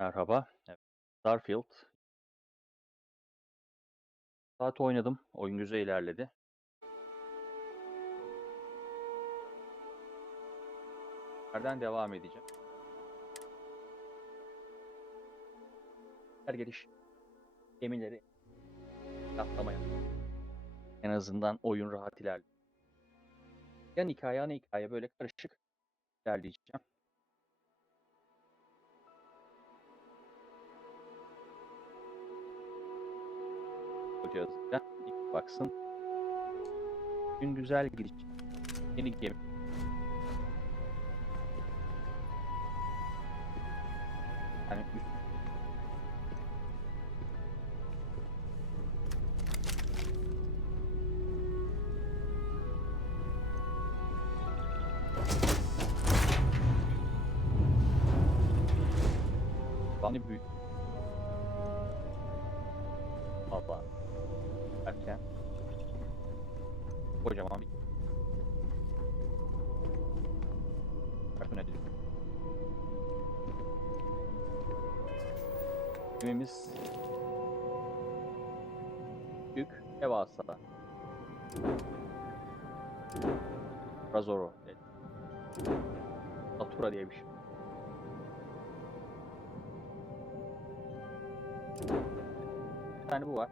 Merhaba. Evet, Starfield. Saat oynadım. Oyun güzel ilerledi. Nereden devam edeceğim? Her geliş gemileri atlamaya. En azından oyun rahat ilerliyor. Yan hikaye, ana hikaye böyle karışık ilerleyeceğim. Olacağız. İlk baksın. Gün güzel gidecek. Yeni gemi. Yani üst bana büyük. Allah. Erken. Kocaman bir karton edildi. Gemimiz büyük. Devasa. Razoro. Evet. Satura diye bir şey. Bir tane bu var.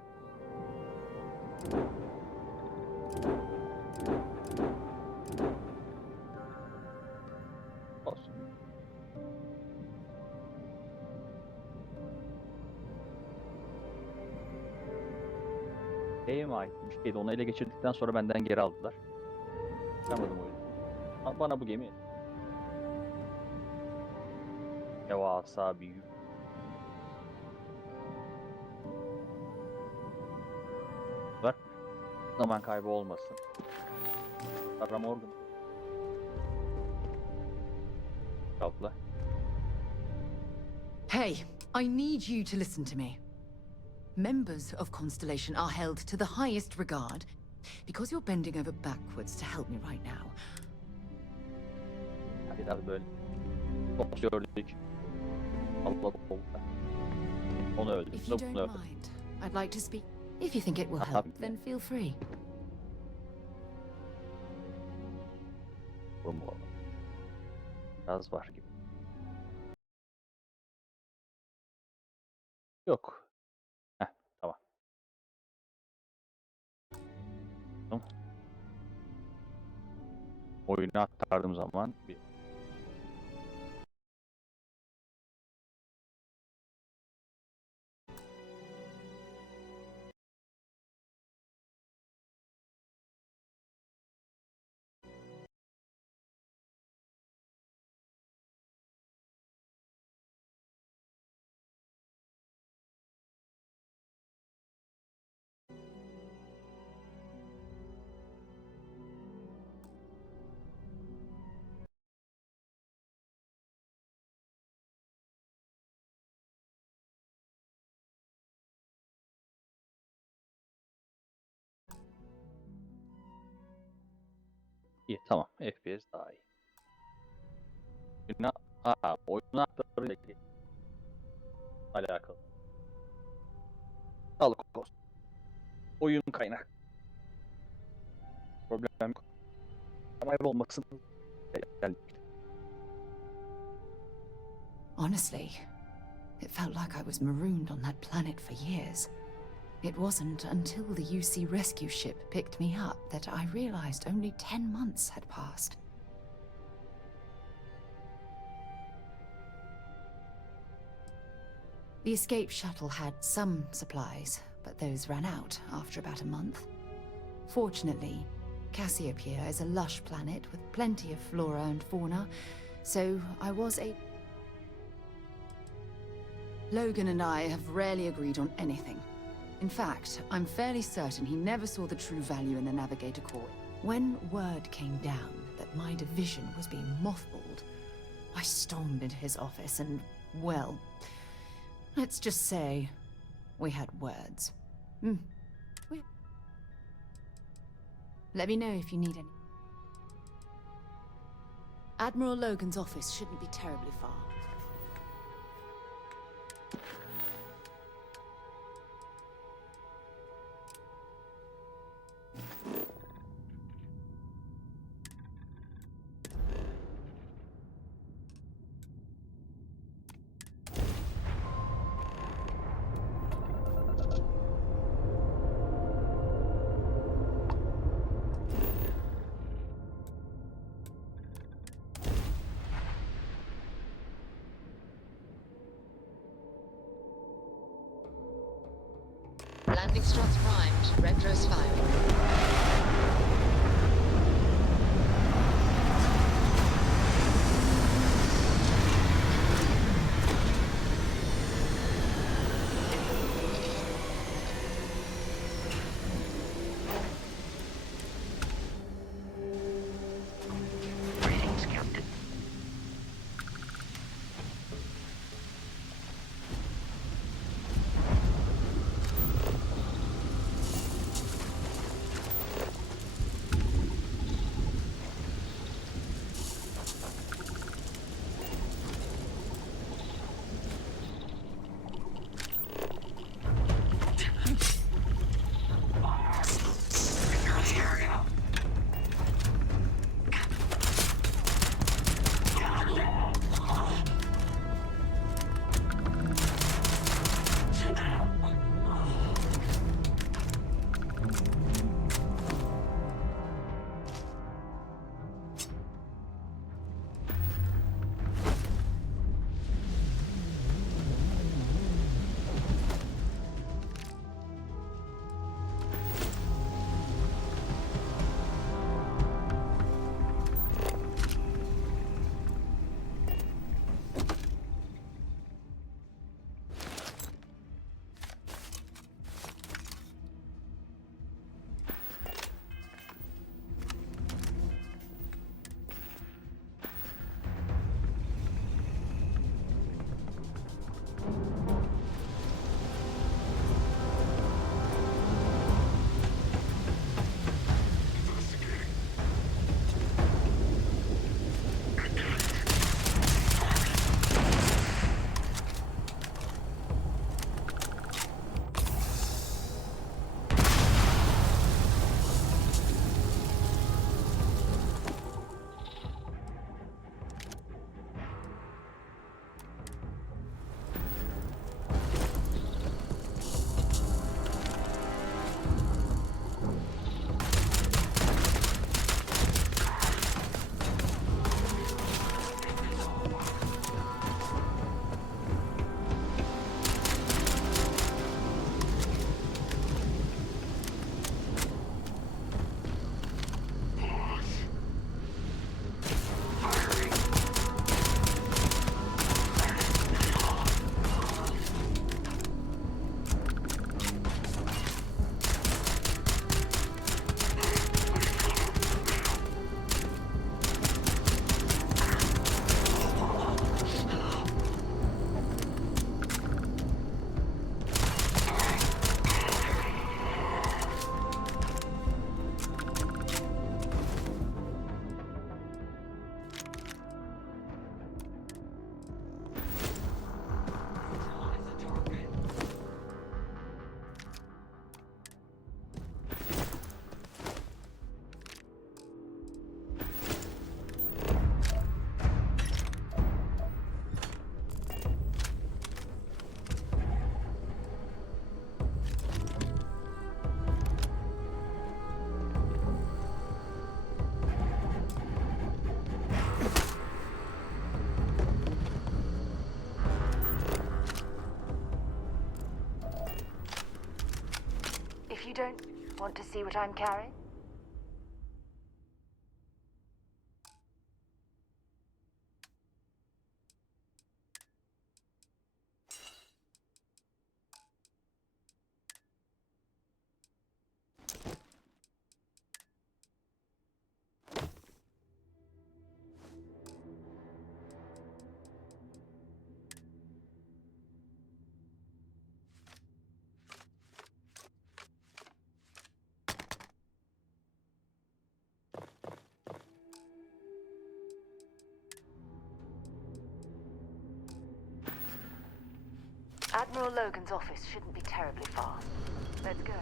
Olsun. Neye mi ait bir şeydi? Onu ele geçirdikten sonra benden geri aldılar. Yapamadım oyunu. Bana bu gemi devasa bir yük var. Zaman kaybı olmasın. Sarah Morgan abla. Hey, I need you to listen to me. Members of Constellation are held to the highest regard. Because you're bending over backwards to help me right now. Biraz böyle çok gördük. Allah oldu. Onu öldürdüm. If you Bunu don't öldürdüm. mind, I'd like to speak. If you think it will help, then feel free. Biraz var gibi. Yok. Heh, tamam. Tamam. Oyunu aktardığım zaman bir iyi. Tamam. FPS daha iyi. Oyunu aktarıyla alakalı. Sağlık olsun. Oyun kaynak. Problem yok. Kaybolmasın. Honestly, it felt like I was marooned on that planet for years. It wasn't until the UC rescue ship picked me up that I realized only 10 months had passed. The escape shuttle had some supplies, but those ran out after about a month. Fortunately, Cassiopeia is a lush planet with plenty of flora and fauna, so I was able... Logan and I have rarely agreed on anything. In fact, I'm fairly certain he never saw the true value in the Navigator Corps. When word came down that my division was being mothballed, I stormed into his office and, well, let's just say we had words. Let me know if you need any. Admiral Logan's office shouldn't be terribly far. Landing struts primed. Retros firing. Greetings, Captain. You don't want to see what I'm carrying? Admiral Logan's office shouldn't be terribly far. Let's go.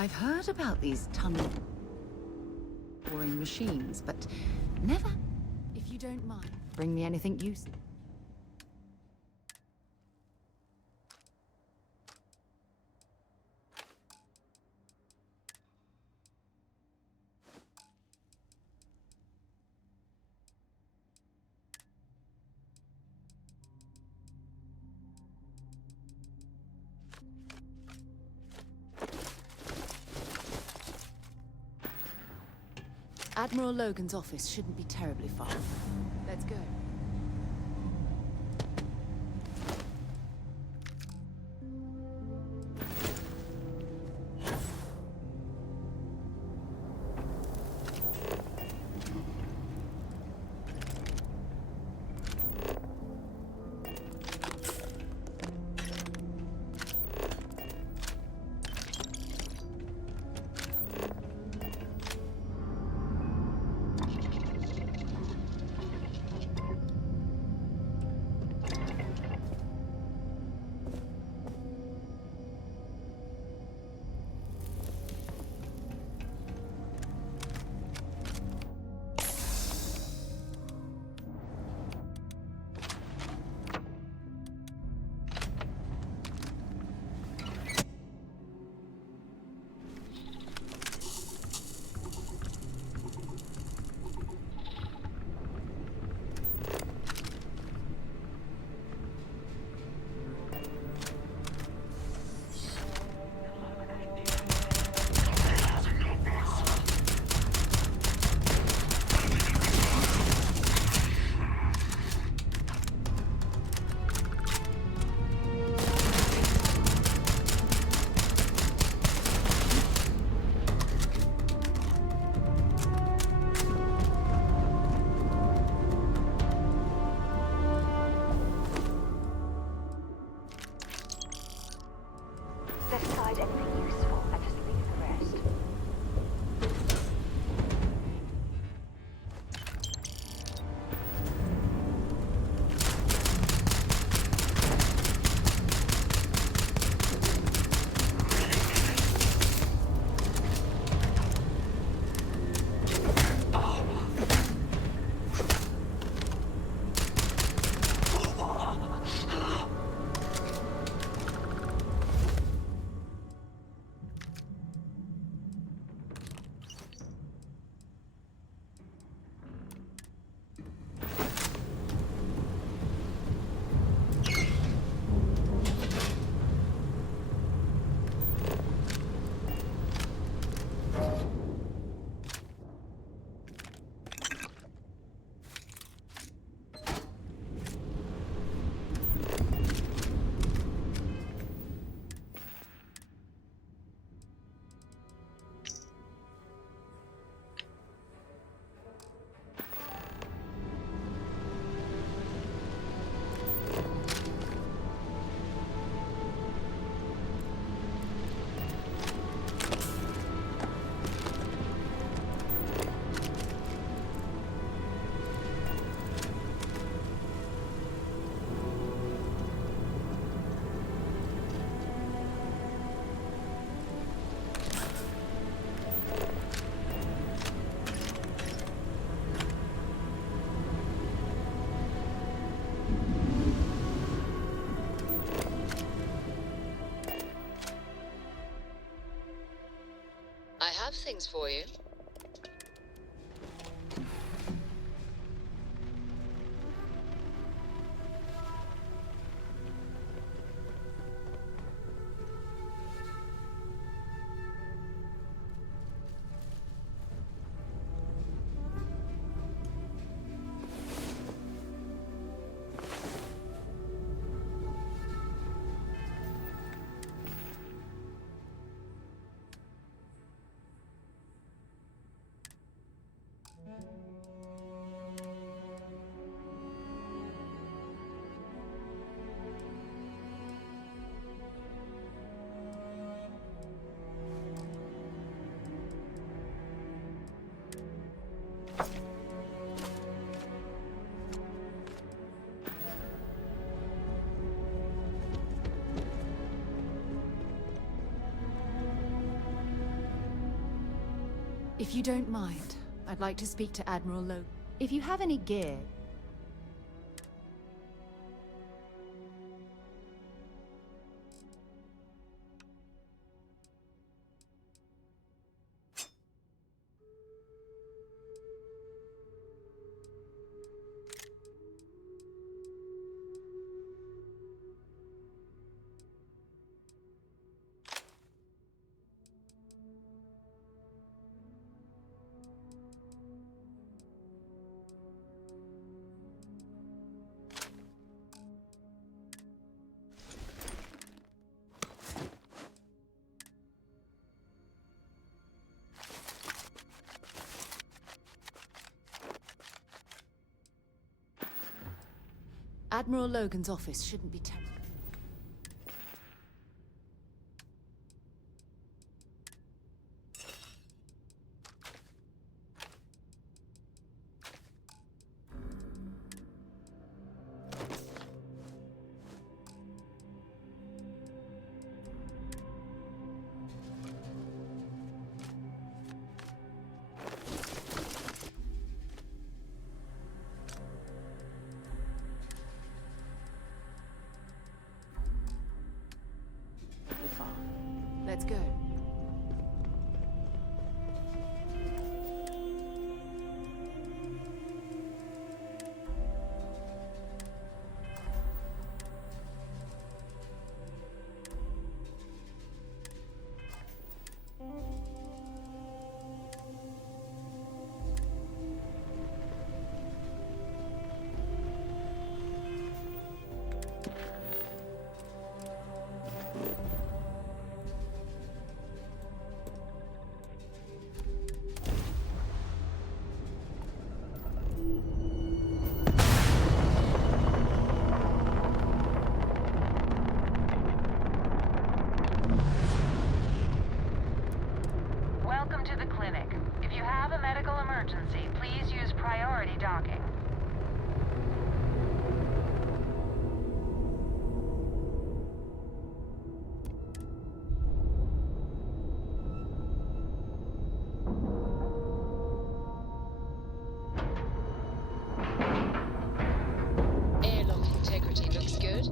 I've heard about these tunnel boring machines, but never. If you don't mind, bring me anything useful. Admiral Logan's office shouldn't be terribly far. Let's go. Set aside anything useful and just leave the rest. I have things for you. If you don't mind, I'd like to speak to Admiral Logan. If you have any gear... Admiral Logan's office shouldn't be tempted. Let's go. Welcome to the clinic. If you have a medical emergency, please use priority docking. Airlock integrity looks good.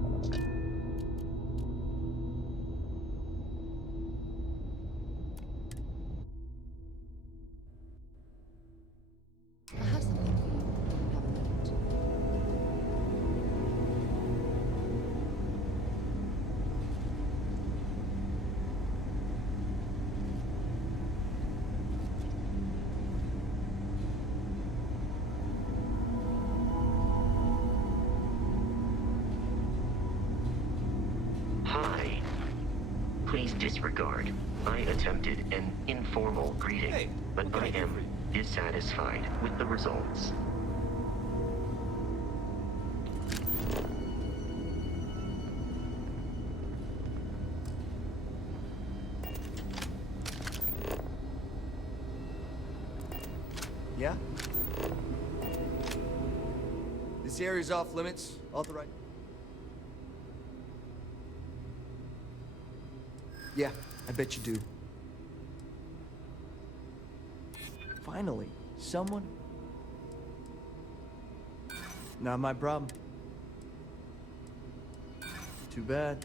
I have something for you. Have a moment. Hi. Please disregard. I attempted an informal greeting, Hey, but what can I I do am for you? dissatisfied with the results. Yeah? This area's off limits. Authorized. Yeah, I bet you do. Finally, someone... Not my problem. Too bad.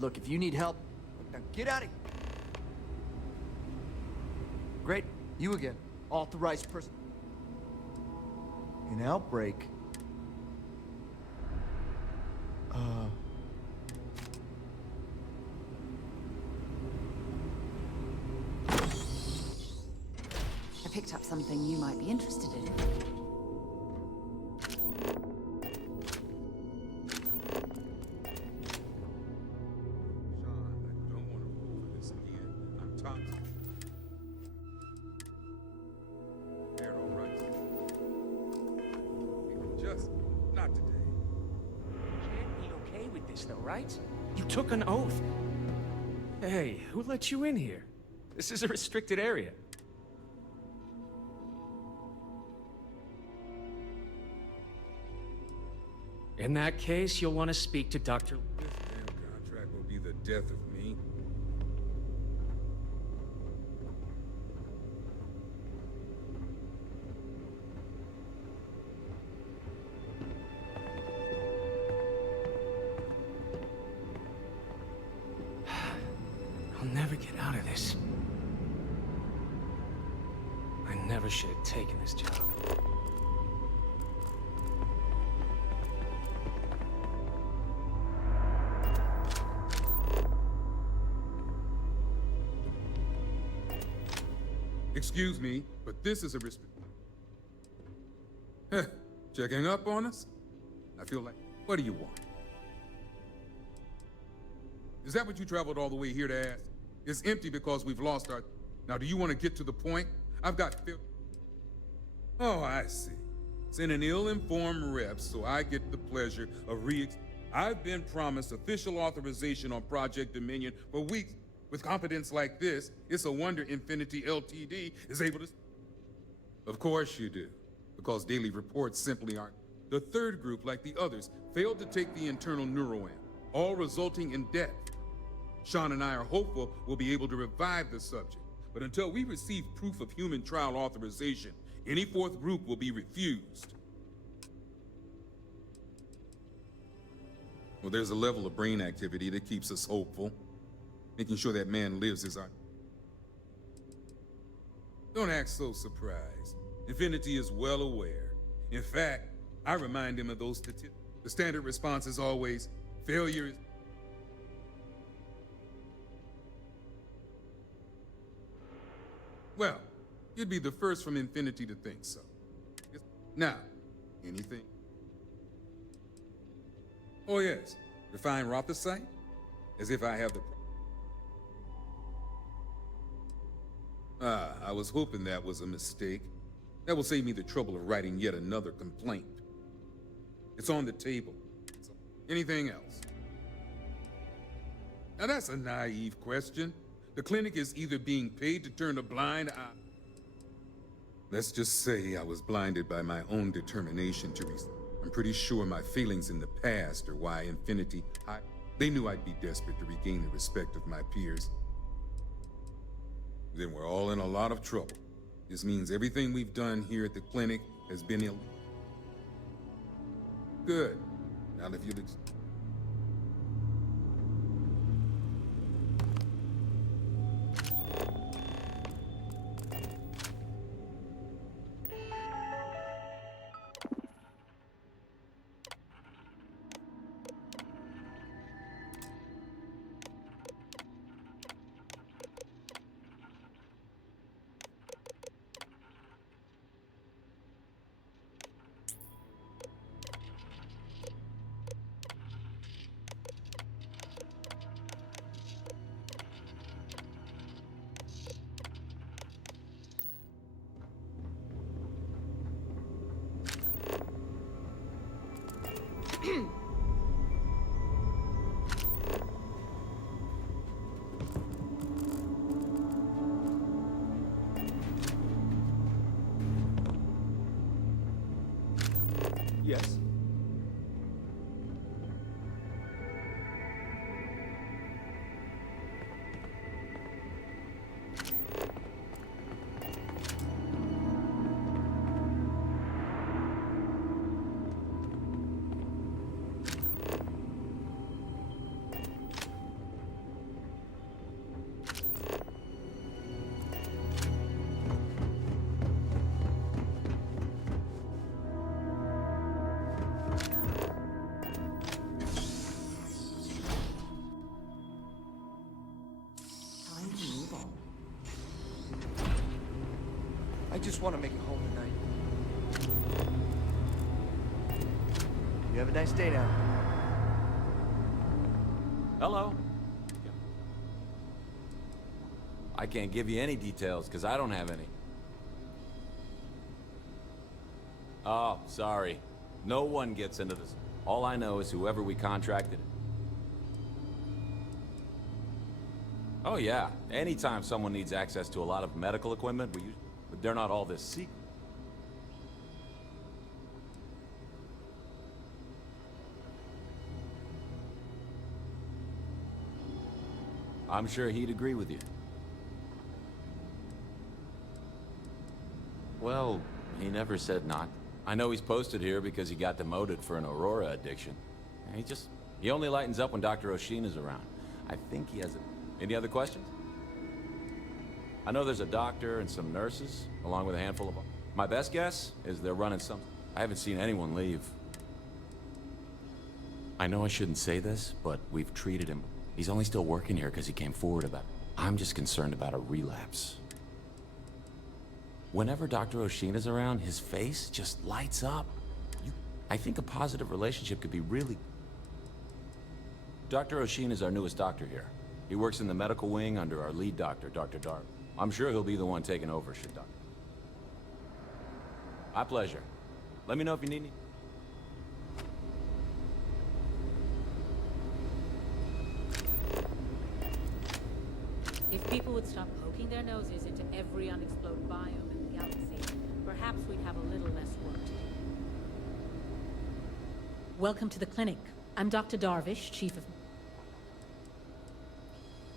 Look, if you need help... Look, now get out of here! Great, you again. Authorized person. An outbreak? I picked up something you might be interested in. Sean, I don't want to fall for this again. I'm talking. They're all right. Just not today. Can't be okay with this though, right? You took an oath. Hey, who let you in here? This is a restricted area. In that case, you'll want to speak to Dr. This damn contract will be the death of me. get out of this. I never should have taken this job. Excuse me, but this is a checking up on us? I feel like, what do you want? Is that what you traveled all the way here to ask? It's empty because we've lost our... Now, do you want to get to the point? I've got... Oh, I see. Send an ill-informed rep so I get the pleasure of I've been promised official authorization on Project Dominion for weeks. With competence like this, it's a wonder Infinity Ltd is able to... Of course you do, because daily reports simply aren't. The third group, like the others, failed to take the internal neuroamp, all resulting in death. Sean and I are hopeful we'll be able to revive the subject, but until we receive proof of human trial authorization, any fourth group will be refused. Well, there's a level of brain activity that keeps us hopeful. Making sure that man lives is our... Don't act so surprised. Infinity is well aware. In fact, I remind him of those statistics. The standard response is always, failure is... Well, you'd be the first from Infinity to think so. Now, anything? Oh yes, refine Rothosite? As if I have the... I was hoping that was a mistake. That will save me the trouble of writing yet another complaint. It's on the table. Anything else? Now that's a naive question. The clinic is either being paid to turn a blind eye. Let's just say I was blinded by my own determination to I'm pretty sure my feelings in the past are why Infinity... They knew I'd be desperate to regain the respect of my peers. Then we're all in a lot of trouble. This means everything we've done here at the clinic has been illegal. Good. Now if you'll... Yes? I just want to make it home tonight. You have a nice day now. Hello. I can't give you any details because I don't have any. Oh, sorry. No one gets into this. All I know is whoever we contracted. Oh yeah, anytime someone needs access to a lot of medical equipment, we use, but they're not all this secret. I'm sure he'd agree with you. Well, he never said not. I know he's posted here because he got demoted for an Aurora addiction. He only lightens up when Dr. Oshin is around. I think he has a... Any other questions? I know there's a doctor and some nurses, along with a handful of... My best guess is they're running some... I haven't seen anyone leave. I know I shouldn't say this, but we've treated him. He's only still working here because he came forward about it. I'm just concerned about a relapse. Whenever Dr. Oshina's around, his face just lights up. I think a positive relationship could be really... Dr. Oshina's our newest doctor here. He works in the medical wing under our lead doctor, Dr. Dark. I'm sure he'll be the one taking over, should Doctor. My pleasure. Let me know if you need any... If people would stop poking their noses into every unexploded biome in the galaxy, perhaps we'd have a little less work to do. Welcome to the clinic. I'm Dr. Darvish, Chief of...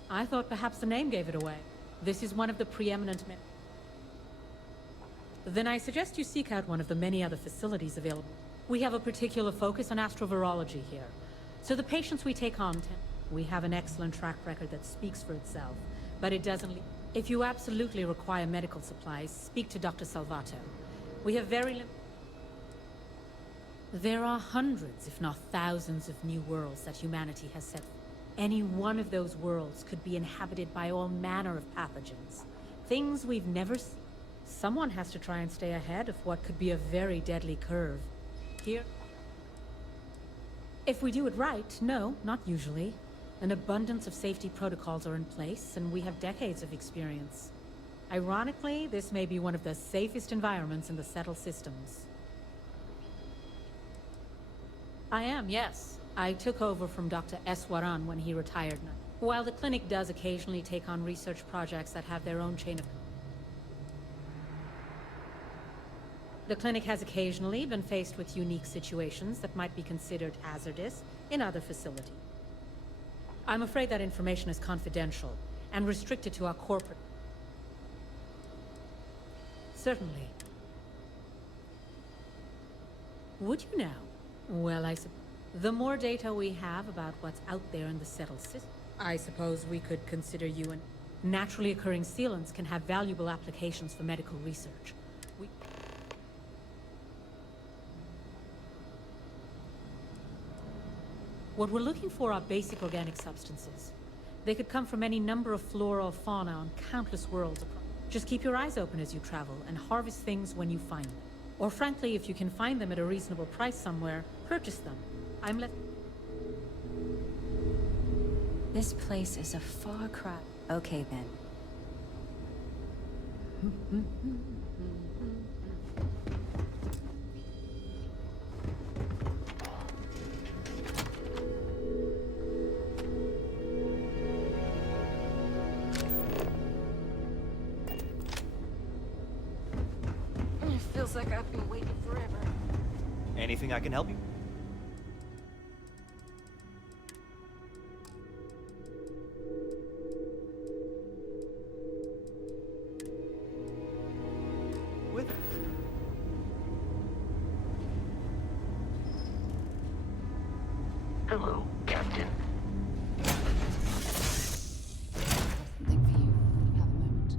I thought perhaps the name gave it away. This is one of the preeminent men... Then I suggest you seek out one of the many other facilities available. We have a particular focus on astrovirology here. So the patients we take on we have an excellent track record that speaks for itself. But it doesn't... If you absolutely require medical supplies, speak to Dr. Salvato. We have very There are hundreds, if not thousands, of new worlds that humanity has set. Any one of those worlds could be inhabited by all manner of pathogens. Things we've never seen. Someone has to try and stay ahead of what could be a very deadly curve. Here... If we do it right, no, not usually. An abundance of safety protocols are in place, and we have decades of experience. Ironically, this may be one of the safest environments in the settled systems. I am, yes. I took over from Dr. Eswaran when he retired. While the clinic does occasionally take on research projects that have their own chain of... The clinic has occasionally been faced with unique situations that might be considered hazardous in other facilities. I'm afraid that information is confidential and restricted to our corporate... Certainly. Would you now? Well, I suppose... The more data we have about what's out there in the settled system, I suppose we could consider you an... Naturally occurring sealants can have valuable applications for medical research. What we're looking for are basic organic substances. They could come from any number of flora or fauna on countless worlds across. Just keep your eyes open as you travel and harvest things when you find them. Or frankly, if you can find them at a reasonable price somewhere, purchase them. This place is a far cry. Okay, then. It feels like I've been waiting forever. Anything I can help you? With? Hello, Captain. Something for you. Have a moment.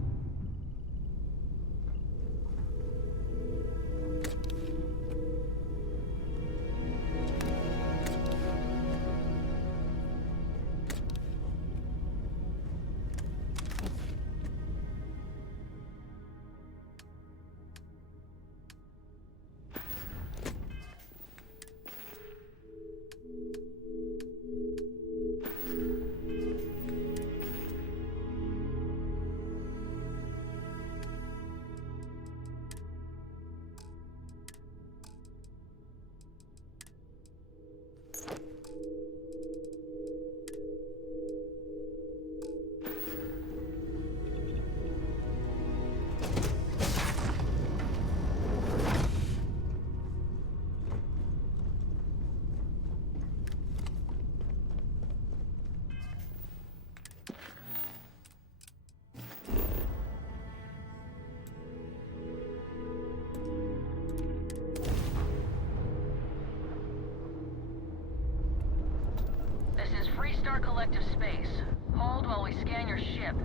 Freestar Collective Space. Hold while we scan your ship.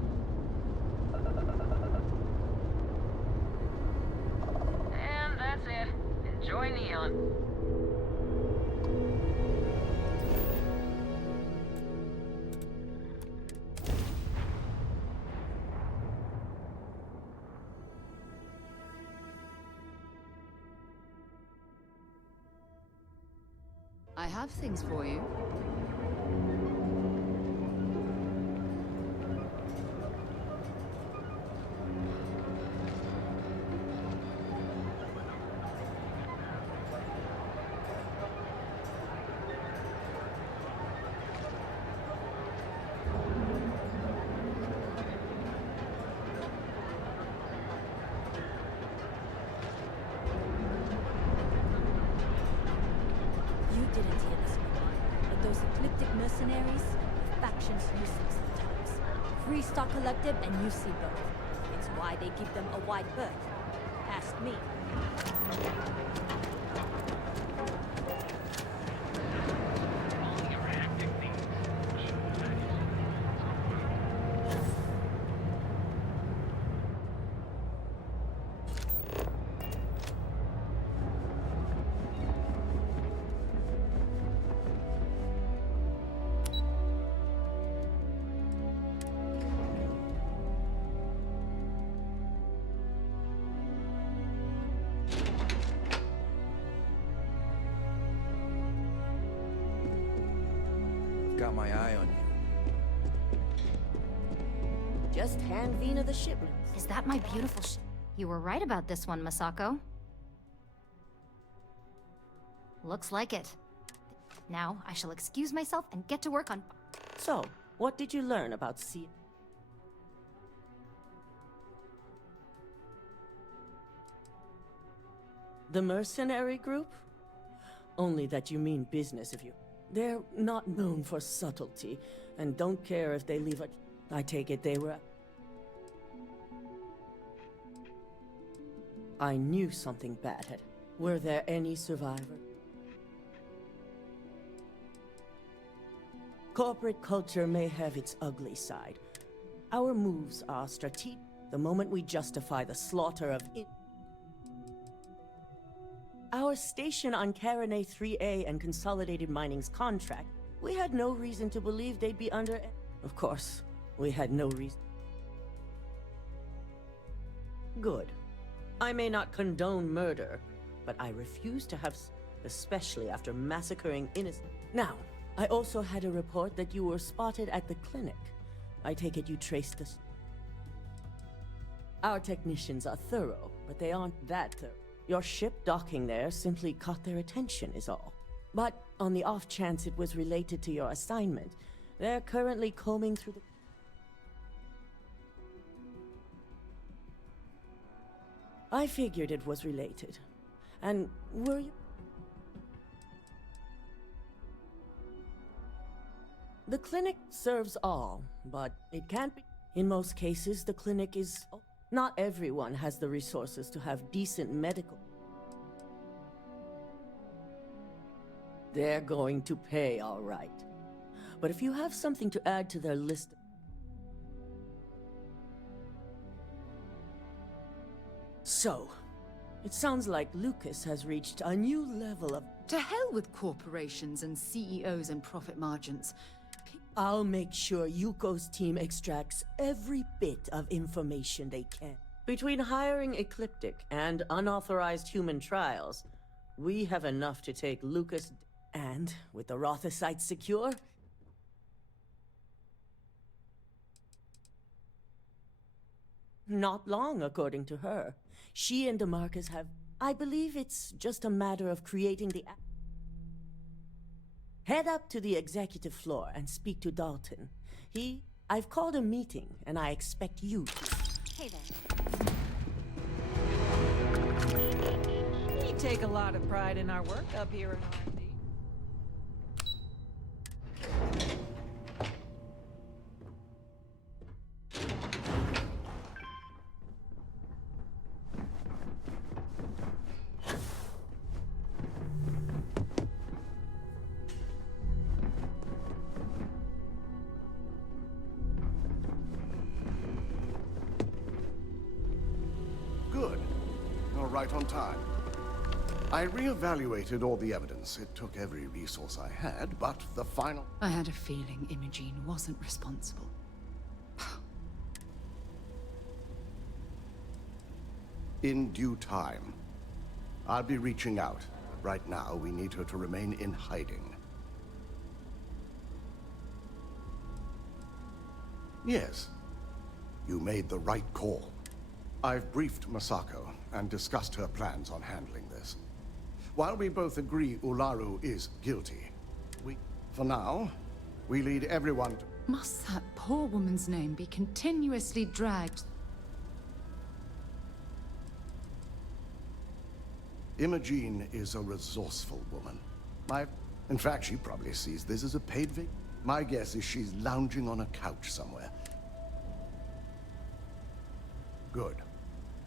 Enjoy Neon. I have things for you. You didn't hear this one, but those ecliptic mercenaries, factions useless sometimes. Free Star Collective and you see both. It's why they give them a wide berth. Ask me. Got my eye on you. Just hand Vina the shipment. Is that my beautiful You were right about this one, Masako. Looks like it. Now, I shall excuse myself and get to work on... So, what did you learn about sea? The mercenary group? Only that you mean business if you... They're not known for subtlety, and don't care if they leave a... I take it they were... I knew something bad had... Were there any survivors? Corporate culture may have its ugly side. Our moves are strategic. The moment we justify the slaughter of... Our station on Carinae 3A and Consolidated Mining's contract, we had no reason to believe they'd be under... Of course, we had no reason. Good. I may not condone murder, but I refuse to have... especially after massacring innocent... Now, I also had a report that you were spotted at the clinic. I take it you traced this... Our technicians are thorough, but they aren't that thorough. Your ship docking there simply caught their attention is all. But on the off chance it was related to your assignment, they're currently combing through the... I figured it was related. And were you... The clinic serves all, but it can't be... In most cases, the clinic is... Not everyone has the resources to have decent medical... They're going to pay, all right. But if you have something to add to their list... So, it sounds like Lucas has reached a new level of... To hell with corporations and CEOs and profit margins. I'll make sure Yuko's team extracts every bit of information they can. Between hiring Ecliptic and unauthorized human trials, we have enough to take Lucas... And, with the Rothocytes secure... Not long, according to her. She and DeMarcus have... I believe it's just a matter of creating the... Head up to the executive floor and speak to Dalton. I've called a meeting, and I expect you to... Hey there. We take a lot of pride in our work up here in R&D. Good. You're right on time. I reevaluated all the evidence. It took every resource I had, but the final... I had a feeling Imogene wasn't responsible. In due time. I'll be reaching out. Right now, we need her to remain in hiding. Yes. You made the right call. I've briefed Masako and discussed her plans on handling this. While we both agree Ularu is guilty, for now, we lead everyone to... Must that poor woman's name be continuously dragged? Imogene is a resourceful woman. In fact, she probably sees this as a paid vacation. My guess is she's lounging on a couch somewhere. Good.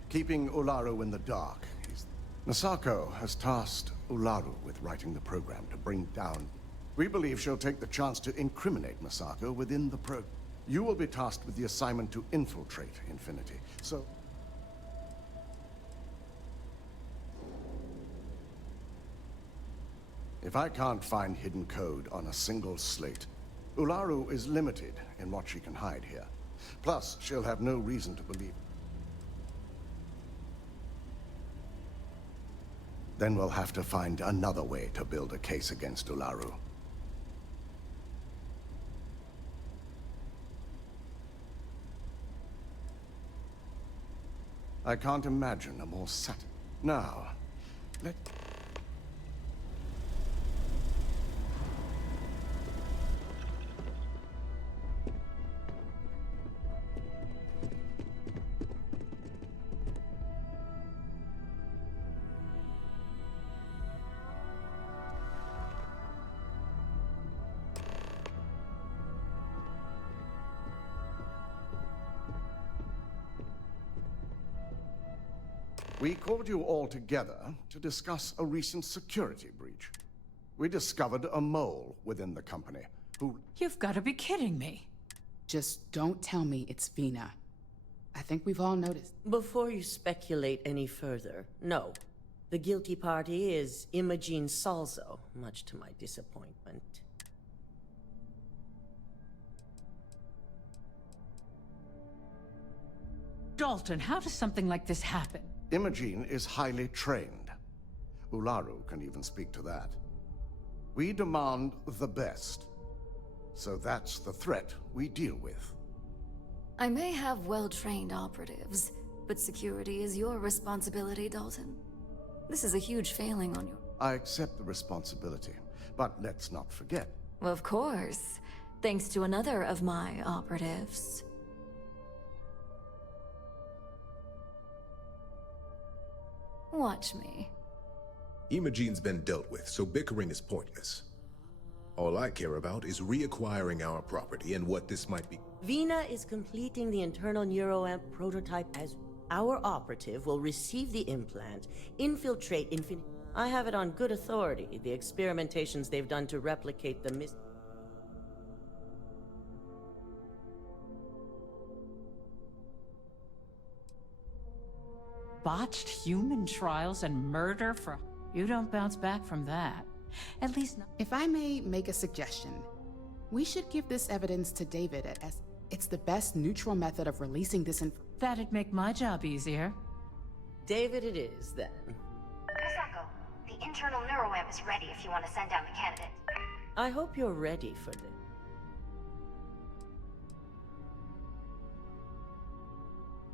Keeping Ularu in the dark is... Masako has tasked Ularu with writing the program to bring down... We believe she'll take the chance to incriminate Masako within the program. You will be tasked with the assignment to infiltrate Infinity, so... If I can't find hidden code on a single slate, Ularu is limited in what she can hide here. Plus, she'll have no reason to believe. Then we'll have to find another way to build a case against Ularu. I can't imagine a more Now, let... We called you all together to discuss a recent security breach. We discovered a mole within the company who... You've got to be kidding me. Just don't tell me it's Vina. I think we've all noticed. Before you speculate any further, no. The guilty party is Imogene Salzo, much to my disappointment. Dalton, how does something like this happen? Imogene is highly trained. Ularu can even speak to that. We demand the best. So that's the threat we deal with. I may have well-trained operatives, but security is your responsibility, Dalton. This is a huge failing on your... I accept the responsibility, but let's not forget. Of course. Thanks to another of my operatives. Watch me. Imogene's been dealt with, so bickering is pointless. All I care about is reacquiring our property and what this might be. Vina is completing the internal neuroamp prototype as our operative will receive the implant, infiltrate Infinity. I have it on good authority, the experimentations they've done to replicate the Botched human trials and murder for... You don't bounce back from that. At least not... If I may make a suggestion, we should give this evidence to David as it's the best neutral method of releasing this information. That'd make my job easier. David it is, then. Masako, the internal neuroamp is ready if you want to send down the candidate. I hope you're ready for this.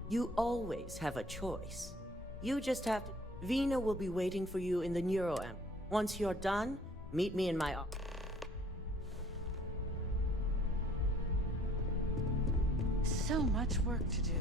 You always have a choice. You just have to... Vina will be waiting for you in the neuroamp. Once you're done, meet me in my office. So much work to do.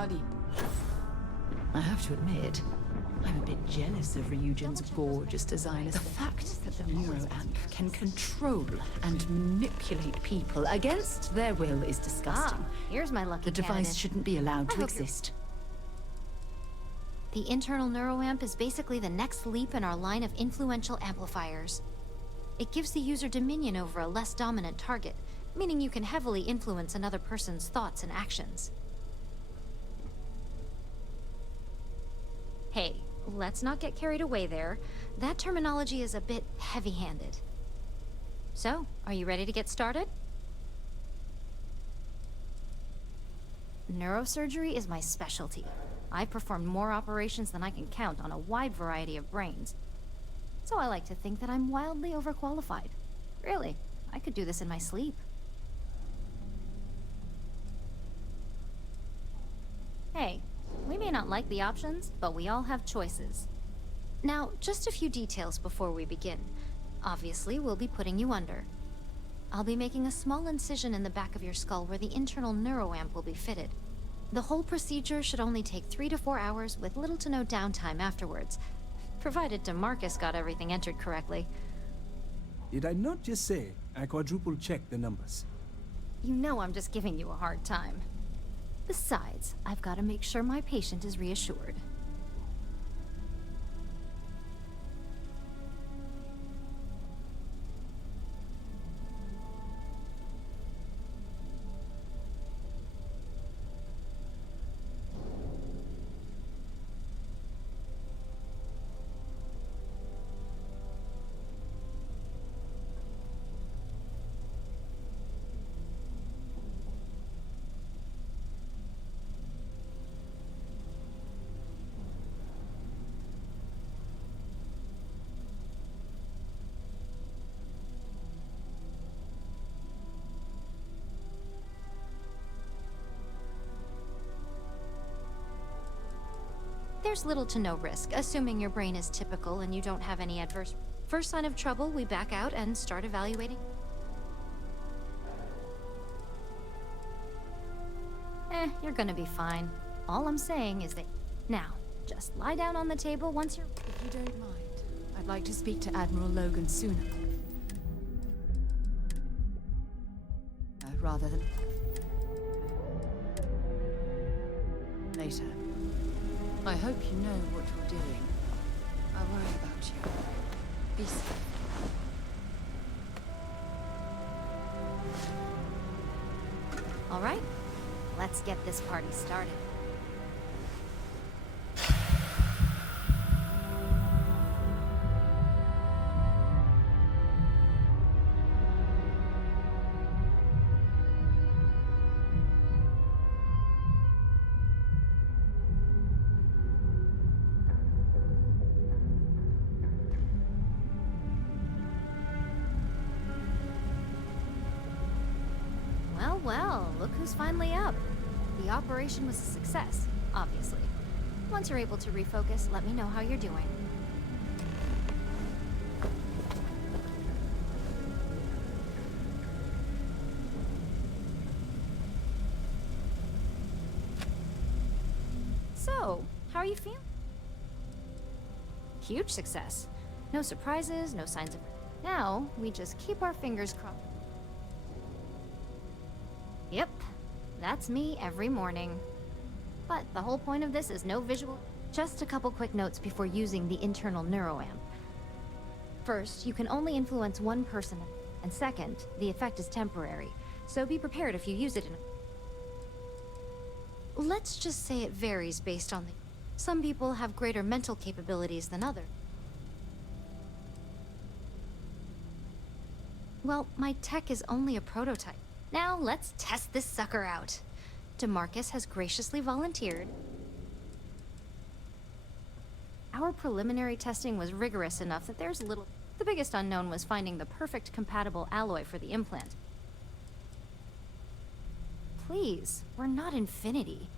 Howdy. I have to admit, I'm a bit jealous of Ryujin's gorgeous design. The fact that the neuroamp can control and manipulate people against their will is disgusting. Here's my lucky The device candidate. shouldn't be allowed I to hope you're- exist. The internal neuroamp is basically the next leap in our line of influential amplifiers. It gives the user dominion over a less dominant target, meaning you can heavily influence another person's thoughts and actions. Hey, let's not get carried away there. That terminology is a bit heavy-handed. So, are you ready to get started? Neurosurgery is my specialty. I've performed more operations than I can count on a wide variety of brains. So I like to think that I'm wildly overqualified. Really, I could do this in my sleep. Hey, we may not like the options, but we all have choices. Now, just a few details before we begin. Obviously, we'll be putting you under. I'll be making a small incision in the back of your skull where the internal neuroamp will be fitted. The whole procedure should only take 3 to 4 hours with little to no downtime afterwards, provided DeMarcus got everything entered correctly. Did I not just say I quadruple-checked the numbers? You know I'm just giving you a hard time. Besides, I've got to make sure my patient is reassured. There's little to no risk, assuming your brain is typical and you don't have any adverse... First sign of trouble, we back out and start evaluating. You're gonna be fine. All I'm saying is that... Now, just lie down on the table once you're... If you don't mind, I'd like to speak to Admiral Logan sooner. Rather than... later. I hope you know what you're doing. I worry about you. Be safe. All right, let's get this party started. Well, look who's finally up. The operation was a success, obviously. Once you're able to refocus, let me know how you're doing. So, how are you feeling? Huge success. No surprises, no signs of... Now, we just keep our fingers crossed. Yep, that's me every morning. But the whole point of this is no visual. Just a couple quick notes before using the internal neuroamp. First, you can only influence one person, and second, the effect is temporary, so be prepared if you use it in... Let's just say it varies based on the... Some people have greater mental capabilities than others. Well, my tech is only a prototype. Now, let's test this sucker out. DeMarcus has graciously volunteered. Our preliminary testing was rigorous enough that there's little... The biggest unknown was finding the perfect compatible alloy for the implant. Please, we're not Infinity.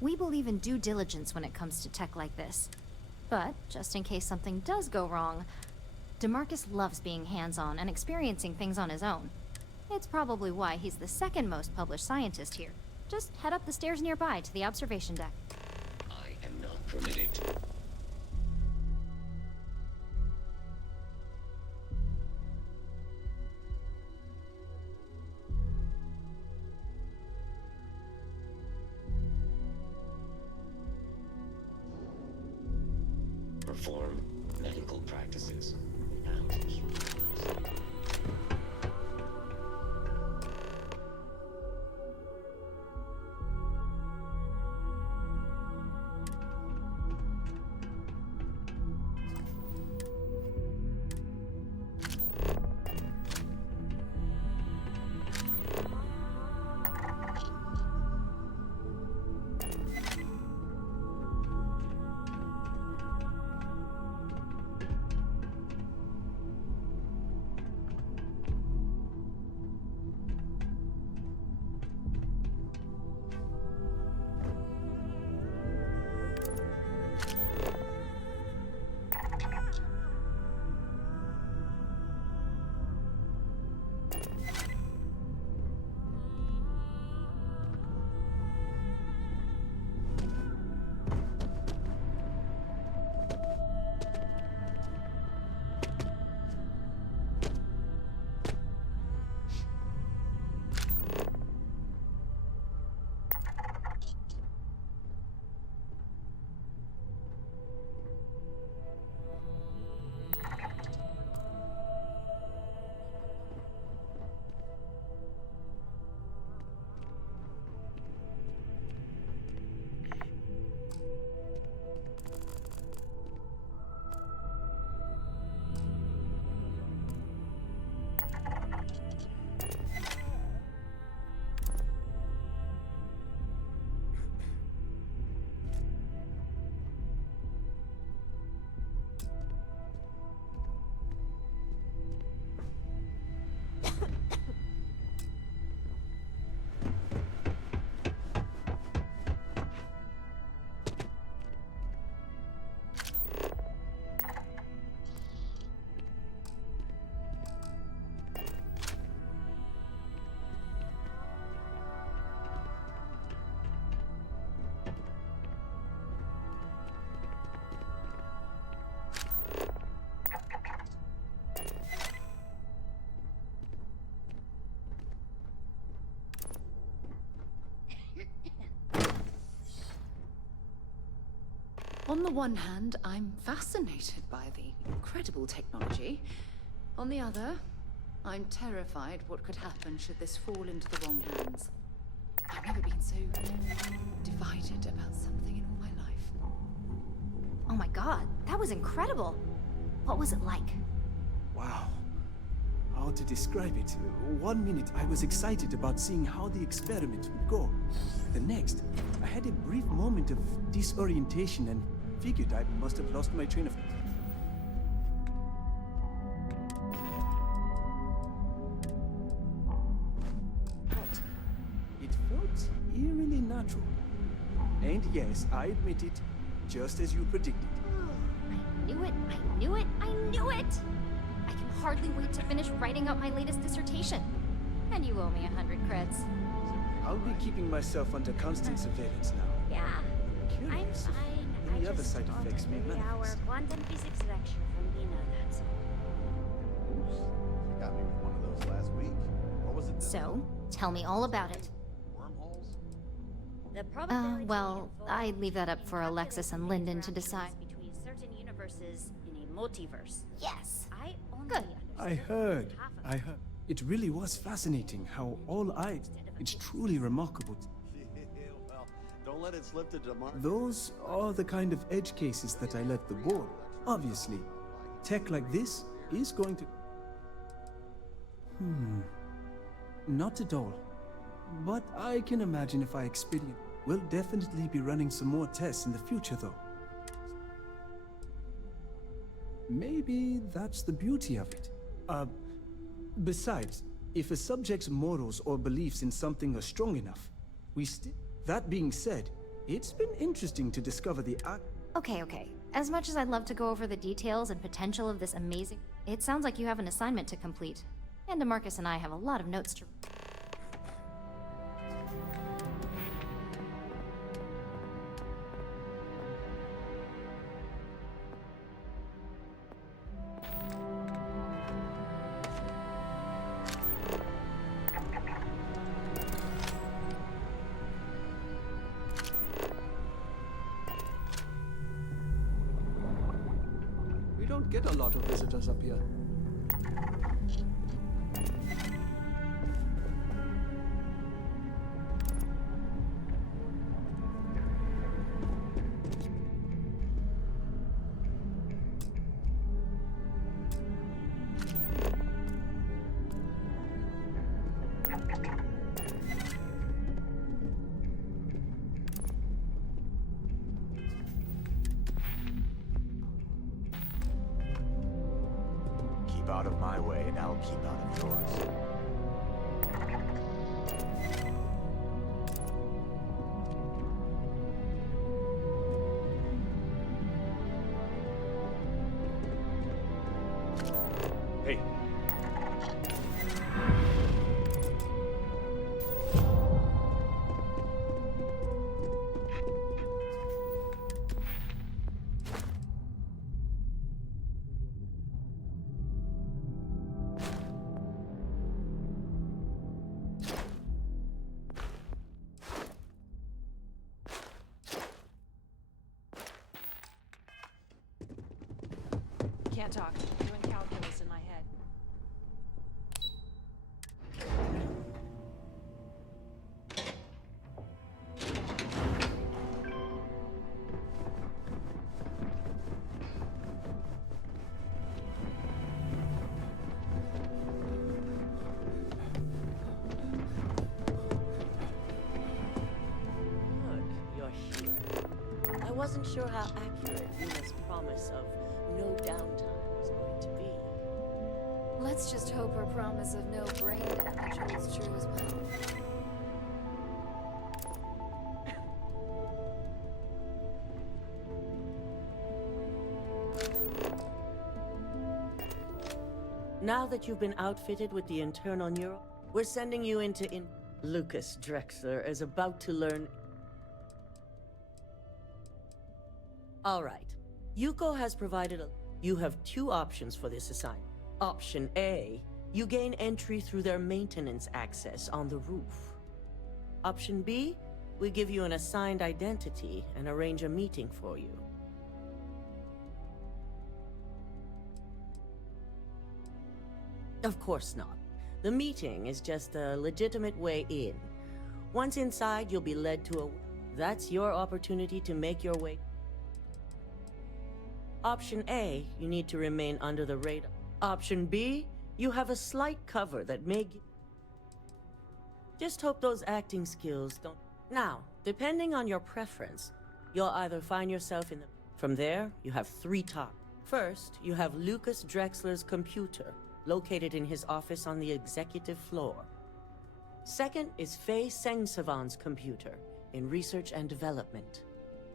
We believe in due diligence when it comes to tech like this. But, just in case something does go wrong, DeMarcus loves being hands-on and experiencing things on his own. It's probably why he's the second most published scientist here. Just head up the stairs nearby to the observation deck. I am not permitted. Perform medical practices and humanize. On the one hand, I'm fascinated by the incredible technology. On the other, I'm terrified what could happen should this fall into the wrong hands. I've never been so divided about something in all my life. Oh my god, that was incredible. What was it like? Wow. How to describe it? 1 minute I was excited about seeing how the experiment would go. The next, I had a brief moment of disorientation and figured I must have lost my train of... But it felt eerily natural. And yes, I admit it, just as you predicted. I knew it, I knew it, I knew it! I can hardly wait to finish writing up my latest dissertation. And you owe me 100 creds. I'll be keeping myself under constant surveillance now. Yeah, I'm Curious if fine. any I other just side got effects may a 3-hour manifest. quantum physics lecture from Lena, that's all. Oops. You got me with one of those last week. What was it? So, tell me all about it. Wormholes? The probability Well, involved I'd leave that up for in Alexis and Lyndon to decide. between certain universes in a multiverse. Yes. I only Good. I heard. It really was fascinating how all I... It's truly remarkable. Well, don't let it slip to tomorrow. Those are the kind of edge cases that I let the board. Obviously, tech like this is going to... Not at all. But I can imagine if I expedient... We'll definitely be running some more tests in the future, though. Maybe that's the beauty of it. Besides, if a subject's morals or beliefs in something are strong enough, That being said, it's been interesting to discover the Okay. As much as I'd love to go over the details and potential of this amazing... It sounds like you have an assignment to complete. And DeMarcus and I have a lot of notes to... We don't get a lot of visitors up here. Keep out of my way, and I'll keep out of yours. Hey. Can't talk. Doing calculus in my head. Good, you're here. I wasn't sure how accurate Yuna's promise of no downtime was going to be. Let's just hope her promise of no brain damage holds true as well. Now that you've been outfitted with the internal neural, we're sending you into Lucas Drexler is about to learn. All right. Yuko has provided You have two options for this assignment. Option A, you gain entry through their maintenance access on the roof. Option B, we give you an assigned identity and arrange a meeting for you. Of course not. The meeting is just a legitimate way in. Once inside, you'll be led to a... That's your opportunity to make your way. Option A, you need to remain under the radar. Option B, you have a slight cover that may... Just hope those acting skills don't... Now, depending on your preference, you'll either find yourself in the... From there, you have three top. First, you have Lucas Drexler's computer, located in his office on the executive floor. Second is Faye Sengsavan's computer, in research and development.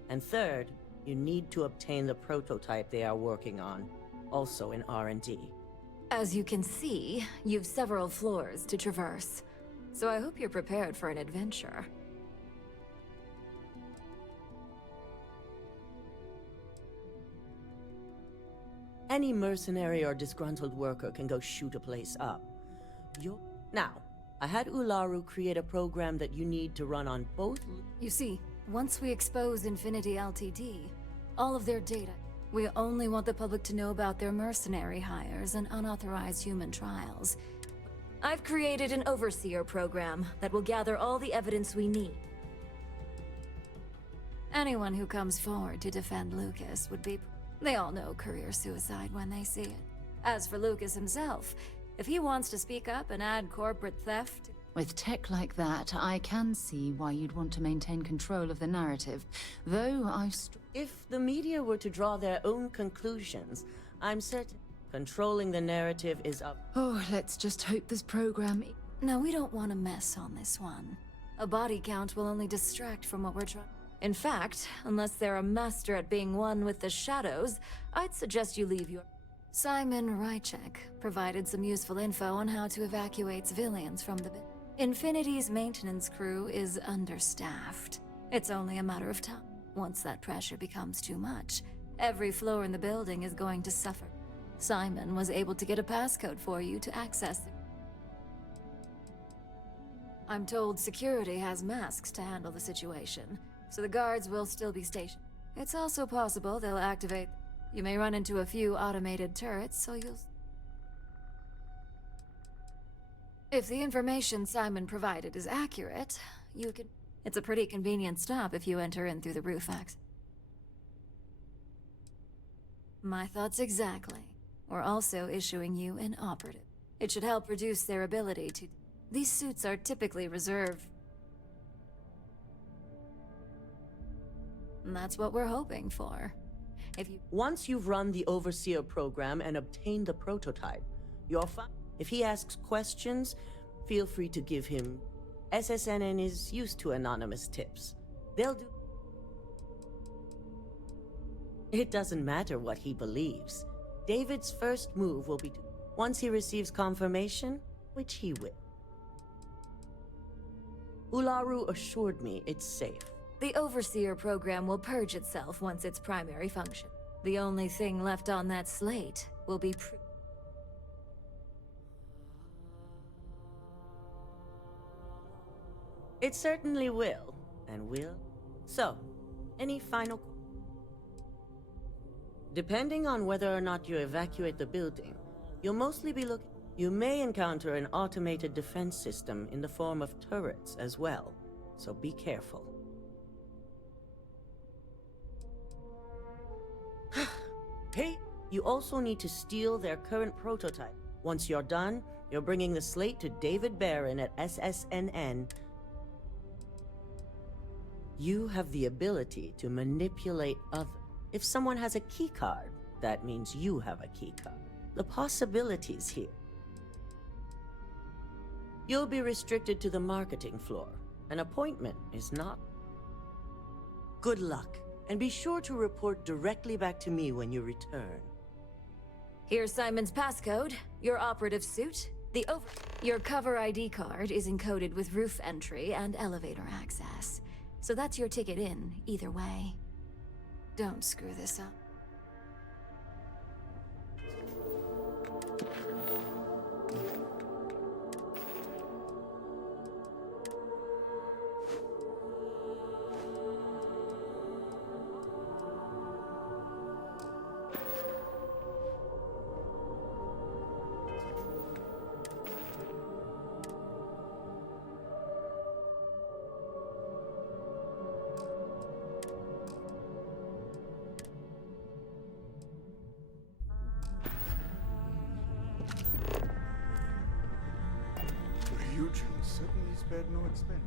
And third, you need to obtain the prototype they are working on, also in R&D. As you can see, you've several floors to traverse, so I hope you're prepared for an adventure. Any mercenary or disgruntled worker can go shoot a place up. Now, I had Ularu create a program that you need to run on both... You see, once we expose Infinity Ltd, all of their data, we only want the public to know about their mercenary hires and unauthorized human trials. I've created an overseer program that will gather all the evidence we need. Anyone who comes forward to defend Lucas would be... They all know career suicide when they see it. As for Lucas himself, if he wants to speak up and add corporate theft... With tech like that, I can see why you'd want to maintain control of the narrative, though If the media were to draw their own conclusions, I'm certain controlling the narrative is up. Oh, let's just hope this program... No, we don't want to mess on this one. A body count will only distract from what we're trying... In fact, unless they're a master at being one with the shadows, I'd suggest you leave your... Simon Rychek provided some useful info on how to evacuate civilians from the... Infinity's maintenance crew is understaffed. It's only a matter of time. Once that pressure becomes too much, every floor in the building is going to suffer. Simon was able to get a passcode for you to access it. I'm told security has masks to handle the situation, so the guards will still be stationed. It's also possible they'll activate... You may run into a few automated turrets, so you'll... If the information Simon provided is accurate, you can... It's a pretty convenient stop if you enter in through the roof access. My thoughts exactly. We're also issuing you an operative. It should help reduce their ability to... These suits are typically reserved. And that's what we're hoping for. Once you've run the Overseer program and obtained the prototype, you're fine. If he asks questions, feel free to give him... SSNN is used to anonymous tips. They'll do... It doesn't matter what he believes. David's first move will be to... Once he receives confirmation, which he will. Ularu assured me it's safe. The Overseer program will purge itself once its primary function. The only thing left on that slate will be It certainly will, and will. So, any final... Depending on whether or not you evacuate the building, you'll mostly be looking... You may encounter an automated defense system in the form of turrets as well, so be careful. Hey, you also need to steal their current prototype. Once you're done, you're bringing the slate to David Barron at SSNN. You have the ability to manipulate others. If someone has a keycard, that means you have a keycard. The possibilities here. You'll be restricted to the marketing floor. An appointment is not. Good luck, and be sure to report directly back to me when you return. Here's Simon's passcode, your operative suit, your cover ID card is encoded with roof entry and elevator access. So that's your ticket in, either way. Don't screw this up. Eugene certainly spared no expense.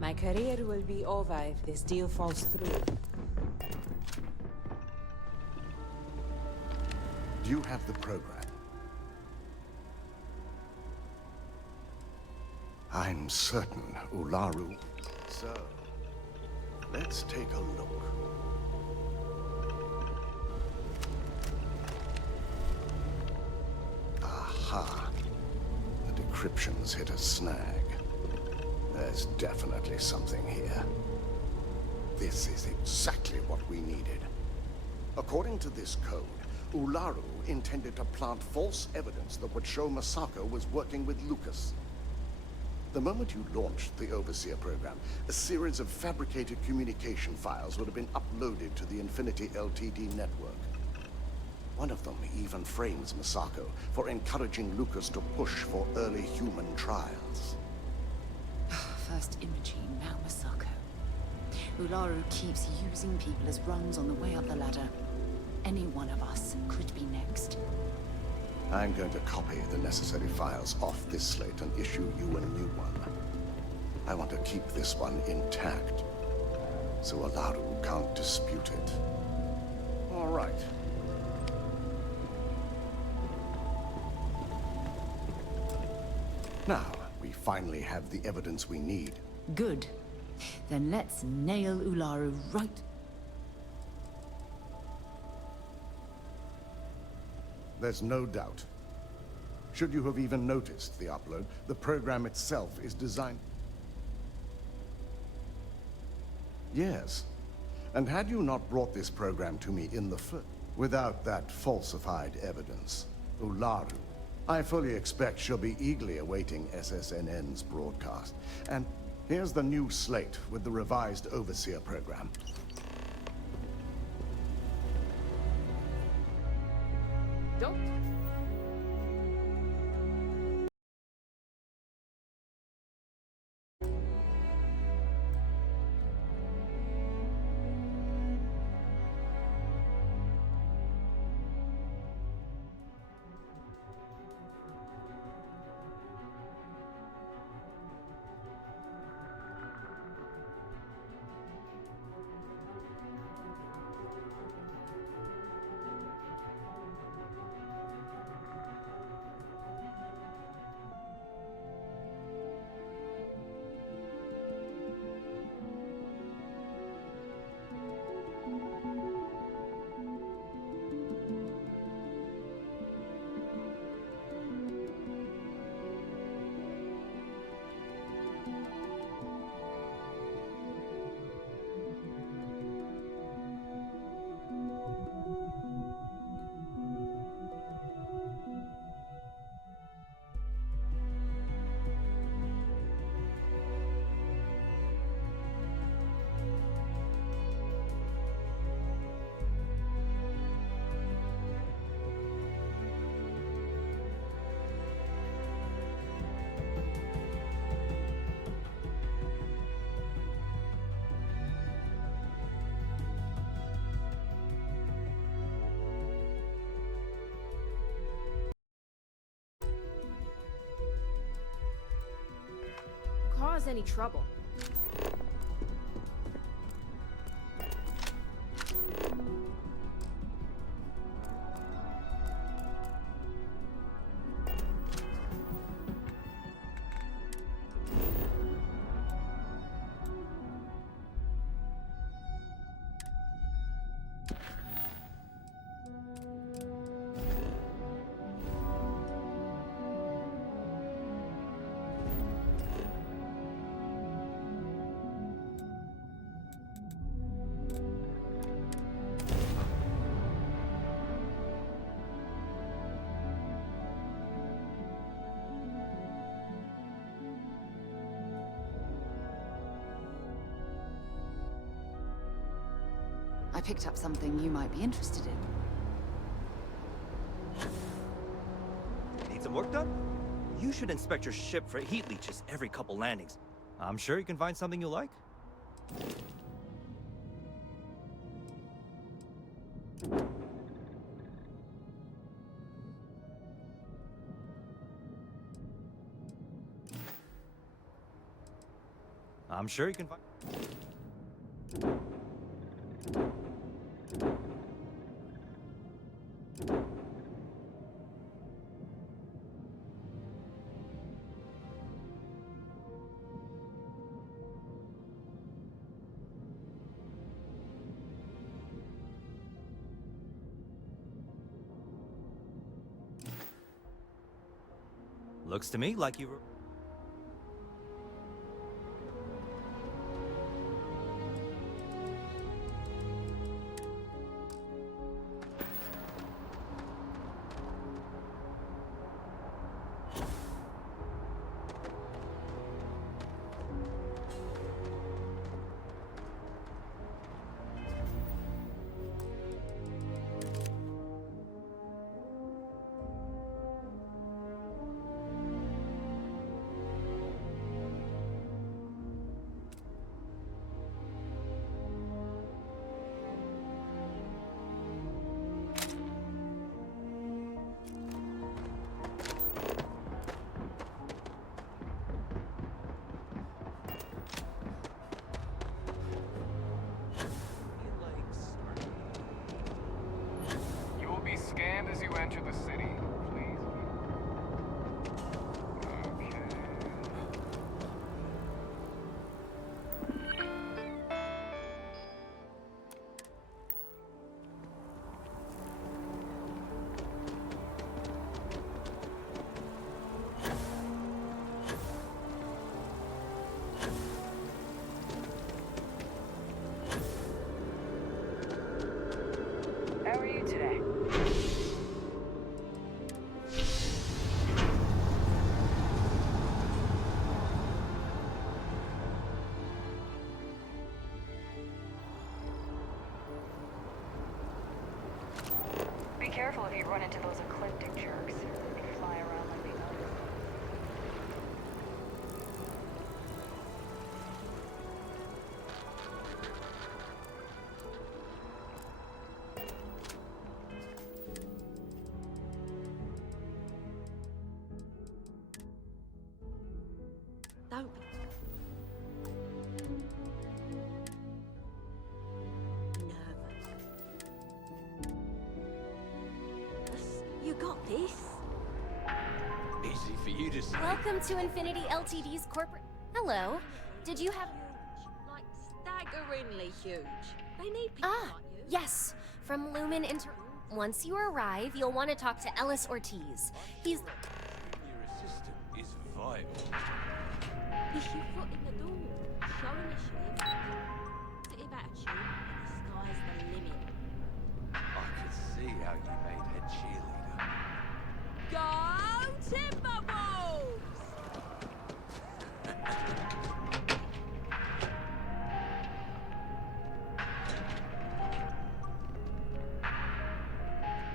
My career will be over if this deal falls through. Do you have the program? I'm certain Ularu. So, let's take a look. Aha. The decryption's hit a snag. There's definitely something here. This is exactly what we needed. According to this code, Ularu intended to plant false evidence that would show Masako was working with Lucas. The moment you launched the Overseer program, a series of fabricated communication files would have been uploaded to the Infinity LTD network. One of them even frames Masako for encouraging Lucas to push for early human trials. First Imogene, now Masako. Ularu keeps using people as rungs on the way up the ladder. Any one of us could be next. I'm going to copy the necessary files off this slate and issue you a new one. I want to keep this one intact, so Ularu can't dispute it. All right. Now, we finally have the evidence we need. Good. Then let's nail Ularu right. There's no doubt. Should you have even noticed the upload, the program itself is designed... Yes. And had you not brought this program to me in the first... Without that falsified evidence, Ularu, I fully expect she'll be eagerly awaiting SSNN's broadcast. And Here's the new slate with the revised Overseer program. Don't. Cause any trouble. I picked up something you might be interested in. Need some work done? You should inspect your ship for heat leeches every couple landings. I'm sure you can find something you like. I'm sure you can find... Looks to me like you were... You will be scanned as you enter the city. Please. Okay. How are you today? careful if you run into those ecliptic jerks. They fly around like they know. Don't be nervous. You got this. Easy for you to say. Welcome to Infinity Ltd's corporate. Hello. Did you have? Like staggeringly huge. They need people like you. Yes. From Lumen Inter. Once you arrive, you'll want to talk to Ellis Ortiz. He's. Your assistant is vital. Push your foot in the door. Show initiative. Positive attitude. And the sky's the limit. I could see how you made her cheerleader. Go Timberwolves!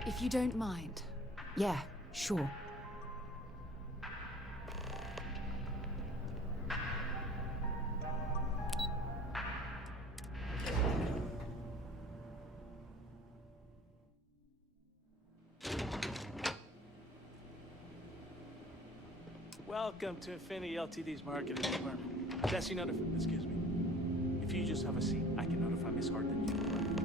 If you don't mind. Yeah, sure. Welcome to Infinity Ltd's marketing department. Jesse, excuse me. If you just have a seat, I can notify Miss Hart that you arrived.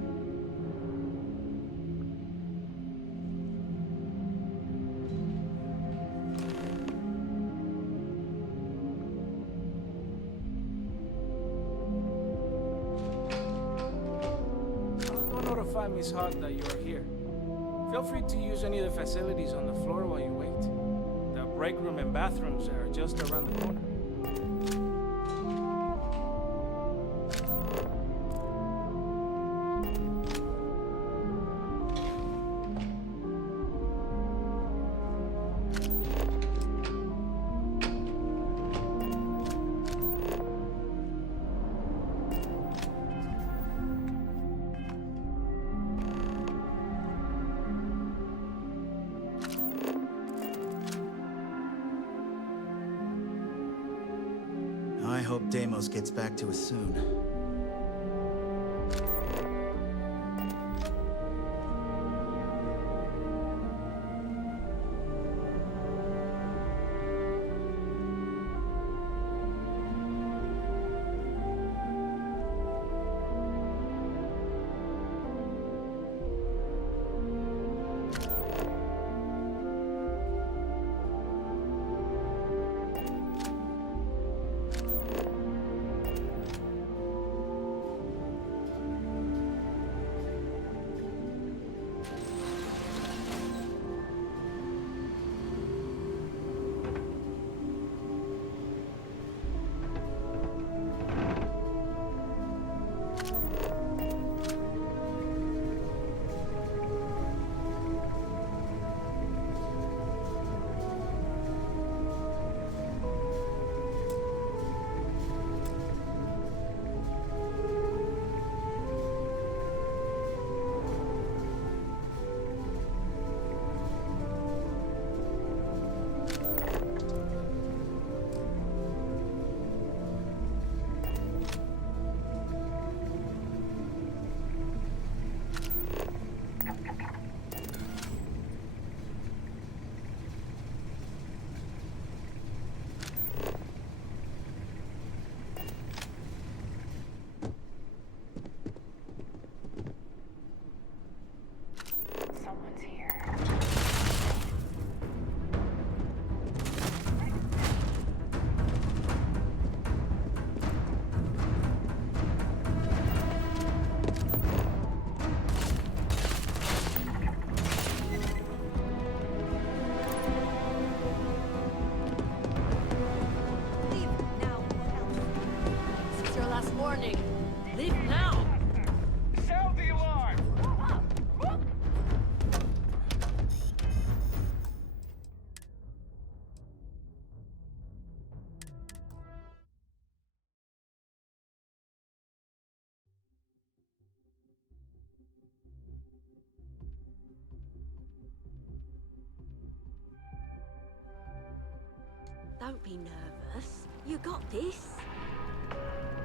Don't notify Miss Hart that you are here. Feel free to use any of the facilities on the floor while you wait. The break room and bathrooms are just around the corner. I hope Deimos gets back to us soon. Someone's here. Leave now. This is your last warning. Leave now. Sound the alarm!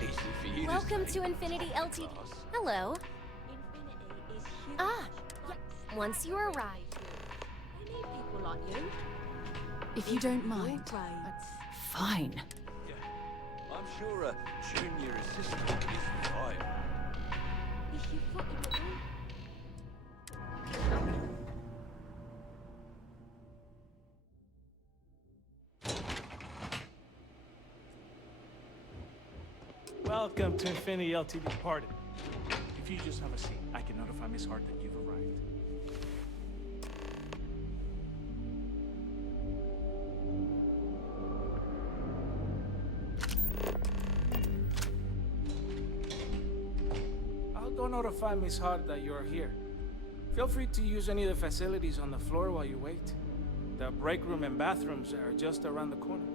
Easy for you Welcome to say. to Infinity Ltd. Hello. Ah, yeah. Once you arrive. We need people like you. If you don't mind. Fine. Yeah, I'm sure a junior assistant is fine. Is your foot in the way? Welcome to Infinity LTD. Pardon. If you just have a seat, I can notify Miss Hart that you've arrived. I'll go notify Miss Hart that you're here. Feel free to use any of the facilities on the floor while you wait. The break room and bathrooms are just around the corner.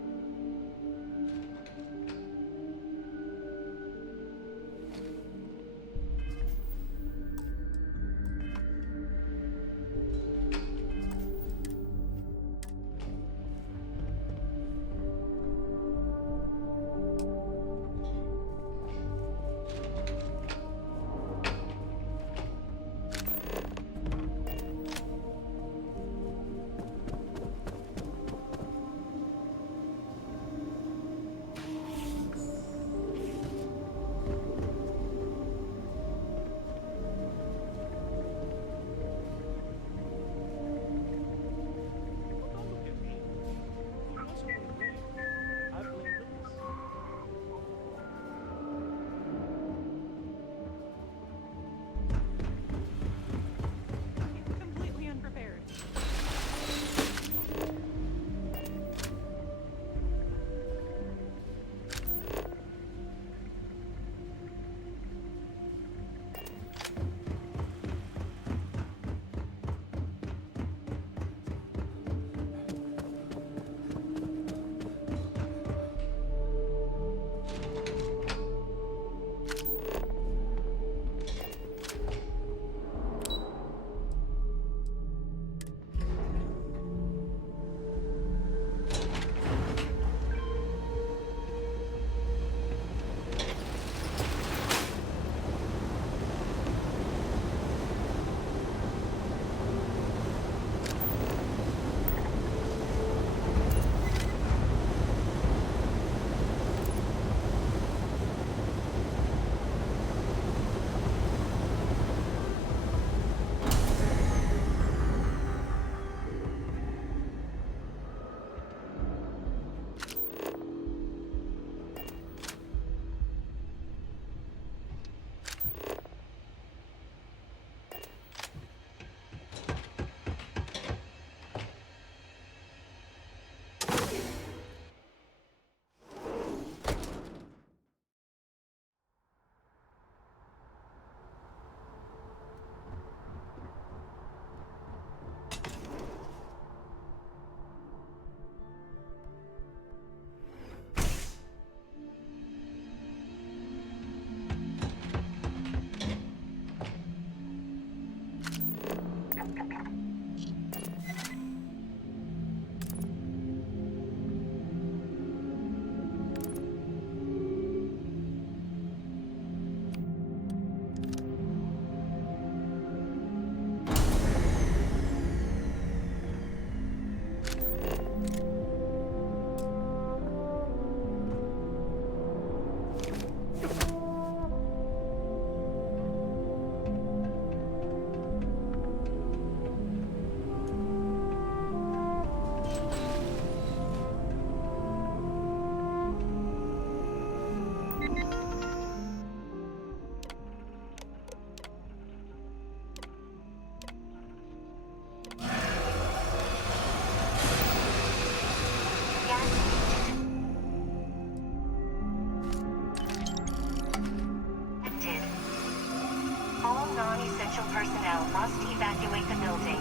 Non-essential personnel must evacuate the building.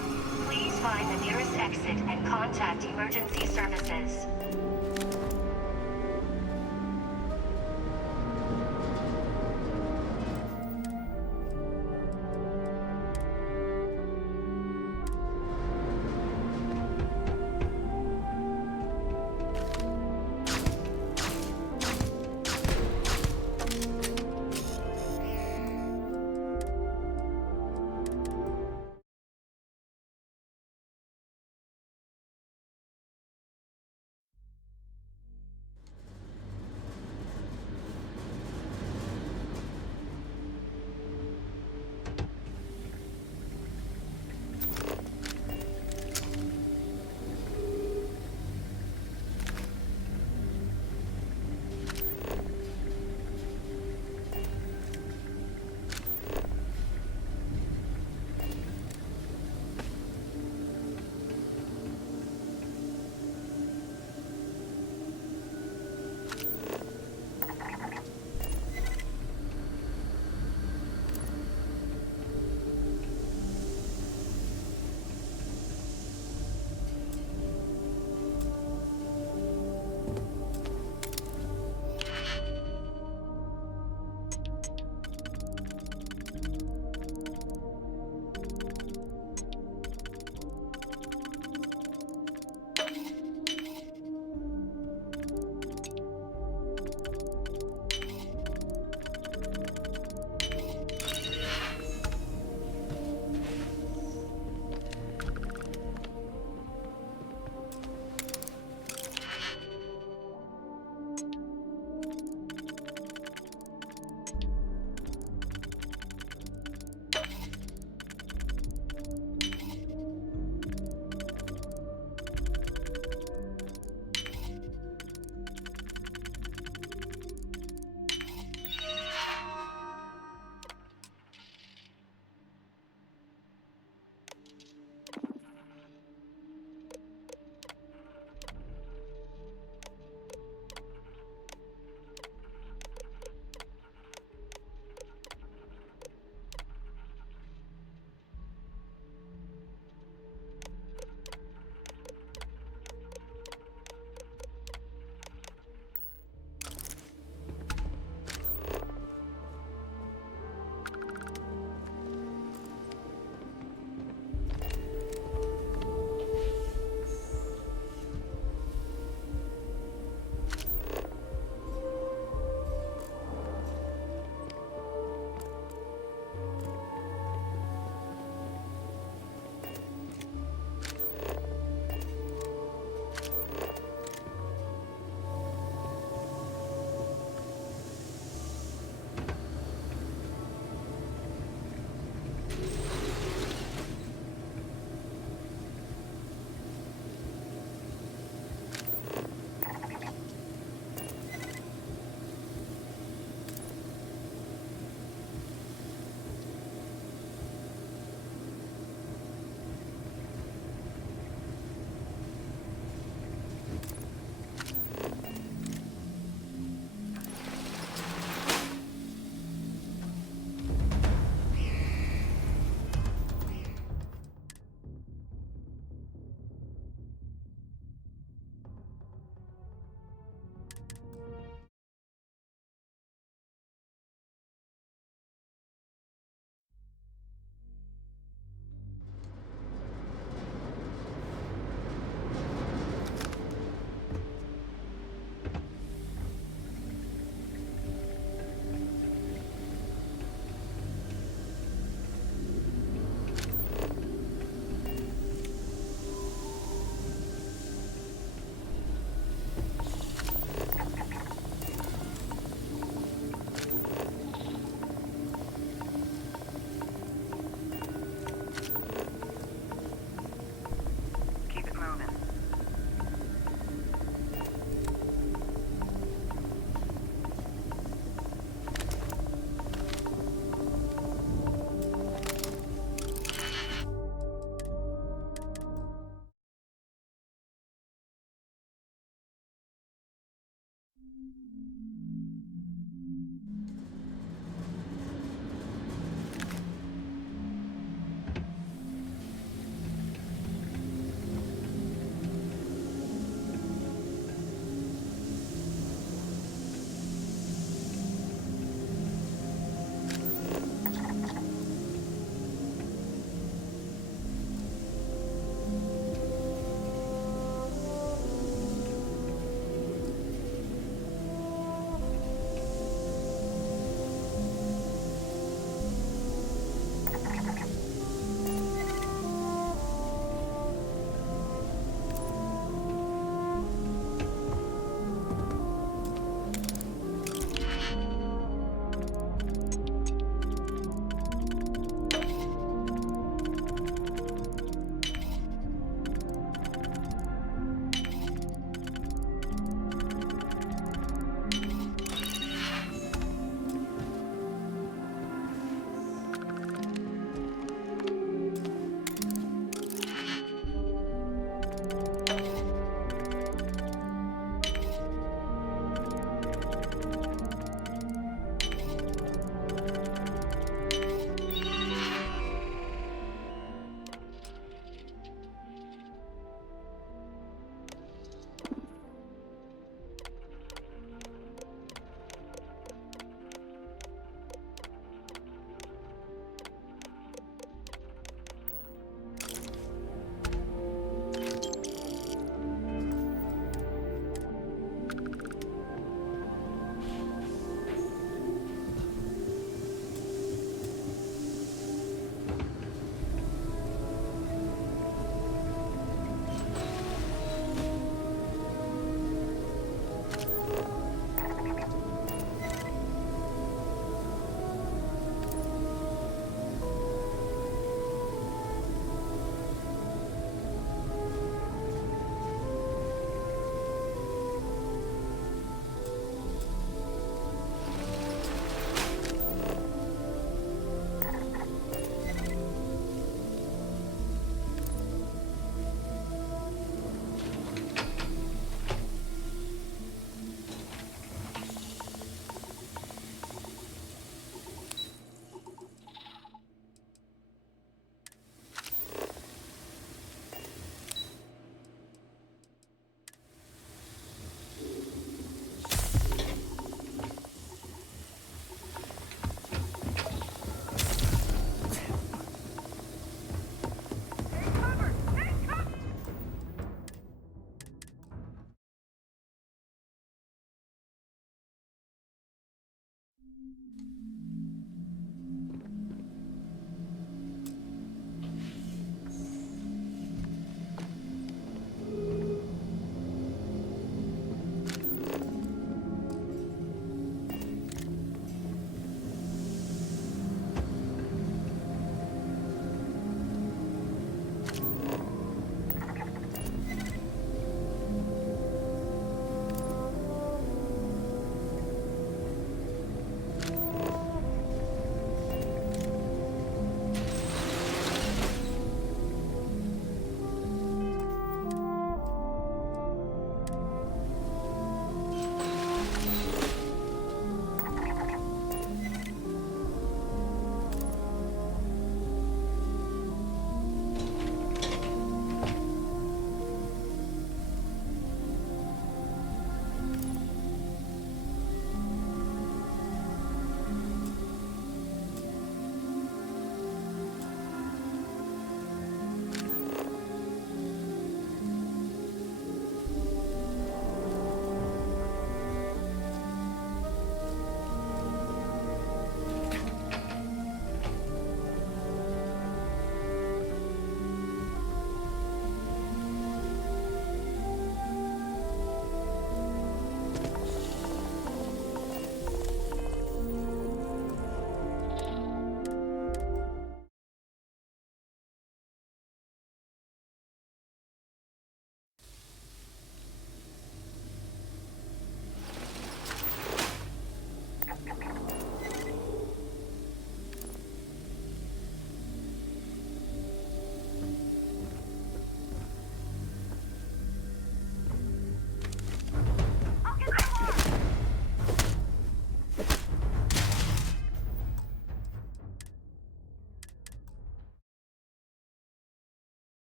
Please find the nearest exit and contact emergency services.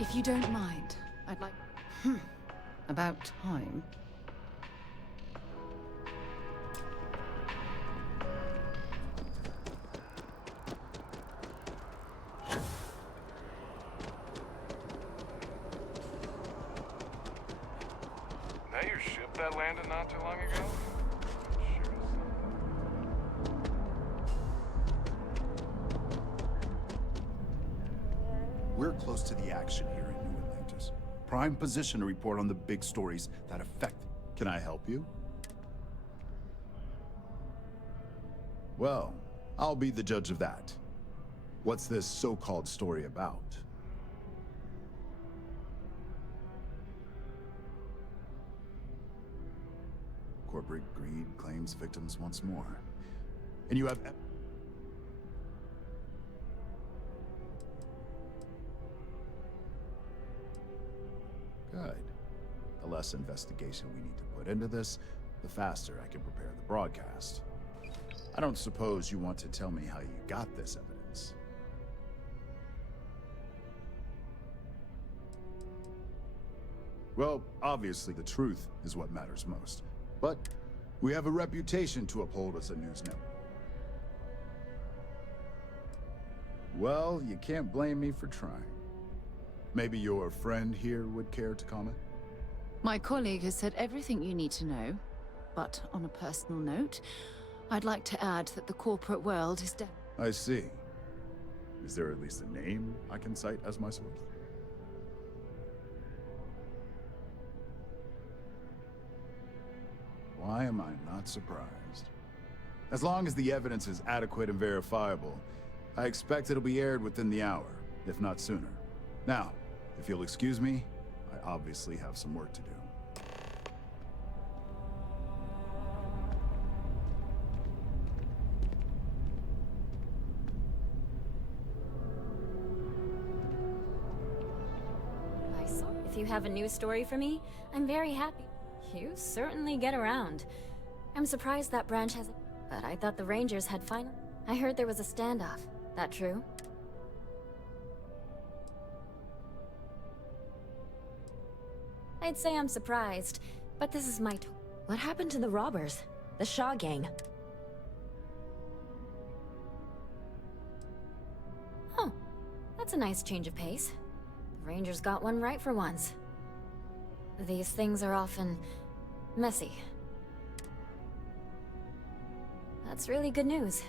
If you don't mind, I'd like... About time. That your ship that landed not too long ago? We're close to the action here in New Atlantis. Prime position to report on the big stories that affect. Can I help you? Well, I'll be the judge of that. What's this so-called story about? Corporate greed claims victims once more. And you have... Good. The less investigation we need to put into this, the faster I can prepare the broadcast. I don't suppose you want to tell me how you got this evidence. Well, obviously the truth is what matters most. But we have a reputation to uphold as a news network. Well, you can't blame me for trying. Maybe your friend here would care to comment? My colleague has said everything you need to know, but on a personal note, I'd like to add that the corporate world is I see. Is there at least a name I can cite as my source? Why am I not surprised? As long as the evidence is adequate and verifiable, I expect it'll be aired within the hour, if not sooner. Now, if you'll excuse me, I obviously have some work to do. If you have a news story for me, I'm very happy. You certainly get around. I'm surprised that branch hasn't... But I thought the Rangers had final... I heard there was a standoff. That true? I'd say I'm surprised, but this is my... What happened to the robbers? The Shaw gang? Oh, that's a nice change of pace. The Rangers got one right for once. These things are often... messy. That's really good news.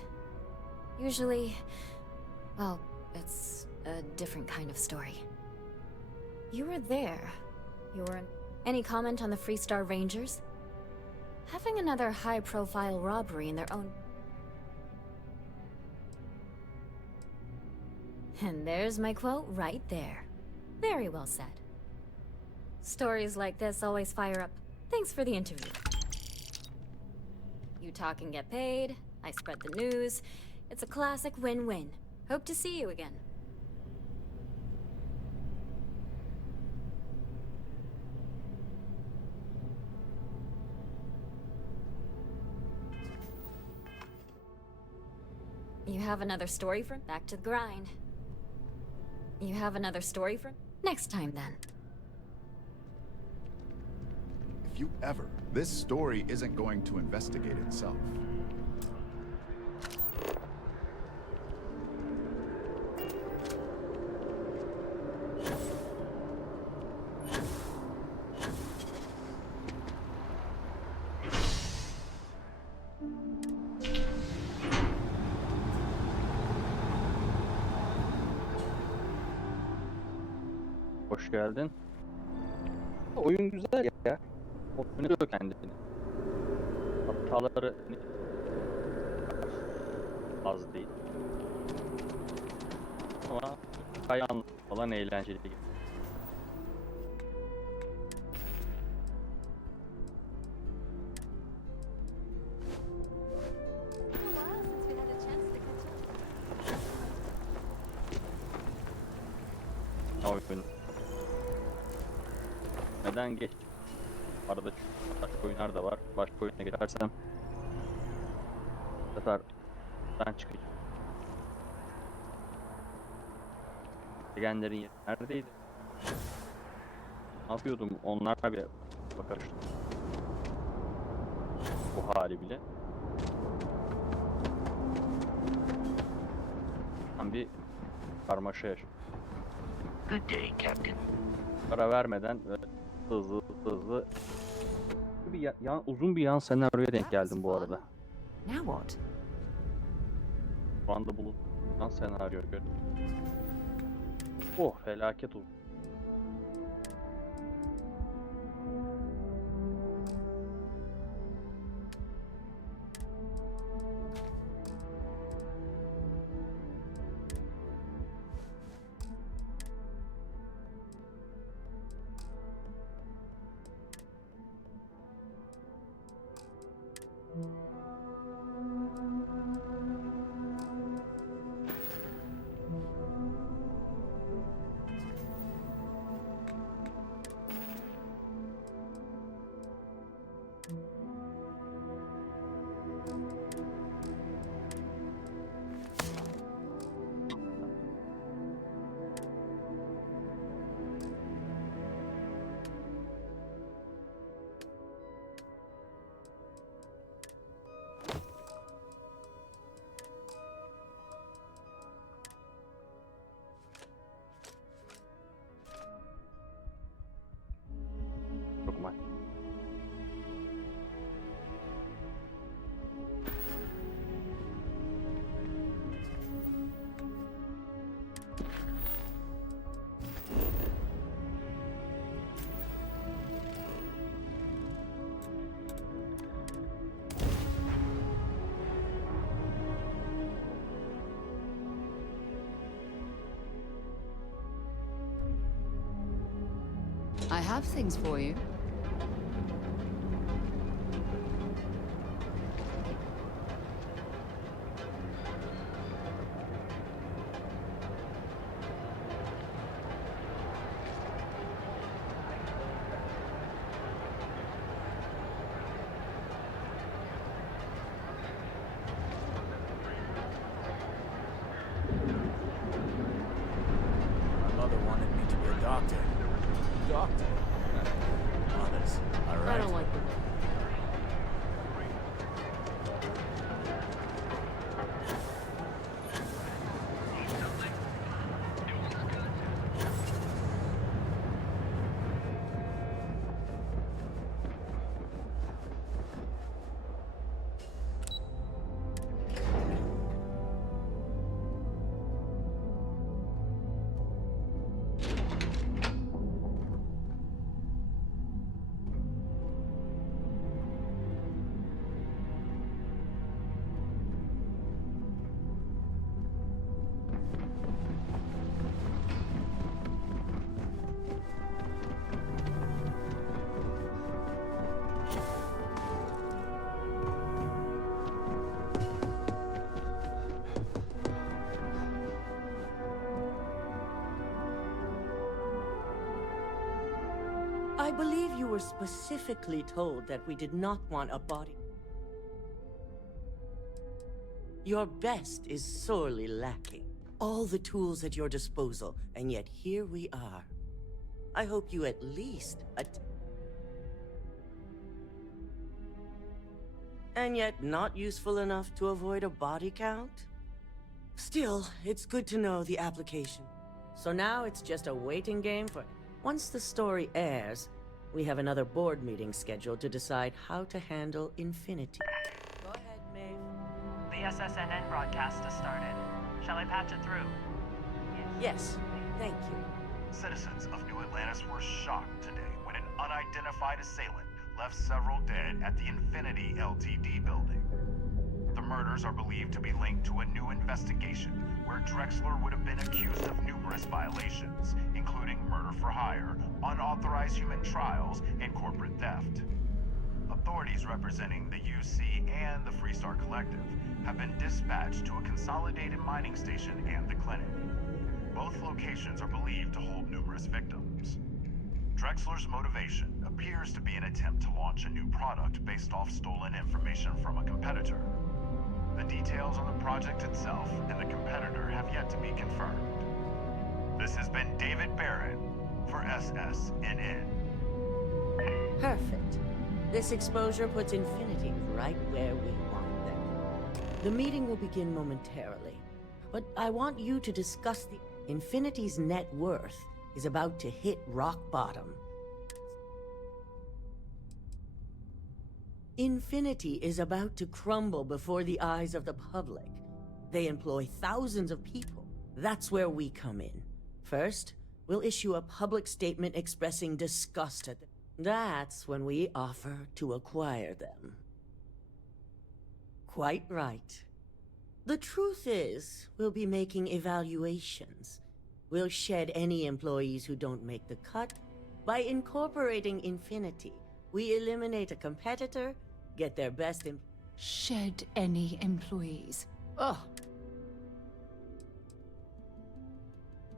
Usually... well, it's a different kind of story. You were there. You were... Any comment on the Freestar Rangers? Having another high-profile robbery in their own... And there's my quote right there. Very well said. Stories like this always fire up. Thanks for the interview. You talk and get paid. I spread the news. It's a classic win-win. Hope to see you again. You have another story for... Back to the grind. You have another story for... Next time, then. If you ever... This story isn't going to investigate itself. Hoş geldin. Oyun güzel ya. Oynuyor kendini. Hataları az değil. Ama kayan falan eğlenceli gibi. Oyun. Neden geç? Arada başka oyunlar da var. Başka oyuna geçersem bu sefer ben çıkacağım. Gezegenlerin yeri neredeydi? Ne yapıyordum? Onlar bir bakarız. Bu hali bile. Tam bir karmaşa yaşıyor. Good day, Captain. Para vermeden hızlı bir uzun bir yan senaryoya denk geldim bu arada. Now what? Şu anda bulunan senaryo gördüm. Oh, felaket oldu. Normal. I have things for you. My mother wanted me to be a doctor. Doctor? Honest, all right? I don't like the I believe you were specifically told that we did not want a body. Your best is sorely lacking. All the tools at your disposal, and yet here we are. I hope you at least and yet not useful enough to avoid a body count? Still, it's good to know the application. So now it's just a waiting game for... Once the story airs, we have another board meeting scheduled to decide how to handle Infinity. Go ahead, Maeve. The SSNN broadcast has started. Shall I patch it through? Yes, thank you. Citizens of New Atlantis were shocked today when an unidentified assailant left several dead at the Infinity LTD building. The murders are believed to be linked to a new investigation where Drexler would have been accused of numerous violations, including murder for hire, unauthorized human trials, and corporate theft. Authorities representing the UC and the Freestar Collective have been dispatched to a consolidated mining station and the clinic. Both locations are believed to hold numerous victims. Drexler's motivation appears to be an attempt to launch a new product based off stolen information from a competitor. The details on the project itself and the competitor have yet to be confirmed. This has been David Barrett for SSNN. Perfect. This exposure puts Infinity right where we want them. The meeting will begin momentarily, but I want you to discuss the... Infinity's net worth is about to hit rock bottom. Infinity is about to crumble before the eyes of the public. They employ thousands of people. That's where we come in. First, we'll issue a public statement expressing disgust at them. That's when we offer to acquire them. Quite right. The truth is, we'll be making evaluations. We'll shed any employees who don't make the cut. By incorporating Infinity, we eliminate a competitor, get their best in... Shed any employees. Ugh.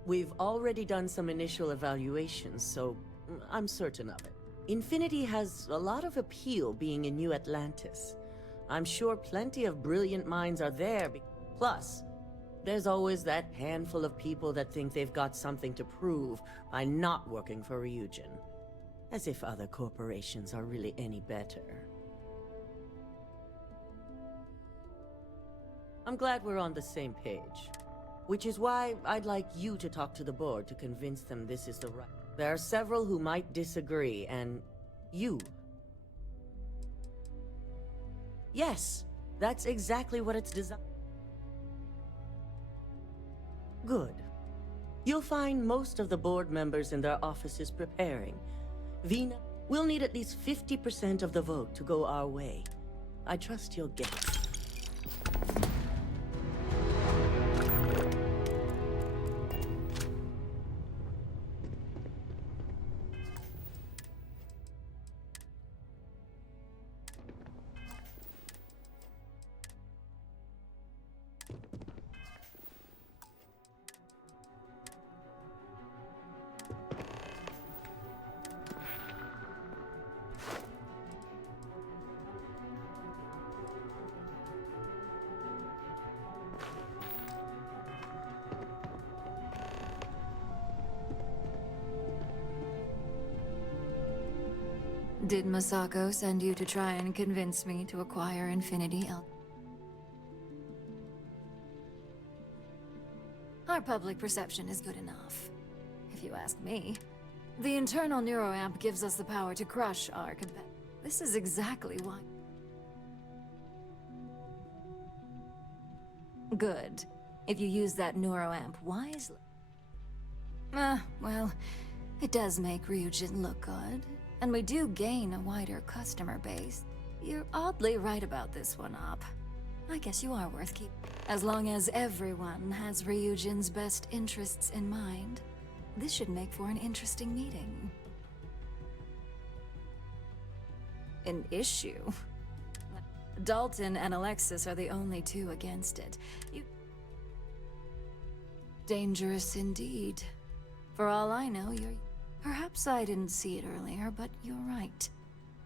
We've already done some initial evaluations, so I'm certain of it. Infinity has a lot of appeal being in New Atlantis. I'm sure plenty of brilliant minds are there. Plus, there's always that handful of people that think they've got something to prove by not working for Ryujin. As if other corporations are really any better. I'm glad we're on the same page. Which is why I'd like you to talk to the board to convince them this is the right... There are several who might disagree, and you. Yes, that's exactly what it's designed. Good. You'll find most of the board members in their offices preparing. Vina, we'll need at least 50% of the vote to go our way. I trust you'll get it. Did Masako send you to try and convince me to acquire Infinity L? Our public perception is good enough, if you ask me. The internal neuroamp gives us the power to crush our competitors. This is exactly why. Good. If you use that neuroamp wisely. Well, it does make Ryujin look good. And we do gain a wider customer base. You're oddly right about this one, Op. I guess you are worth keeping. As long as everyone has Ryujin's best interests in mind, this should make for an interesting meeting. An issue? Dalton and Alexis are the only two against it. Dangerous indeed. For all I know, you're... Perhaps I didn't see it earlier, but you're right.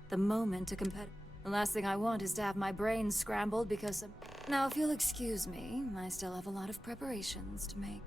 The moment a competitor... The last thing I want is to have my brain scrambled because of... Now, if you'll excuse me, I still have a lot of preparations to make.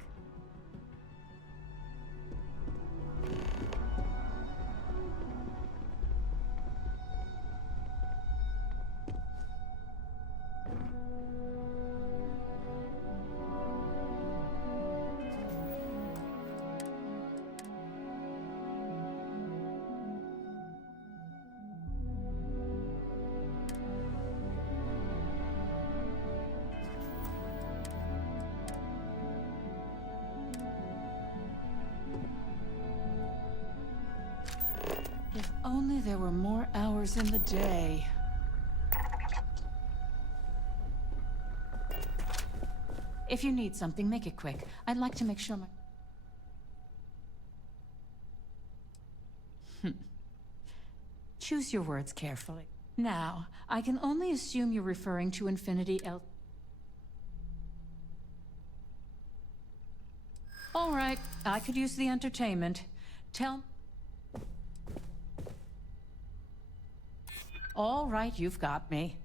If only there were more hours in the day. If you need something, make it quick. I'd like to make sure my... Choose your words carefully. Now, I can only assume you're referring to Infinity L... All right, I could use the entertainment. Tell... All right, you've got me.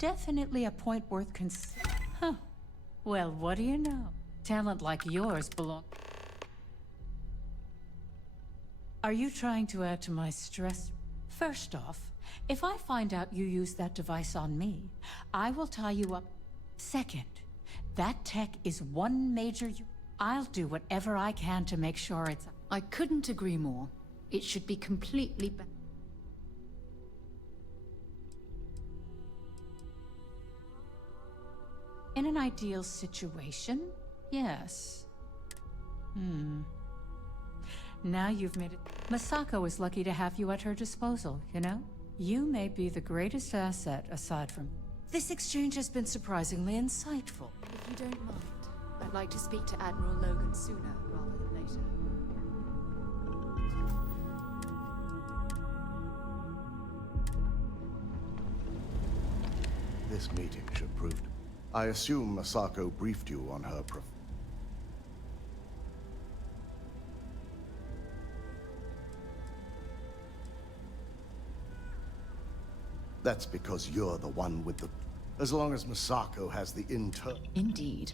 Definitely a point worth Huh. Well, what do you know? Talent like yours belong... Are you trying to add to my stress? First off, if I find out you used that device on me, I will tie you up. Second, that tech is one major... I'll do whatever I can to make sure it's... I couldn't agree more. It should be completely... In an ideal situation, yes. Now you've made it... Masako is lucky to have you at her disposal, you know? You may be the greatest asset aside from... This exchange has been surprisingly insightful. If you don't mind, I'd like to speak to Admiral Logan sooner rather than later. This meeting should prove... I assume Masako briefed you on her That's because you're the one with the... As long as Masako has the Indeed.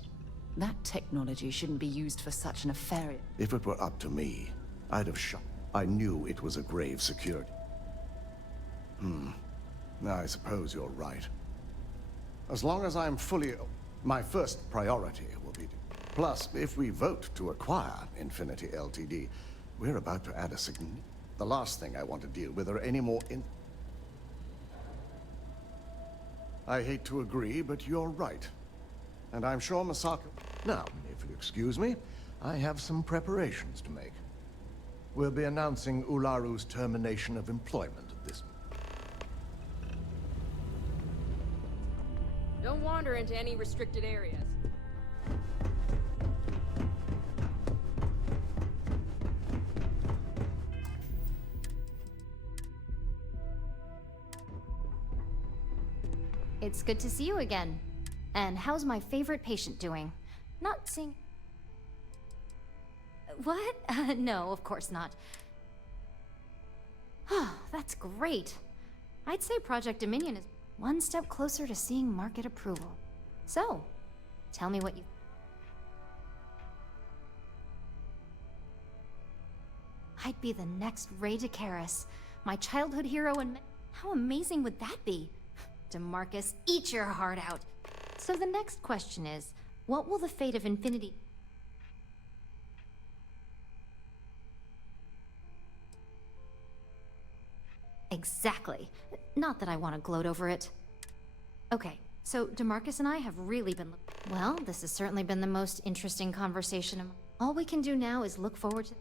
That technology shouldn't be used for such an nefarious... If it were up to me, I'd have shot. I knew it was a grave security. I suppose you're right. As long as I'm fully... My first priority will be to... Plus, if we vote to acquire Infinity Ltd, we're about to add a significant... The last thing I want to deal with are any more I hate to agree, but you're right. And I'm sure Masako... Now, if you excuse me, I have some preparations to make. We'll be announcing Ularu's termination of employment at this... Don't wander into any restricted areas. It's good to see you again. And how's my favorite patient doing? Not seeing... What? No, of course not. That's great. I'd say Project Dominion is one step closer to seeing market approval. So, tell me what you... I'd be the next Ray DeCaris, my childhood hero, and how amazing would that be? DeMarcus, eat your heart out. So the next question is, what will the fate of Infinity... Exactly. Not that I want to gloat over it. Okay, so DeMarcus and I have really been... Well, this has certainly been the most interesting conversation. All we can do now is look forward to...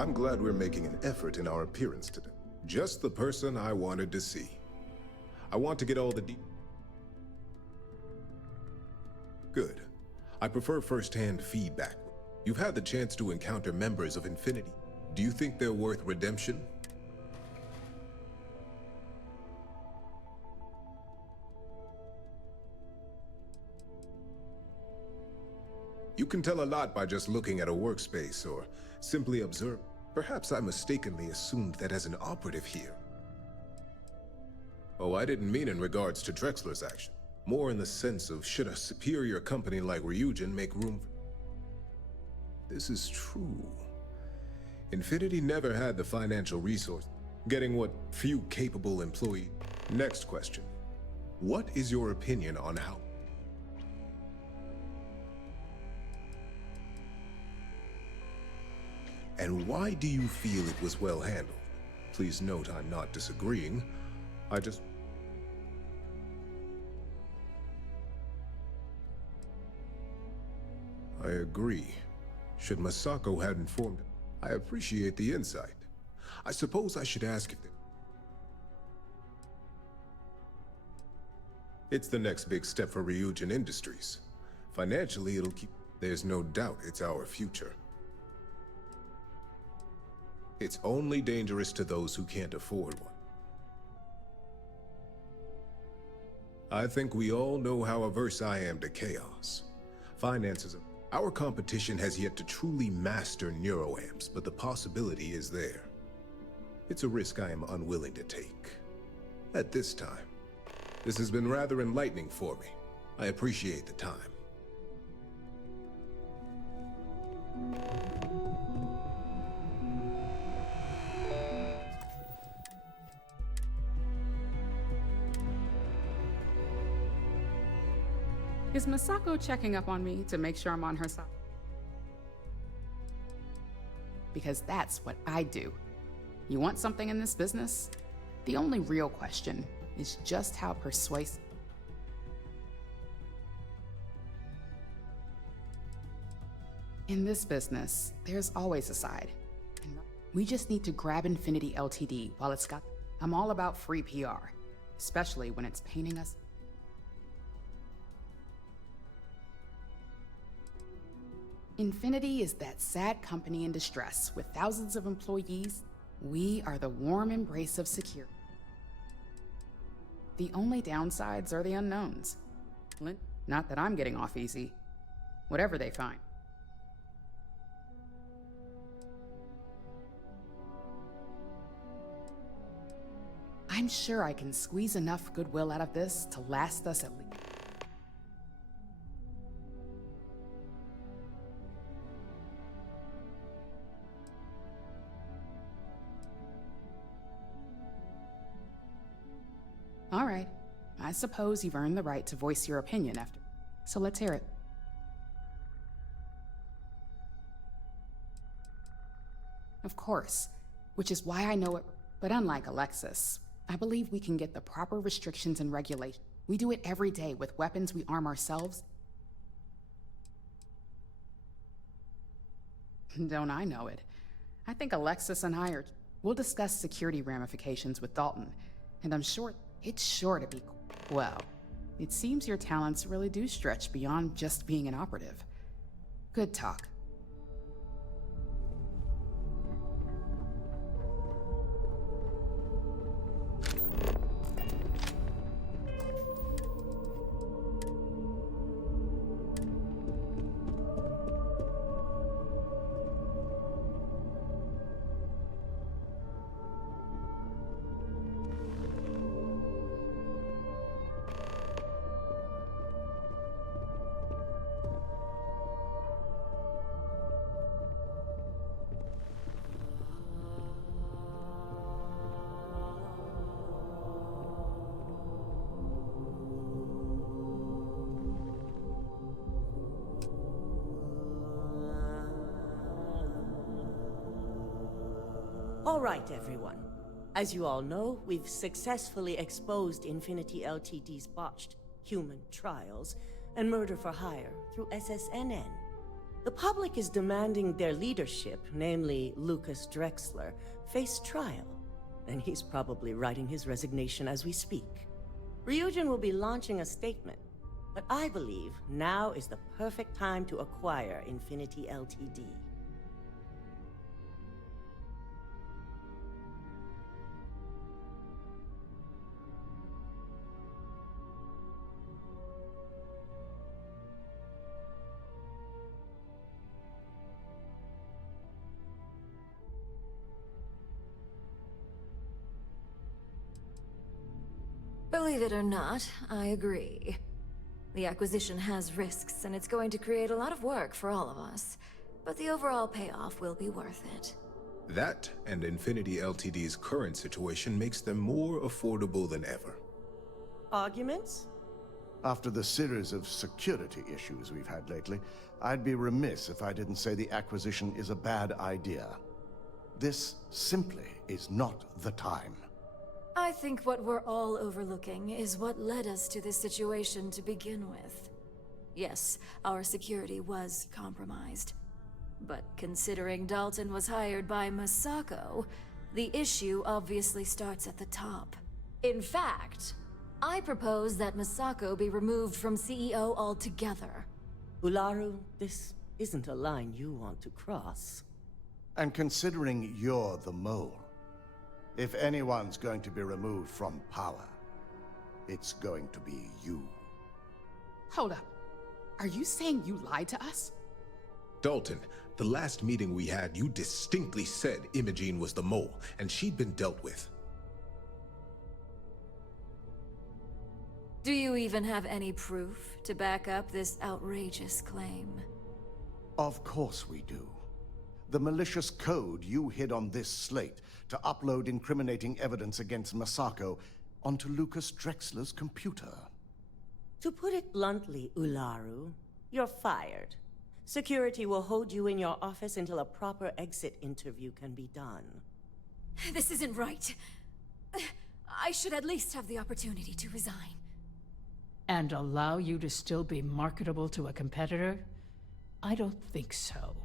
I'm glad we're making an effort in our appearance today. Just the person I wanted to see. I want to get all the Good. I prefer first-hand feedback. You've had the chance to encounter members of Infinity. Do you think they're worth redemption? You can tell a lot by just looking at a workspace or simply observe. Perhaps I mistakenly assumed that as an operative here. Oh, I didn't mean in regards to Drexler's action. More in the sense of, should a superior company like Ryujin make room for... This is true. Infinity never had the financial resource, getting what few capable employees... Next question. What is your opinion on how... And why do you feel it was well handled? Please note I'm not disagreeing. I agree. Should Masako had informed... I appreciate the insight. I suppose I should ask if... It's the next big step for Ryujin Industries. Financially, it'll keep... There's no doubt it's our future. It's only dangerous to those who can't afford one. I think we all know how averse I am to chaos. Finances are... Our competition has yet to truly master neuroamps, but the possibility is there. It's a risk I am unwilling to take. At this time. This has been rather enlightening for me. I appreciate the time. Is Masako checking up on me to make sure I'm on her side? Because that's what I do. You want something in this business? The only real question is just how persuasive. In this business, there's always a side. And we just need to grab Infinity Ltd while it's got... I'm all about free PR, especially when it's painting us. Infinity is that sad company in distress with thousands of employees. We are the warm embrace of security. The only downsides are the unknowns. Not that I'm getting off easy. Whatever they find. I'm sure I can squeeze enough goodwill out of this to last us at least. All right. I suppose you've earned the right to voice your opinion after. So let's hear it. Of course. Which is why I know it. But unlike Alexis, I believe we can get the proper restrictions and regulations. We do it every day with weapons we arm ourselves. Don't I know it? I think Alexis and I we'll discuss security ramifications with Dalton, and I'm sure it's sure to be... Well, it seems your talents really do stretch beyond just being an operative. Good talk. All right, everyone. As you all know, we've successfully exposed Infinity Ltd's botched human trials and murder for hire through SSNN. The public is demanding their leadership, namely Lucas Drexler, face trial, and he's probably writing his resignation as we speak. Ryujin will be launching a statement, but I believe now is the perfect time to acquire Infinity Ltd. Believe it or not, I agree. The acquisition has risks, and it's going to create a lot of work for all of us. But the overall payoff will be worth it. That and Infinity Ltd's current situation makes them more affordable than ever. Arguments? After the series of security issues we've had lately, I'd be remiss if I didn't say the acquisition is a bad idea. This simply is not the time. I think what we're all overlooking is what led us to this situation to begin with. Yes, our security was compromised. But considering Dalton was hired by Masako, the issue obviously starts at the top. In fact, I propose that Masako be removed from CEO altogether. Ularu, this isn't a line you want to cross. And considering you're the mole, if anyone's going to be removed from power, it's going to be you. Hold up. Are you saying you lied to us? Dalton, the last meeting we had, you distinctly said Imogene was the mole, and she'd been dealt with. Do you even have any proof to back up this outrageous claim? Of course we do. The malicious code you hid on this slate to upload incriminating evidence against Masako onto Lucas Drexler's computer. To put it bluntly, Ularu, you're fired. Security will hold you in your office until a proper exit interview can be done. This isn't right. I should at least have the opportunity to resign. And allow you to still be marketable to a competitor? I don't think so.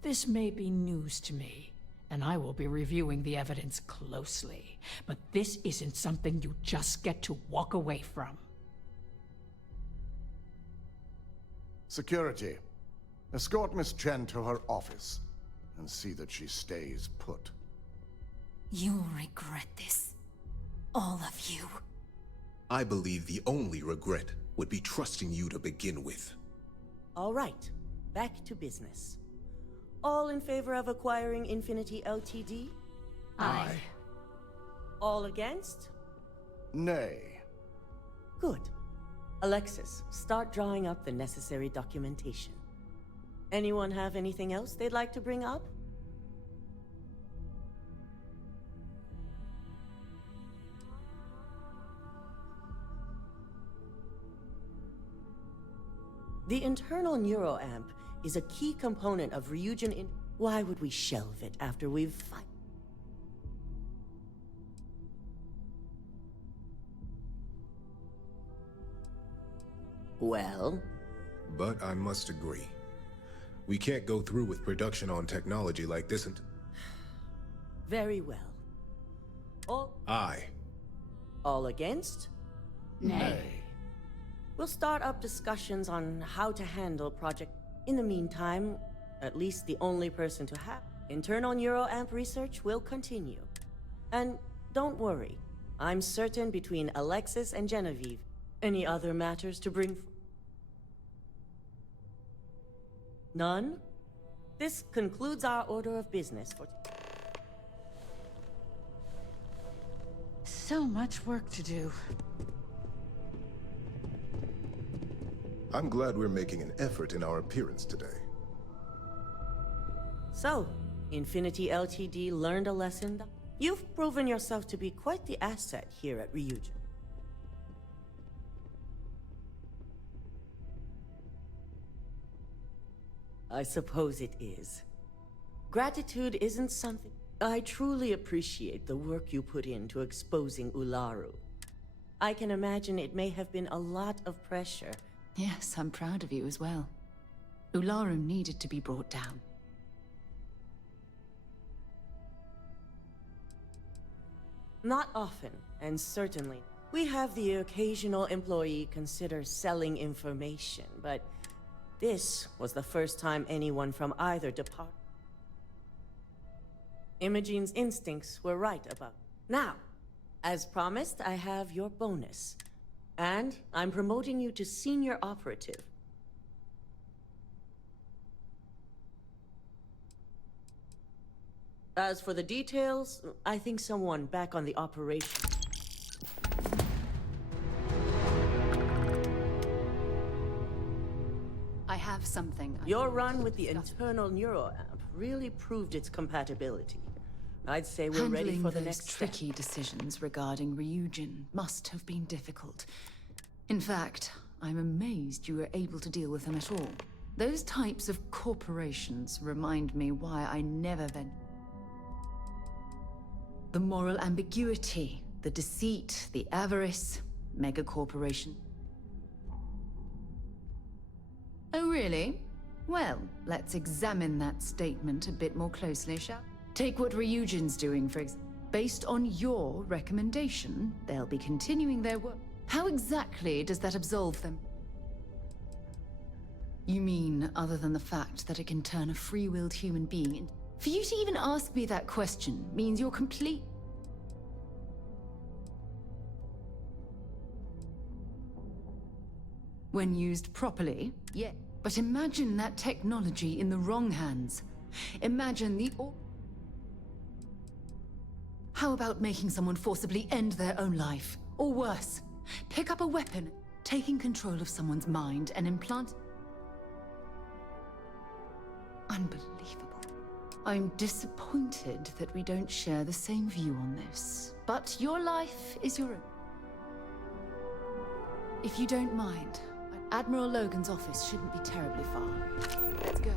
This may be news to me, and I will be reviewing the evidence closely. But this isn't something you just get to walk away from. Security, escort Miss Chen to her office and see that she stays put. You'll regret this. All of you. I believe the only regret would be trusting you to begin with. All right, back to business. All in favor of acquiring Infinity Ltd? Aye. All against? Nay. Good. Alexis, start drawing up the necessary documentation. Anyone have anything else they'd like to bring up? The internal neuroamp is a key component of Ryujin. Why would we shelve it after we've Well? But I must agree. We can't go through with production on technology like this and... Very well. Aye. All against? Nay. We'll start up discussions on how to handle project. In the meantime, at least the only person to have internal neuroamp research will continue. And don't worry, I'm certain between Alexis and Genevieve, any other matters to bring? None? This concludes our order of business for So much work to do. I'm glad we're making an effort in our appearance today. So, Infinity Ltd learned a lesson. You've proven yourself to be quite the asset here at Ryujin. I suppose it is. Gratitude isn't something... I truly appreciate the work you put into exposing Ularu. I can imagine it may have been a lot of pressure. Yes, I'm proud of you as well. Ularu needed to be brought down. Not often, and certainly. We have the occasional employee consider selling information, but this was the first time anyone from either department. Imogene's instincts were right about. Now, as promised, I have your bonus. And I'm promoting you to senior operative. As for the details, I think someone back on the operation. I have something. Your run with the internal neuroamp really proved its compatibility. I'd say we're ready for the next step. Tricky decisions regarding Ryujin must have been difficult. In fact, I'm amazed you were able to deal with them at all. Those types of corporations remind me why I never went. The moral ambiguity, the deceit, the avarice, megacorporation. Oh, really? Well, let's examine that statement a bit more closely, shall we? Take what Ryujin's doing, for example. Based on your recommendation, they'll be continuing their work. How exactly does that absolve them? You mean, other than the fact that it can turn a free-willed human being into... For you to even ask me that question means you're complete... When used properly, yeah. But imagine that technology in the wrong hands. Imagine the... How about making someone forcibly end their own life? Or worse, Pick up a weapon, taking control of someone's mind and implant... Unbelievable. I'm disappointed that we don't share the same view on this. But your life is your own. If you don't mind, Admiral Logan's office shouldn't be terribly far. Let's go.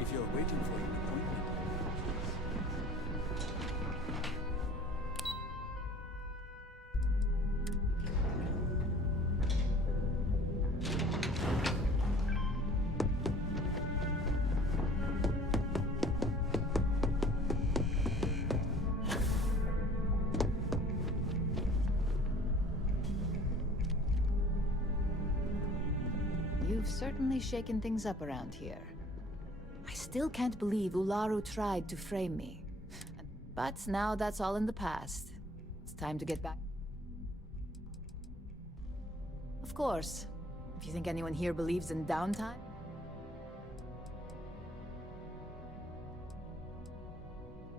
If you're waiting for an appointment, You've certainly shaken things up around here. I still can't believe Ularu tried to frame me. But now that's all in the past. It's time to get back. Of course, if you think anyone here believes in downtime.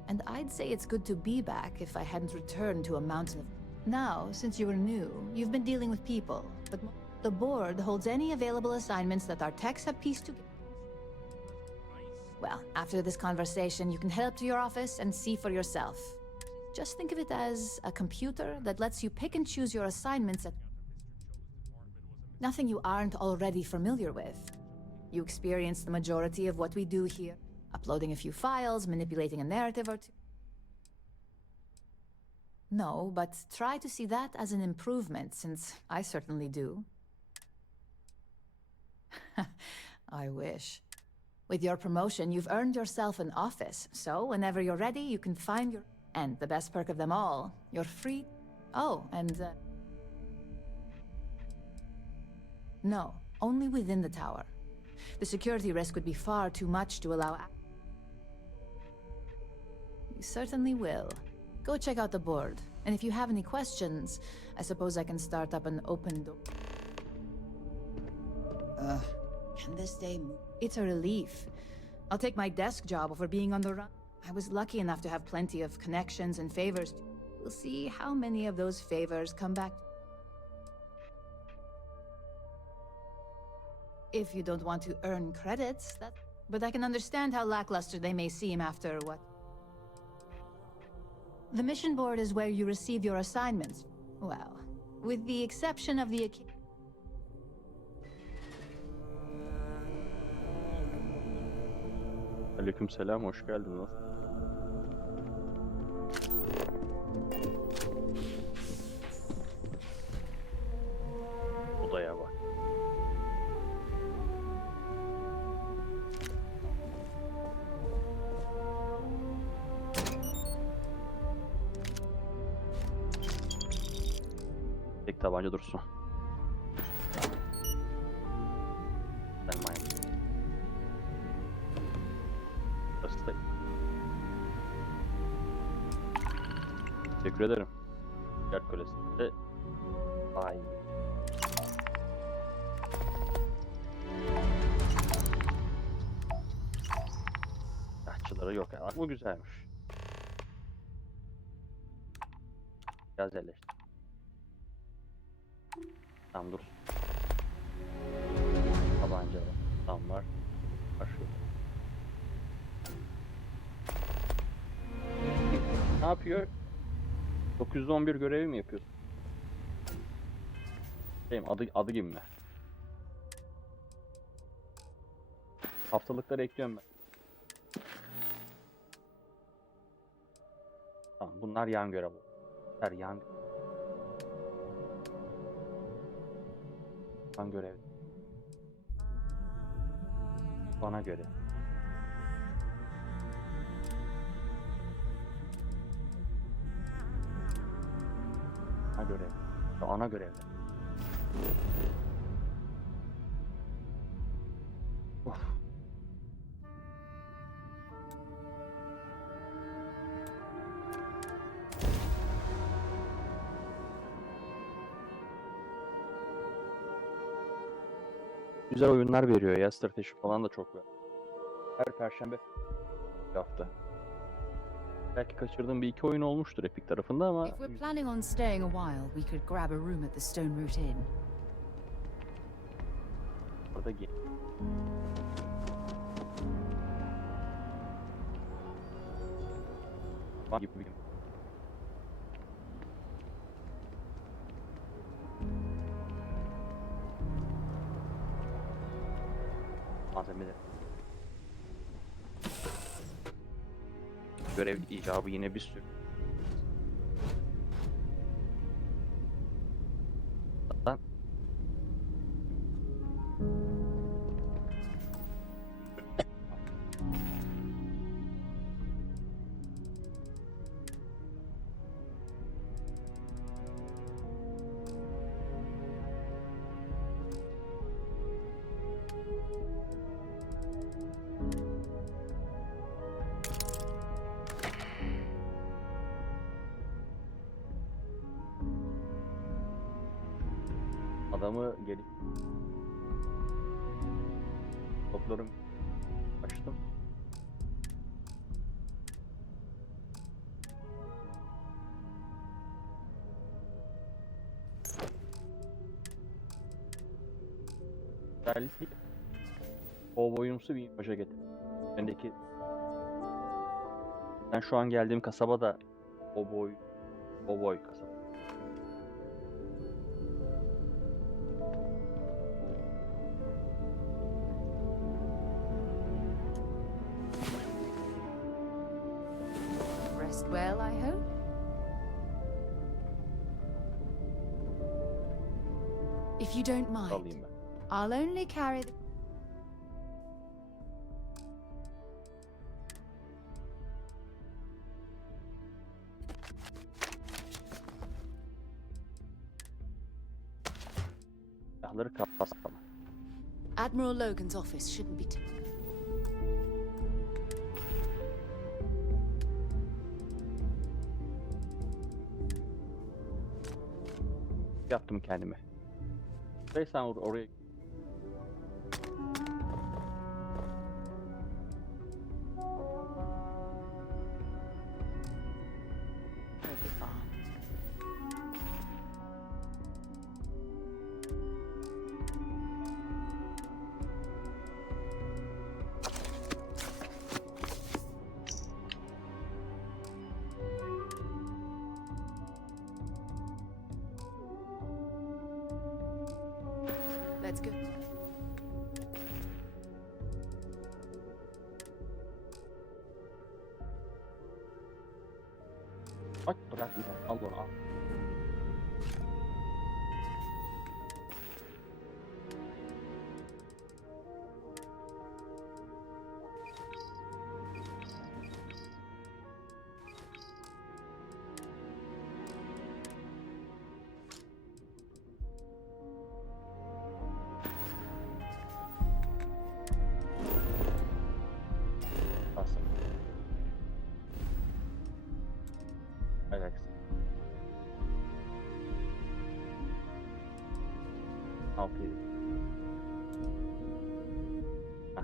And I'd say it's good to be back if I hadn't returned to a mountain of... Now, since you were new, you've been dealing with people, but the board holds any available assignments that our techs have pieced together. Well, after this conversation, you can head up to your office and see for yourself. Just think of it as a computer that lets you pick and choose your assignments at... Nothing you aren't already familiar with. You experience the majority of what we do here, uploading a few files, manipulating a narrative or two. No, but try to see that as an improvement, since I certainly do. I wish. With your promotion, you've earned yourself an office, so whenever you're ready, you can find your... And the best perk of them all, you're free... Oh, and... No, only within the tower. The security risk would be far too much to allow... You certainly will. Go check out the board, and if you have any questions, I suppose I can start up an open door. Can this day move? It's a relief. I'll take my desk job over being on the run. I was lucky enough to have plenty of connections and favors. We'll see how many of those favors come back. If you don't want to earn credits, that... But I can understand how lackluster they may seem after what... The mission board is where you receive your assignments. Well, with the exception of the... Aleykümselam, hoş geldin. Nasıl? Odaya bak. Tek tabanca dursun. Sen manyak. Teşekkür ederim. Yer Kulesi'nde aynı. Yaşçıları yok ya. Bak bu güzelmiş. Biraz yerleştir. Tamam dur. Tabanca var. Tam var. Başlıyor. Ne yapıyor? 911 görevi mi yapıyorsun? Adı gibi mi? Haftalıkları ekliyorum ben. Tamam, bunlar yan görev. Bunlar yan görev. Bana göre. Ana görev. Ana görev. Of. Güzel oyunlar veriyor ya. Strateji falan da çok var. Her perşembe bir hafta. Belki kaçırdığım bir iki oyun olmuştur Epic tarafında ama If we're planning on staying a while, we could grab a room at the Stone Root Inn. orada gel. Var gibi bir malzemeler. Görev icabı yine bir sürü. Lan. Adamı gelip toplarım açtım. Özellikle kovboyumsu bir imaja getirdim. Bendeki ben şu an geldiğim kasaba da kovboy kasaba. Rest well, I hope. If you don't mind, Alayım ben. I'll only carry the... Silahları kapatsam. Admiral Logan's office shouldn't be... Yaptım kendime. Sen oraya It'll be fine. Let's go. Bak bırak bir al onu al. Bastım. Evet. Altı yedi. Hah.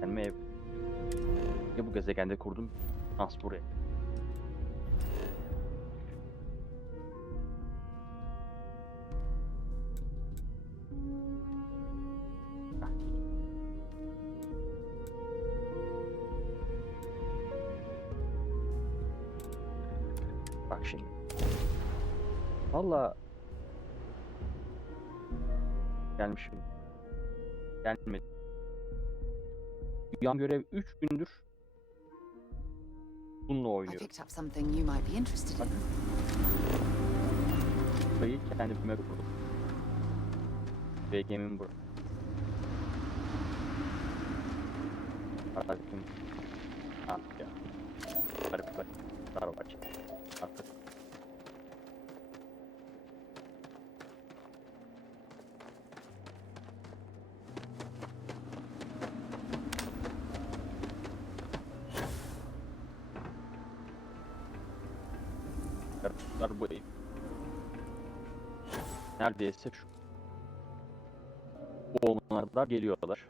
Kendime ev. Ya bu gezegende kurdum. Şans buraya. Hah. Bak şimdi. Valla gelmişim. Gelmedi. Yan görev 3 gündür bununla I oynuyorum. picked up something you might be interested in. Burayı kendime kurdum. BG'min burada. Arazim. Ah ya. Garip garip. Dar var. Artık. Arkadaşlar bu ev. Neredeyse şu. Bu olmalar geliyorlar.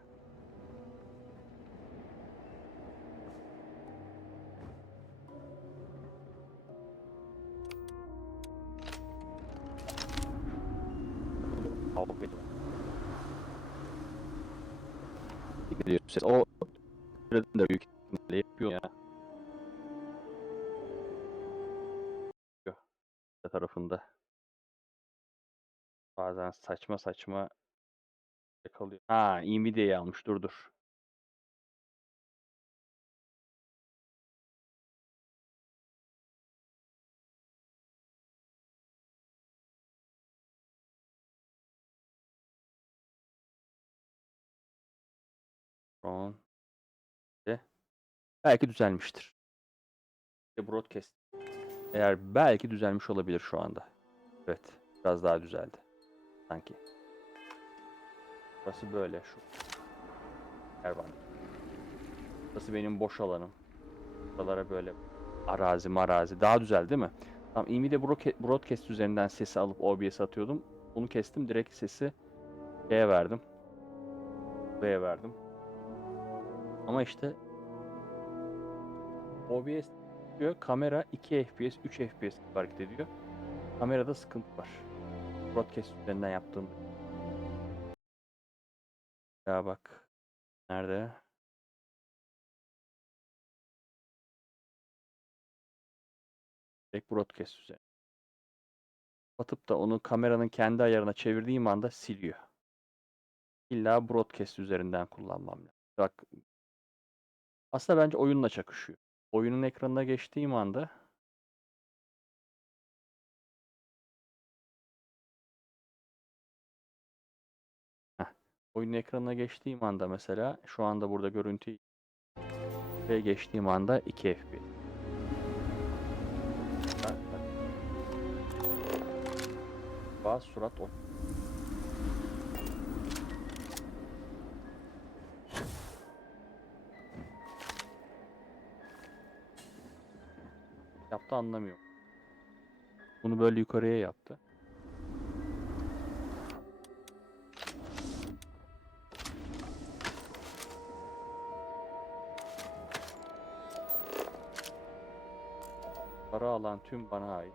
Gidiyor ses. O da büyük ihtimalle yapıyor ya. Tarafında. Bazen saçma saçma kalıyor. Ha, Nvidia'yı almış. Dur. Son. Belki düzelmiştir. Broadcast. Eğer belki düzelmiş olabilir şu anda. Evet. Biraz daha düzeldi. Sanki. Burası böyle. Şu. Yer var. Burası benim boş alanım. Buralara böyle arazi. Daha güzel değil mi? Tamam. Nvidia Broadcast üzerinden sesi alıp OBS'e atıyordum. Bunu kestim. Direkt sesi şeye verdim. Buraya verdim. Ama işte OBS diyor, kamera 2 FPS, 3 FPS hareket ediyor. Kamerada sıkıntı var. Broadcast üzerinden yaptığım. Ya bak. Nerede? Direkt broadcast üzerine. Atıp da onu kameranın kendi ayarına çevirdiğim anda siliyor. İlla broadcast üzerinden kullanmam lazım. Bak. Aslında bence oyunla çakışıyor. Oyunun ekranına geçtiğim anda oyunun ekranına geçtiğim anda mesela şu anda burada görüntü ve geçtiğim anda 2 FPS. Bazı surat o. Yaptı anlamıyorum. Bunu böyle yukarıya yaptı. Para alan tüm bana ait.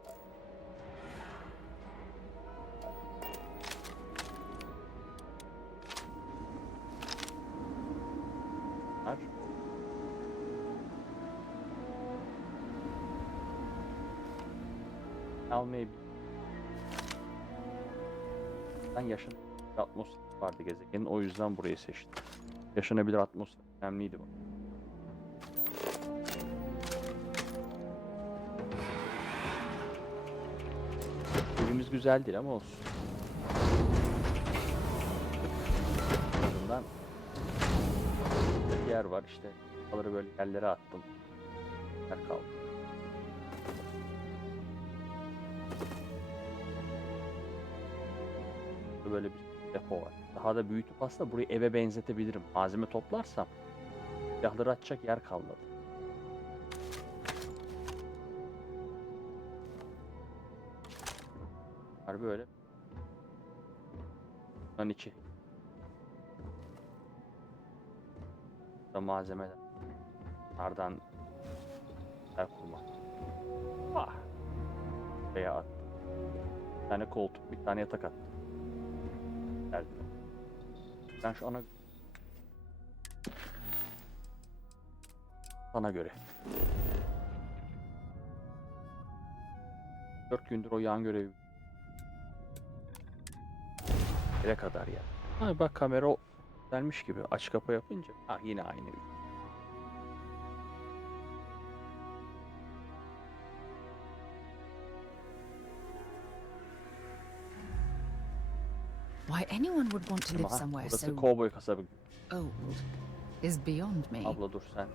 Var. Almayı ben yaşanabilir atmosfer vardı gezegenin, o yüzden burayı seçtim. Yaşanabilir atmosfer önemliydi bu. Evimiz güzel değil ama olsun. Bundan bir yer var işte. Buraları böyle yerlere attım. Yer kaldı. Böyle bir depo var. Daha da büyütüp aslında burayı eve benzetebilirim. Malzeme toplarsam silahları atacak yer kalmadı. Var böyle. Bunun içi. Burada malzemeler. Bunlardan yer kurmak. Ah. Buraya attım. Bir tane koltuk, bir tane yatak attım. Derdim. Ben şu ana sana göre 4 gündür o yan görevi yere kadar ya. Ha bak kamera gelmiş gibi aç kapa yapınca yine aynı. Why anyone would want to live somewhere Burası so kovboy kasabı. old is beyond me. Abla dur sen.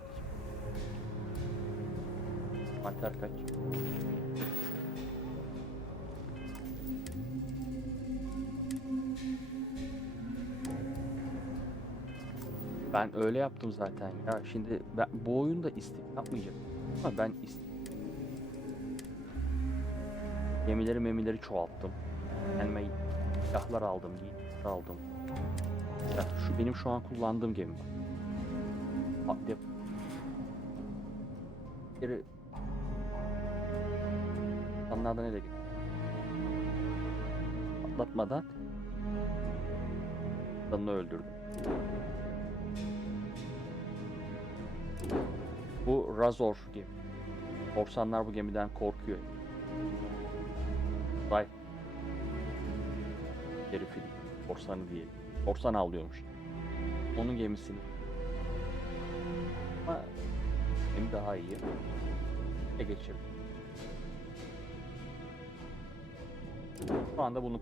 Mantar kaç. Ben öyle yaptım zaten ya. Şimdi ben bu oyunda istek yapmayacağım. Ama ben Gemileri çoğalttım. Kendime silahlar aldım, giysiler aldım. Ya benim şu an kullandığım gemi. Geri insanlardan ele geçti. Atlatmadan adamını öldürdüm. Bu Razor gemi. Korsanlar bu gemiden korkuyor. Uzay. Herifin korsanı diye. Korsan avlıyormuş. Onun gemisini. Ama gemi daha iyi. Ne geçirdim. Şu anda bunu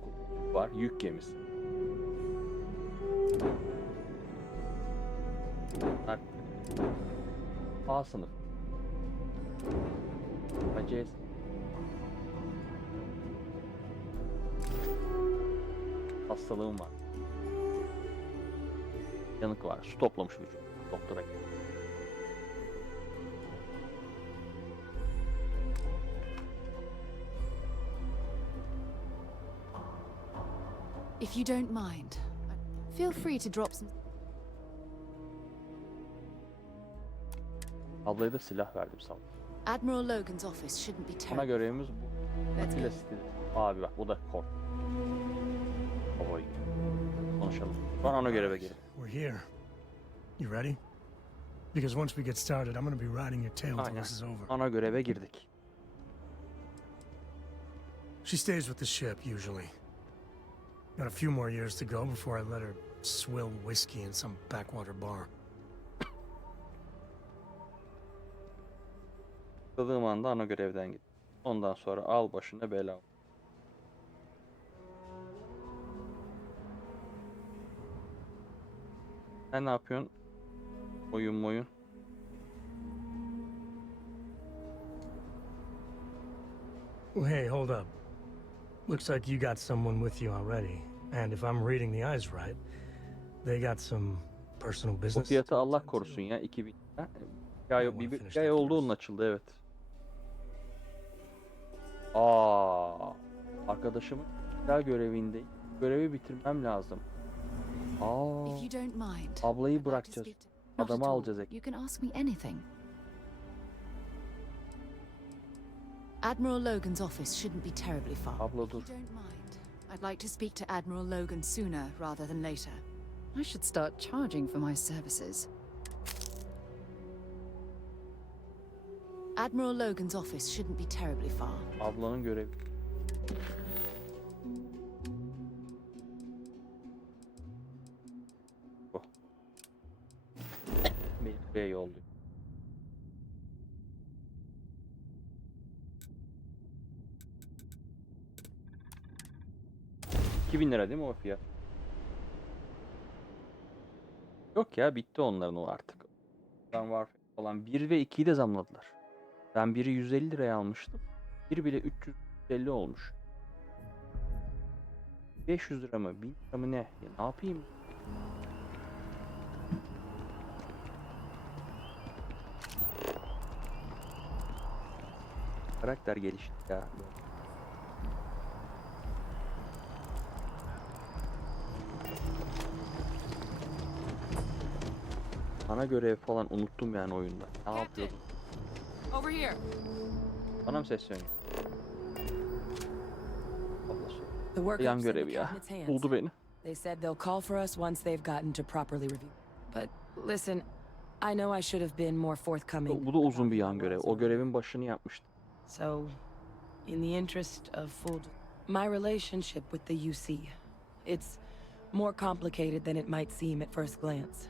var. Yük gemisi. Bunlar A sınıf. Macerası. Hastalığım var. Yanık var. Su toplamış vücut. Doktora gel. If you don't mind, feel free to drop some... Ablaya da silah verdim sana. Admiral Logan's office shouldn't be Ana terrible. görevimiz bu. Let's go. Abi bak bu da kork. Havayı. Konuşalım. Sonra ana göreve gelin. We're here. You ready? Because once we get started, I'm gonna be riding your tail till Aynen. this is over. Ana göreve girdik. She stays with the ship, usually. Got a few more years to go before I let her swill whiskey in some backwater bar. Sıkıldığım anda ana görevden git. Ondan sonra al başına bela. Sen ne yapıyorsun? Oyun. Well, hey, hold up. Looks like you got someone with you already. And if I'm reading the eyes right, they got some personal Bu business. fiyatı Allah korusun ya 2000. Bir ay oldu onun açıldı evet. Arkadaşımın silah görevinde görevi bitirmem lazım. If you don't mind, Ablayı bırakacağız. not Adamı at all. alacağız. You can ask me anything. Admiral Logan's office shouldn't be terribly far. Abla dur. If you don't mind, I'd like to speak to Admiral Logan sooner rather than later. I should start charging for my services. Admiral Logan's office shouldn't be terribly far. Ablanın görevi. Bu. Beni buraya yolluyor. $2000 değil mi o fiyat? Yok ya bitti onların o artık. Ben var falan 1 ve 2'yi de zamladılar. Ben biri 150 liraya almıştım. Biri bile 350 olmuş. 500 lira mı? 1000 lira mı ne? Ya ne yapayım? Karakter gelişti ya. Ana görev falan unuttum yani oyunda. Ne yapıyordum? Over here. Bana mı sesleniyor? The work Yan görevi ya. Buldu beni. They said they'll call for us once they've gotten to properly review. But listen, I know I should have been more forthcoming. Bu da uzun bir yan görev. O görevin başını yapmıştım. So, in the interest of full... My relationship with the UC, it's more complicated than it might seem at first glance.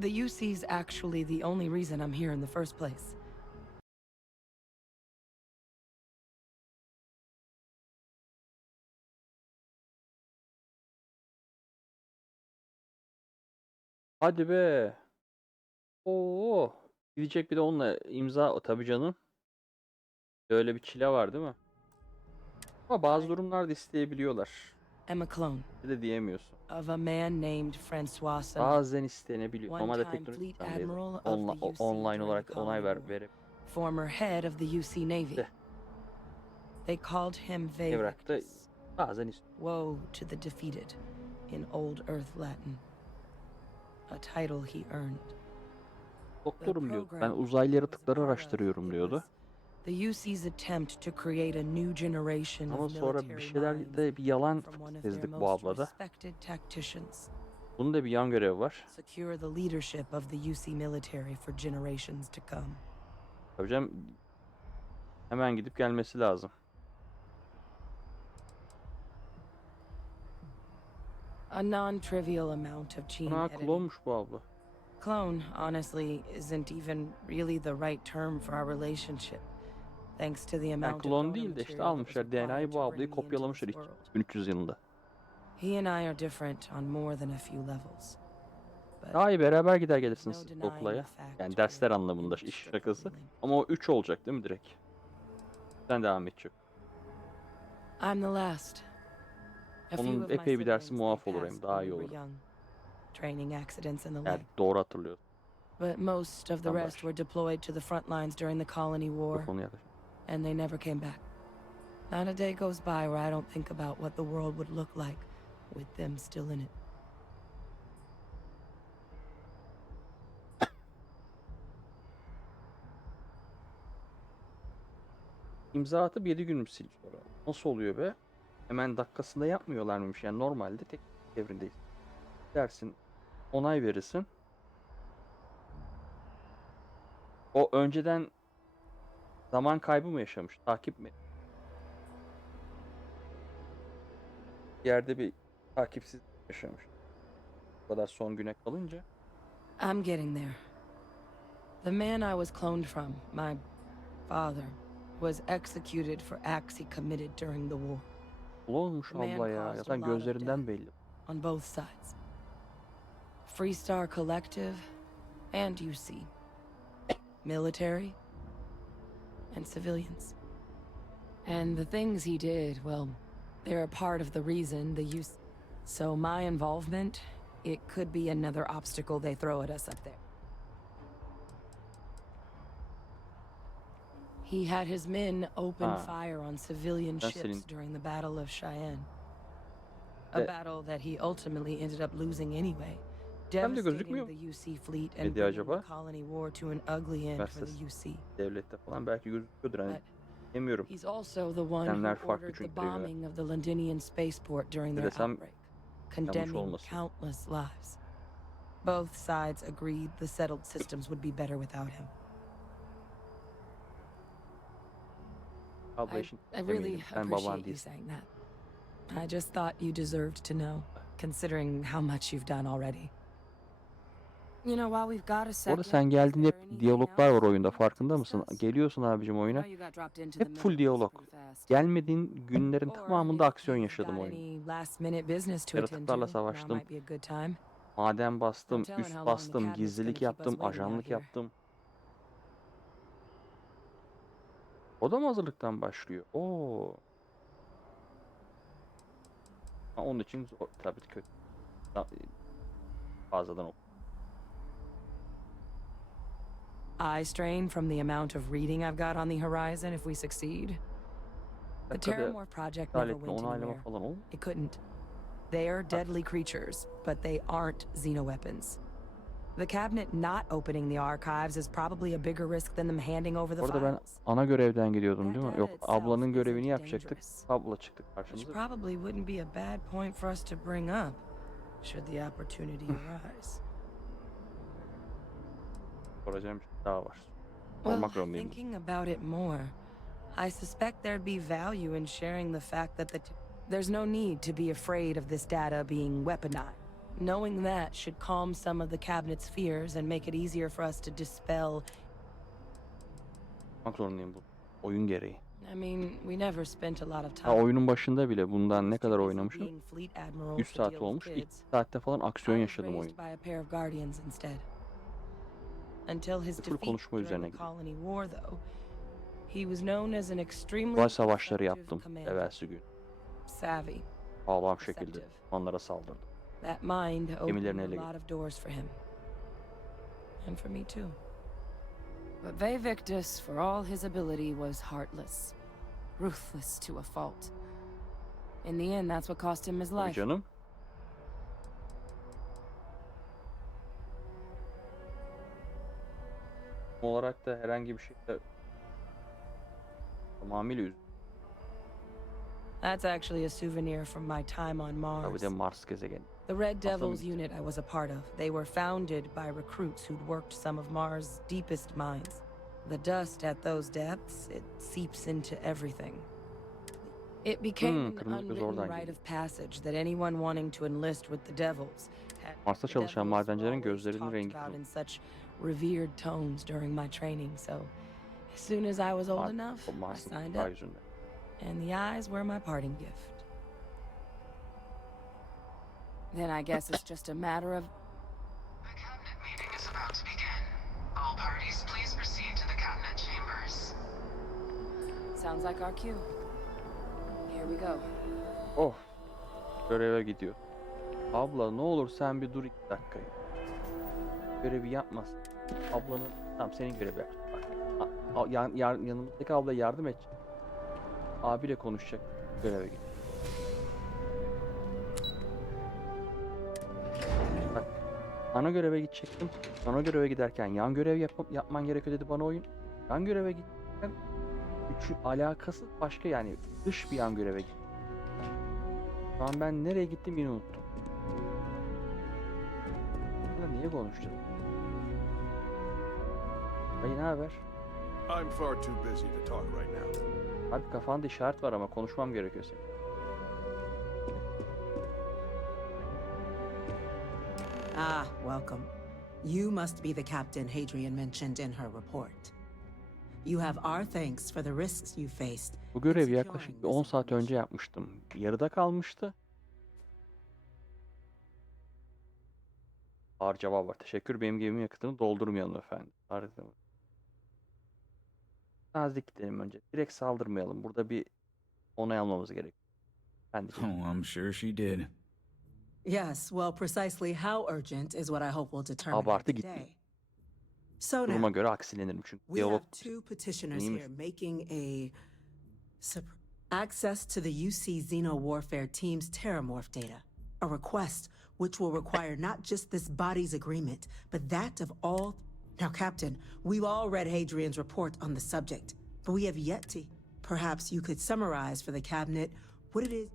The UC's actually the only reason I'm here in the first place. Hadi be. Oo. Gidecek bir de onunla imza tabii canım. Öyle bir çile var değil mi? Ama bazı durumlarda isteyebiliyorlar. I'm a clone. Bir de diyemiyorsun. Of a man named Francois. Bazen istenebiliyor. Normalde One-time teknolojik fleet admiral of the UC online during olarak the onay Cold War. verip. Former head of the UC Navy. They called him Evrakta Vevictus. bazen Woe to the defeated in Old Earth Latin. A title he earned. doktorum diyordu. Ben uzaylı yaratıkları araştırıyorum diyordu. The UC's attempt to create a new generation Ama of sonra bir military şeyler minds de bir yalan from one of their sezdik bu most ablada. respected tacticians. Bunun da bir yan görevi var. Secure the leadership of the UC military for generations to come. Tabii canım, hemen gidip gelmesi lazım. A non-trivial amount of gene Buna editing. klonmuş bu abla. Clone, honestly, isn't even really the right term for our relationship. Thanks to the Yani amount of klon donor değil de işte material that was almışlar DNA'yı required bu to ablayı bring me into kopyalamışlar this world. 1300 yılında. He and I are different on more than a few levels. But Daha iyi beraber gider gelirsiniz no denying okula ya. the fact Yani dersler we're anlamında iş inextricably şakası. linked. Ama o 3 olacak değil mi direkt? Sen devam edecek. I'm the last. A few Onun of my epey bir dersi siblings, muaf they olur hem passed daha when iyi we olur. were young. Training accidents and the Yani like. doğru hatırlıyor. But most of the Tamam. rest were deployed to the front lines during the Colony War, Mikrofonu yaklaş. and they never came back. Not a day goes by where I don't think about what the world would look like with them still in it. İmza atıp 7 gün mü siliyor? Nasıl oluyor be? Hemen dakikasında yapmıyorlar mıymış? Yani normalde tek devrindeyiz. Dersin, onay verirsin. O önceden zaman kaybı mı yaşamış? Takip mi? Bir yerde bir takipsiz yaşamış. Bu kadar son güne kalınca. I'm getting there. The man I was cloned from, my father, was executed for acts he committed during the war. Olmuş The man abla ya. caused a Zaten lot of gözlerinden death belli. on both sides. Freestar Collective and UC. Military and civilians. And the things he did, well, they're a part of the reason the UC... So my involvement, it could be another obstacle they throw at us up there. He had his men open fire on civilian ships during the Battle of Cheyenne. A battle that he ultimately ended up losing anyway, devastating the UC fleet and bringing the Colony War to an ugly end for the UC. Devlette falan belki gözüküyordur hani. Bilmiyorum. He's also the one who ordered the bombing of the Londinian spaceport during their outbreak, condemning countless lives. Both sides agreed the settled systems would be better without him. I really appreciate you saying that. I just thought you deserved to know, considering how much you've done already. You know, while we've got a second, Orada sen geldiğinde hep diyaloglar var oyunda, farkında mısın? Geliyorsun abicim oyuna. Hep full diyalog. Gelmediğin günlerin tamamında aksiyon yaşadım oyunda. Yaratıklarla savaştım. Maden bastım, üst bastım, gizlilik yaptım, ajanlık yaptım. O da mı hazırlıktan başlıyor? Oo. Onun için tabii kötü. Fazladan ok. I strain from the amount of reading I've got on the horizon if we succeed. The Terramorph project never went anywhere. It couldn't. They are deadly creatures, but they aren't xenoweapons. The cabinet not opening the archives is probably a bigger risk than them handing over the Orada ben files. ana görevden gidiyordum değil mi? Yok, ablanın görevini yapacaktık. Abla çıktı Which karşımıza. probably wouldn't be a bad point for us to bring up, should the opportunity arise. Soracağım bir şey daha var. Well, Sormak zorundayım. thinking about it more, I suspect there'd be value in sharing the fact that there's no need to be afraid of this data being weaponized. Knowing that should calm some of the cabinet's fears and make it easier for us to dispel. Sormak zorundayım bu. Oyun gereği. I mean, we never spent a lot of Ha, time. oyunun başında bile bundan ne kadar oynamışım? 3 saat olmuş. 2 saatte falan aksiyon yaşadım oyun. By a pair of guardians instead. Until his Full defeat konuşma during üzerine the gidiyor. Colony War, though, he was known as an extremely Uzay savaşları effective yaptım commander. evvelsi gün. Savvy. Sağlam şekilde onlara saldırdım. That mind Gemilerini opened ele a lot of doors for him. And for me too. But Vevictus, for all his ability, was heartless. ruthless to a fault. In the end, that's what cost him his Tabii life. canım. Olarak da herhangi bir şeyde tamamıyla That's actually a souvenir from my time on tabii Mars. de Mars gezegeni. The Red Mars'a mı Devils gitti? unit I was a part of. They were founded by recruits who'd worked some of Mars' deepest mines. The dust at those depths, it seeps into everything. It became an kırmızı göz unwritten oradan rite geliyor. of passage that anyone wanting to enlist with the Devils had. Mars'ta The çalışan Devils were madencilerin always gözlerinin talked rengi about kırmızı. in such revered tones during my training, so as soon as I was old enough, O I Mars'ın signed toprağı up, yüzünden. and the eyes were my parting gift. Then I guess it's just a matter of Meeting is about to begin. All parties, please proceed to the cabinet chambers. sounds like our cue. Here we go. Oh. Göreve gidiyor. Abla ne olur sen bir dur 2 dakika. Görevi yapmasın. Ablanın tamam senin görevi yap. Bak. Yanımızdaki ablaya yardım et. Abiyle konuşacak. Göreve git. Bak. Ana göreve gidecektim. Ana göreve giderken yan görev yapman gerekiyor dedi bana oyun. Yan göreve giderken alakasız başka yani dış bir yan göreve gittim. Şu an ben nereye gittim yine unuttum. Niye konuşacağız? Dayı ne haber? I'm far too busy to talk right now. Abi kafanda işaret var ama konuşmam gerekiyor senin. Ah, welcome. You must be the captain Hadrian mentioned in her report. You have our thanks for the risks you faced. Bu görevi yaklaşık 10 saat önce yapmıştım. Yarıda kalmıştı. Ağır cevap var. Teşekkür. Benim gemimin yakıtını doldurmayalım efendim. Nazik gidelim önce. Direkt saldırmayalım. Burada bir onay almamız gerek. Oh, I'm sure she did. Yes, well, precisely how urgent is what I hope will determine Abartı today. gitti. So Duruma now, göre aksilenirim çünkü. we have Diyalog two petitioners iyiymiş. here making a access to the UC Xeno Warfare Team's Terramorph data. A request which will require not just this body's agreement, but that of all. Now, Captain, we've all read Hadrian's report on the subject, but we have yet to. Perhaps you could summarize for the cabinet what it is.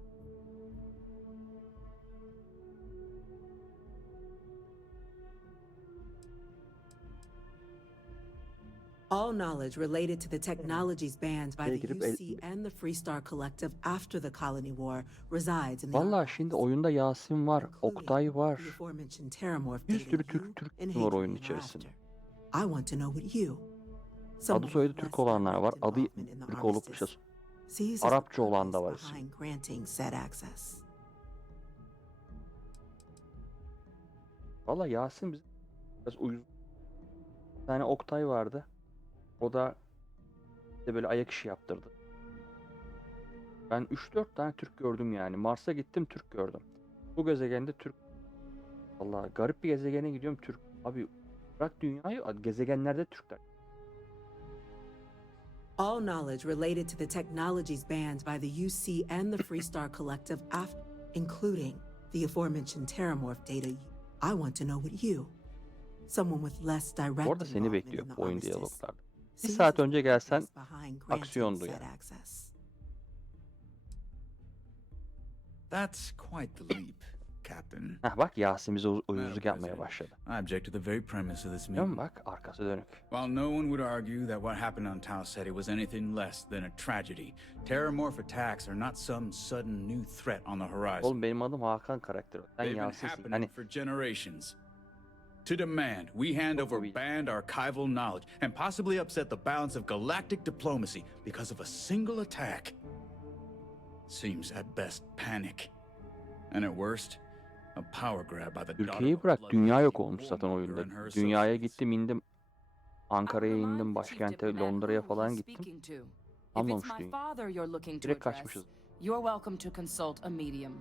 All knowledge related to the technologies banned by the UC and the Freestar Collective after the Colony War resides in the Vallahi şimdi oyunda Yasin var, Oktay var. aforementioned Terramorph Bir data sürü you Türk and var oyunun Hadrian are içerisinde. after. I want to know what you, Adı someone soyadı with Türk less olanlar var. direct Adı involvement in the Türk olup armistice, işte sees as the Arapça olan da var. purpose behind granting said access. Vallahi Yasin bize biraz uyuz. Bir tane Oktay vardı. O da işte böyle ayak işi yaptırdı. Ben 3-4 tane Türk gördüm yani. Mars'a gittim Türk gördüm. Bu gezegende Türk. Vallahi garip bir gezegene gidiyorum Türk. Abi bırak dünyayı gezegenlerde Türkler. All knowledge related to the technologies banned by the UC and the Freestar Collective after, including the aforementioned Terramorph data. I want to know what you, someone with less direct Orada seni involvement bekliyor in the oyun armistice, diyaloglarda. Bir sees saat as the önce gelsen purpose behind granting aksiyondu said yani. access. That's quite the leap, Captain. Heh bak Yasin bize uyuzluk yapmaya başladı. I object to the very premise of this Değil mi meeting. bak arkası dönük. While no one would argue that what happened on Tau Ceti was anything less than a tragedy, Terramorph attacks are not some sudden new threat on the horizon. Oğlum benim adım Hakan karakteri. Sen They've been Yasin'sin. happening Hani for generations. To demand we hand over banned archival knowledge and possibly upset the balance of galactic diplomacy because of a single attack seems at best panic, and at worst, a power grab by the Türkiye'yi bırak dünya yok olmuş zaten oyunda. Dünyaya gittim indim. Ankara'ya indim, başkente Londra'ya falan gittim. Anlamış If it's my dünya. father you're looking to Direkt address, kaçmışız. you're welcome to consult a medium.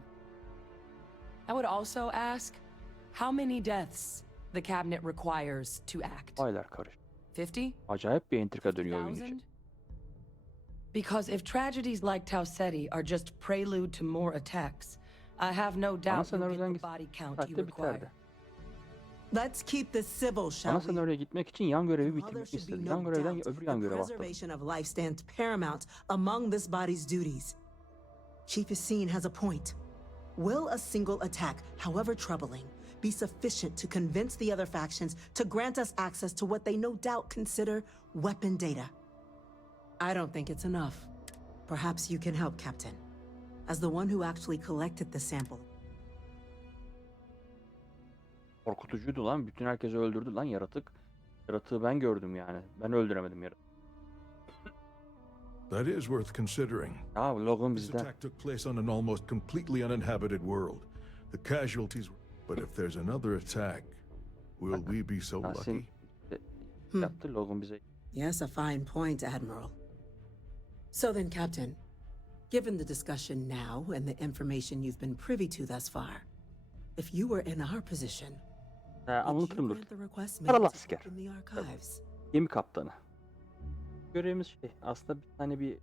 I would also ask, how many deaths the cabinet requires to act? Olaylar karışık. 50? Acayip bir entrika dönüyor oyun için. 1000? Because if tragedies like Tau Ceti are just prelude to more attacks, I have no doubt you'll senaryodan get the body count you saatte require. biterdi. Let's keep this civil, shall Ana we? senaryoya gitmek için yan görevi While there bitirmek should be istedi. no Yan görevden doubt, öbür yan the göreve atladı. preservation of life stands paramount among this body's duties. Chief Yassine has a point. Will a single attack, however troubling, be sufficient to convince the other factions to grant us access to what they no doubt consider weapon data? I don't think it's enough. Perhaps you can help, Captain. As the one who actually collected the sample. Korkutucuydu lan. Bütün herkesi öldürdü lan yaratık. Yaratığı ben gördüm yani. Ben öldüremedim yaratığı. That is worth considering. Ya Logan This bizden. attack took place on an almost completely uninhabited world. The casualties were... But if there's another attack, will we be so lucky? Yaptı Logan bize. Yes, a fine point, Admiral. So then, Captain, given the discussion now and the information you've been privy to thus far, if you were in our position, Anlatırım dur. grant the request made Paralı to asker. in the archives? Gemi kaptanı. Görevimiz şey, aslında bir tane bir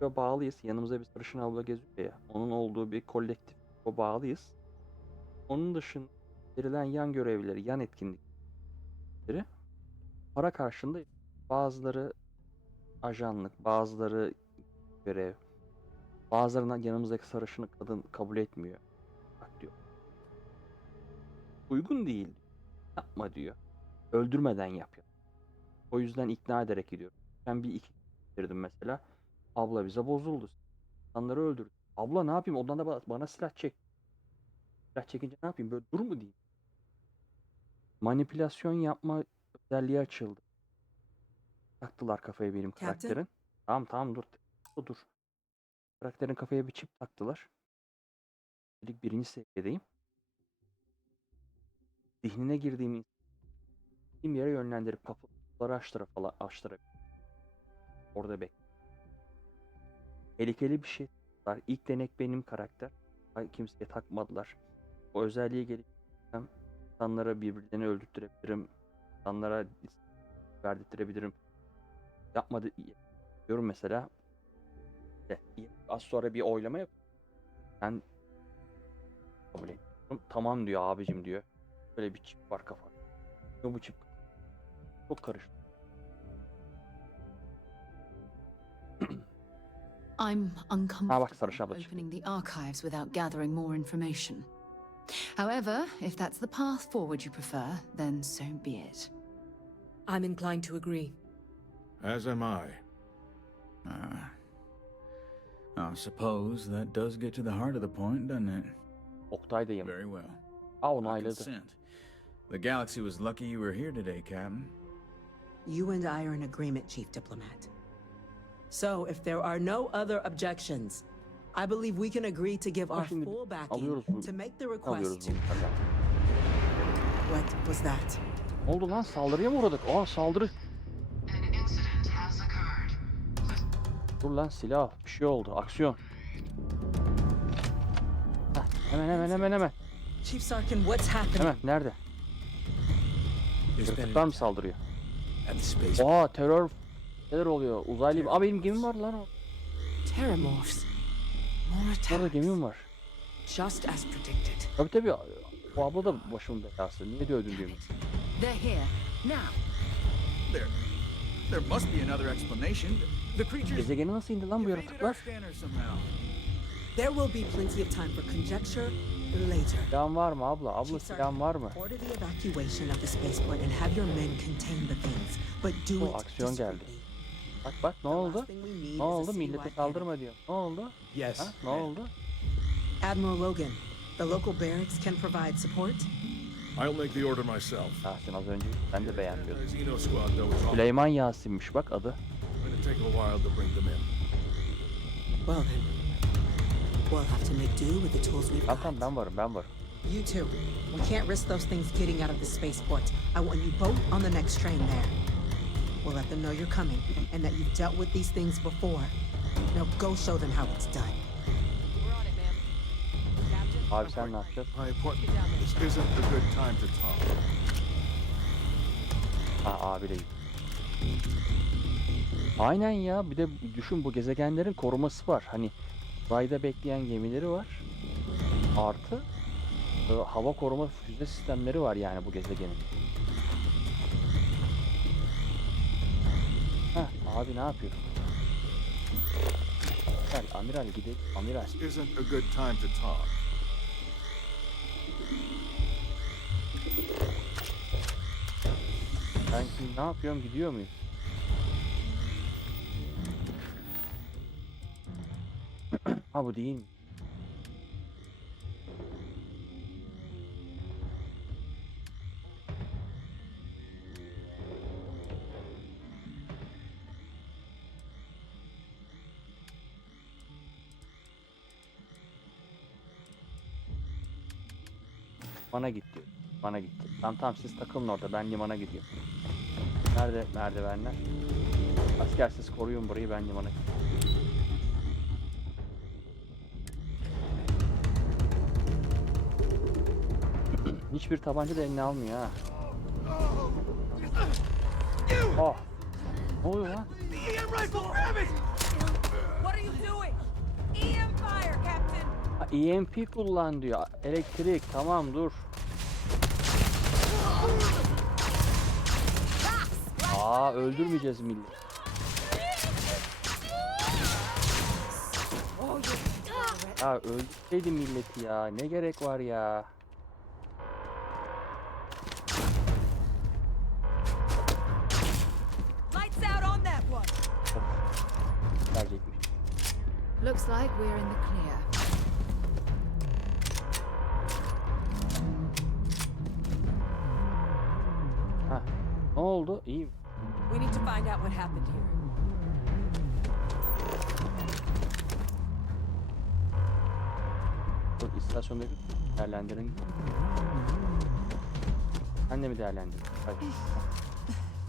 bağlıyız. Yanımızda bir sarışın abla geziyor ya. Onun olduğu bir kolektif bağlıyız. Onun dışında verilen yan görevleri, yan etkinlikleri para karşılığında bazıları ajanlık, bazıları görev, bazılarından yanımızdaki sarışını kadın kabul etmiyor. Bak diyor. Uygun değil. Yapma diyor. Öldürmeden yap. O yüzden ikna ederek gidiyorum. Ben bir iki bitirdim mesela. Abla bize bozuldu. İnsanları öldürdü. Abla ne yapayım? Ondan da bana silah çek. Silah çekince ne yapayım? Böyle dur mu diyeyim? Manipülasyon yapma özelliği açıldı. Taktılar kafaya benim karakterin. Tamam dur. Dur. Karakterin kafaya bir çip taktılar. Dedik birinci seviyedeyim. Zihnine girdiğim yere yönlendirip kapıları açtırıp orada bek. Tehlikeli bir şey var. İlk denek benim karakter. Kimseye takmadılar. O özelliğe gelip insanlara birbirlerini öldürtürebilirim. İnsanlara verdirtebilirim. Yapmadı diyorum mesela. Az sonra bir oylama yap. Ben kabul ediyorum. Tamam diyor abicim diyor. Böyle bir çip var kafada. Bu çip çok karıştı. I'm uncomfortable opening the archives without gathering more information. However, if that's the path forward you prefer, then so be it. I'm inclined to agree. As am I. I suppose that does get to the heart of the point, doesn't it? Oktay da yemin. Very well. Onayladı. Consent. The galaxy was lucky you were here today, Captain. You and I are in agreement, Chief Diplomat. So, if there are no other objections, I believe we can agree to give our full backing to make the request to... What was that? Ne oldu lan? Saldırıya mı uğradık? Saldırı. Dur lan silah. Bir şey oldu. Aksiyon. Hemen. Chief Sarkin, what's happening? Hemen nerede? Yırtıklar mı saldırıyor? Terör oluyor. Uzaylı. Benim gemim var lan o. Terramorphs. More attacks. Orada gemim var. Just as predicted. Tabii. O abla da başımın belası. Niye de öldün gemi? They're here now. There must be another explanation. The creatures. Gezegene nasıl indi lan bu yaratıklar? There will be plenty of time for conjecture later. Silahın var mı abla? Abla silahın var mı? Order the evacuation of the spaceport and have your men contain the things, but do it Aksiyon geldi. Bak ne oldu? Ne oldu? Millete saldırma diyor. Ne oldu? Yes. Ne oldu? Admiral Logan, the local barracks can provide support. I'll make the order myself. Sen az önce ben de beğenmiyordum. Xeno squad though is Süleyman Yasin'miş bak adı. going to take a while to bring them in. Well then, we'll have to make do with the tools we've got. Tamam ben varım. You too. We can't risk those things getting out of the spaceport. I want you both on the next train there. We'll let them know you're coming and that you've dealt with these things before. Now go show them how it's done. We're on it, ma'am. Captain, Abi sen ne yapacaksın? My appointment. This isn't a good time to talk. Abi de Aynen ya. Bir de düşün, bu gezegenlerin koruması var. Hani uzayda bekleyen gemileri var. Artı hava koruma füze sistemleri var yani bu gezegenin. Heh, abi ne yapıyorsun? Gel amiral, gidelim amiral. This isn't a good time to talk. Ben şimdi ne yapıyorum, gidiyor muyum? Ha bu değil mi? Limana git diyor. Limana git. Tamam siz takılın orada, ben limana gidiyorum. Nerede merdivenler? Asker siz koruyun burayı, ben limana gidiyorum. Hiçbir tabanca da eline almıyor ha. Oh. Ne oluyor lan? Ha, EMP kullan diyor. Elektrik. Tamam dur. Öldürmeyeceğiz millet. Ya öldürseydi milleti ya. Ne gerek var ya. Gelecekmiş. Looks like we're in the clear. Ha. Ne oldu? İyi mi? We need to find out what happened here. Dur, istasyonda değerlendirin. Sen de mi değerlendirin? Hayır.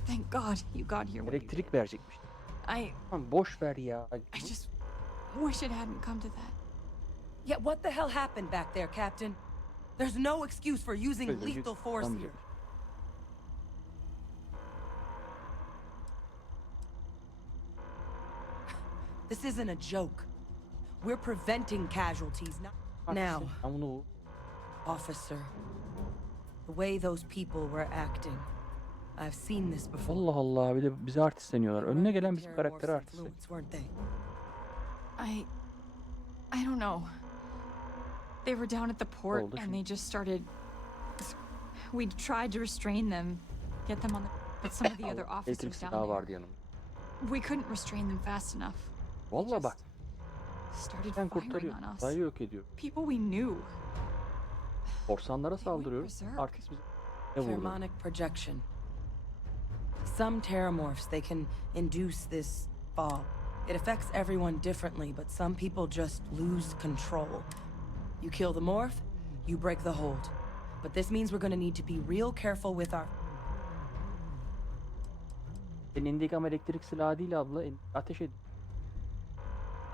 Thank God you got here. Elektrik verecekmiş. I Tamam, boş ver ya. just wish it hadn't come to that. Yeah, what the hell happened back there, Captain? There's no excuse for using lethal force here. This isn't a joke. We're preventing casualties now. Officer, the way those people were acting. I've seen this before. Allah Allah, bir de bize artistleniyorlar. Önüne gelen bizim karakteri artistler. I don't know. They were down at the port and they just started. We tried to restrain them, get them on the. But some of the other officers down there. We couldn't restrain them fast enough. Vallahi bak. Started Sen firing kurtarıyor. on us. Sayı yok ediyor. People we knew. Korsanlara saldırıyoruz. Artist bizi ne vurdu? Harmonic projection. Some terramorphs, they can induce this fall. It affects everyone differently, but some people just lose control. You kill the morph, you break the hold. But this means we're gonna need to be real careful with our... Elindeki ama elektrik silahı değil abla. Ateş et.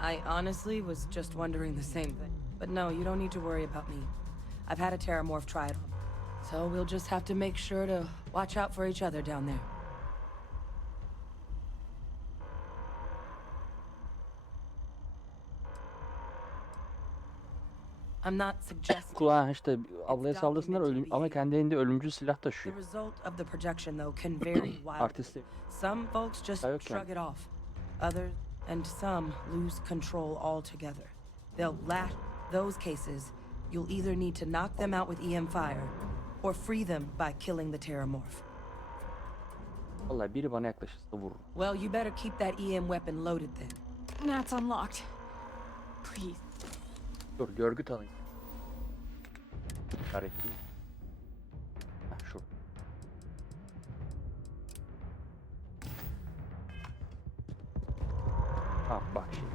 I honestly was just wondering the same thing. But no, you don't need to worry about me. I've had a terramorph try it on. So we'll just have to make sure to watch out for each other down there. I'm not suggesting... Kulağa işte ablaya saldırsınlar ama kendi elinde ölümcül silah taşıyor. The result of the projection though can vary wildly. Artistik. Some folks just shrug it off. Others and some lose control altogether. They'll lash those cases. You'll either need to knock them out with EM fire or free them by killing the terramorph. Vallahi biri bana yaklaşırsa vurur. Well, you better keep that EM weapon loaded then. That's unlocked. Please. Dur, görgüt alayım. Hareketli. Şu. Ha bak şimdi.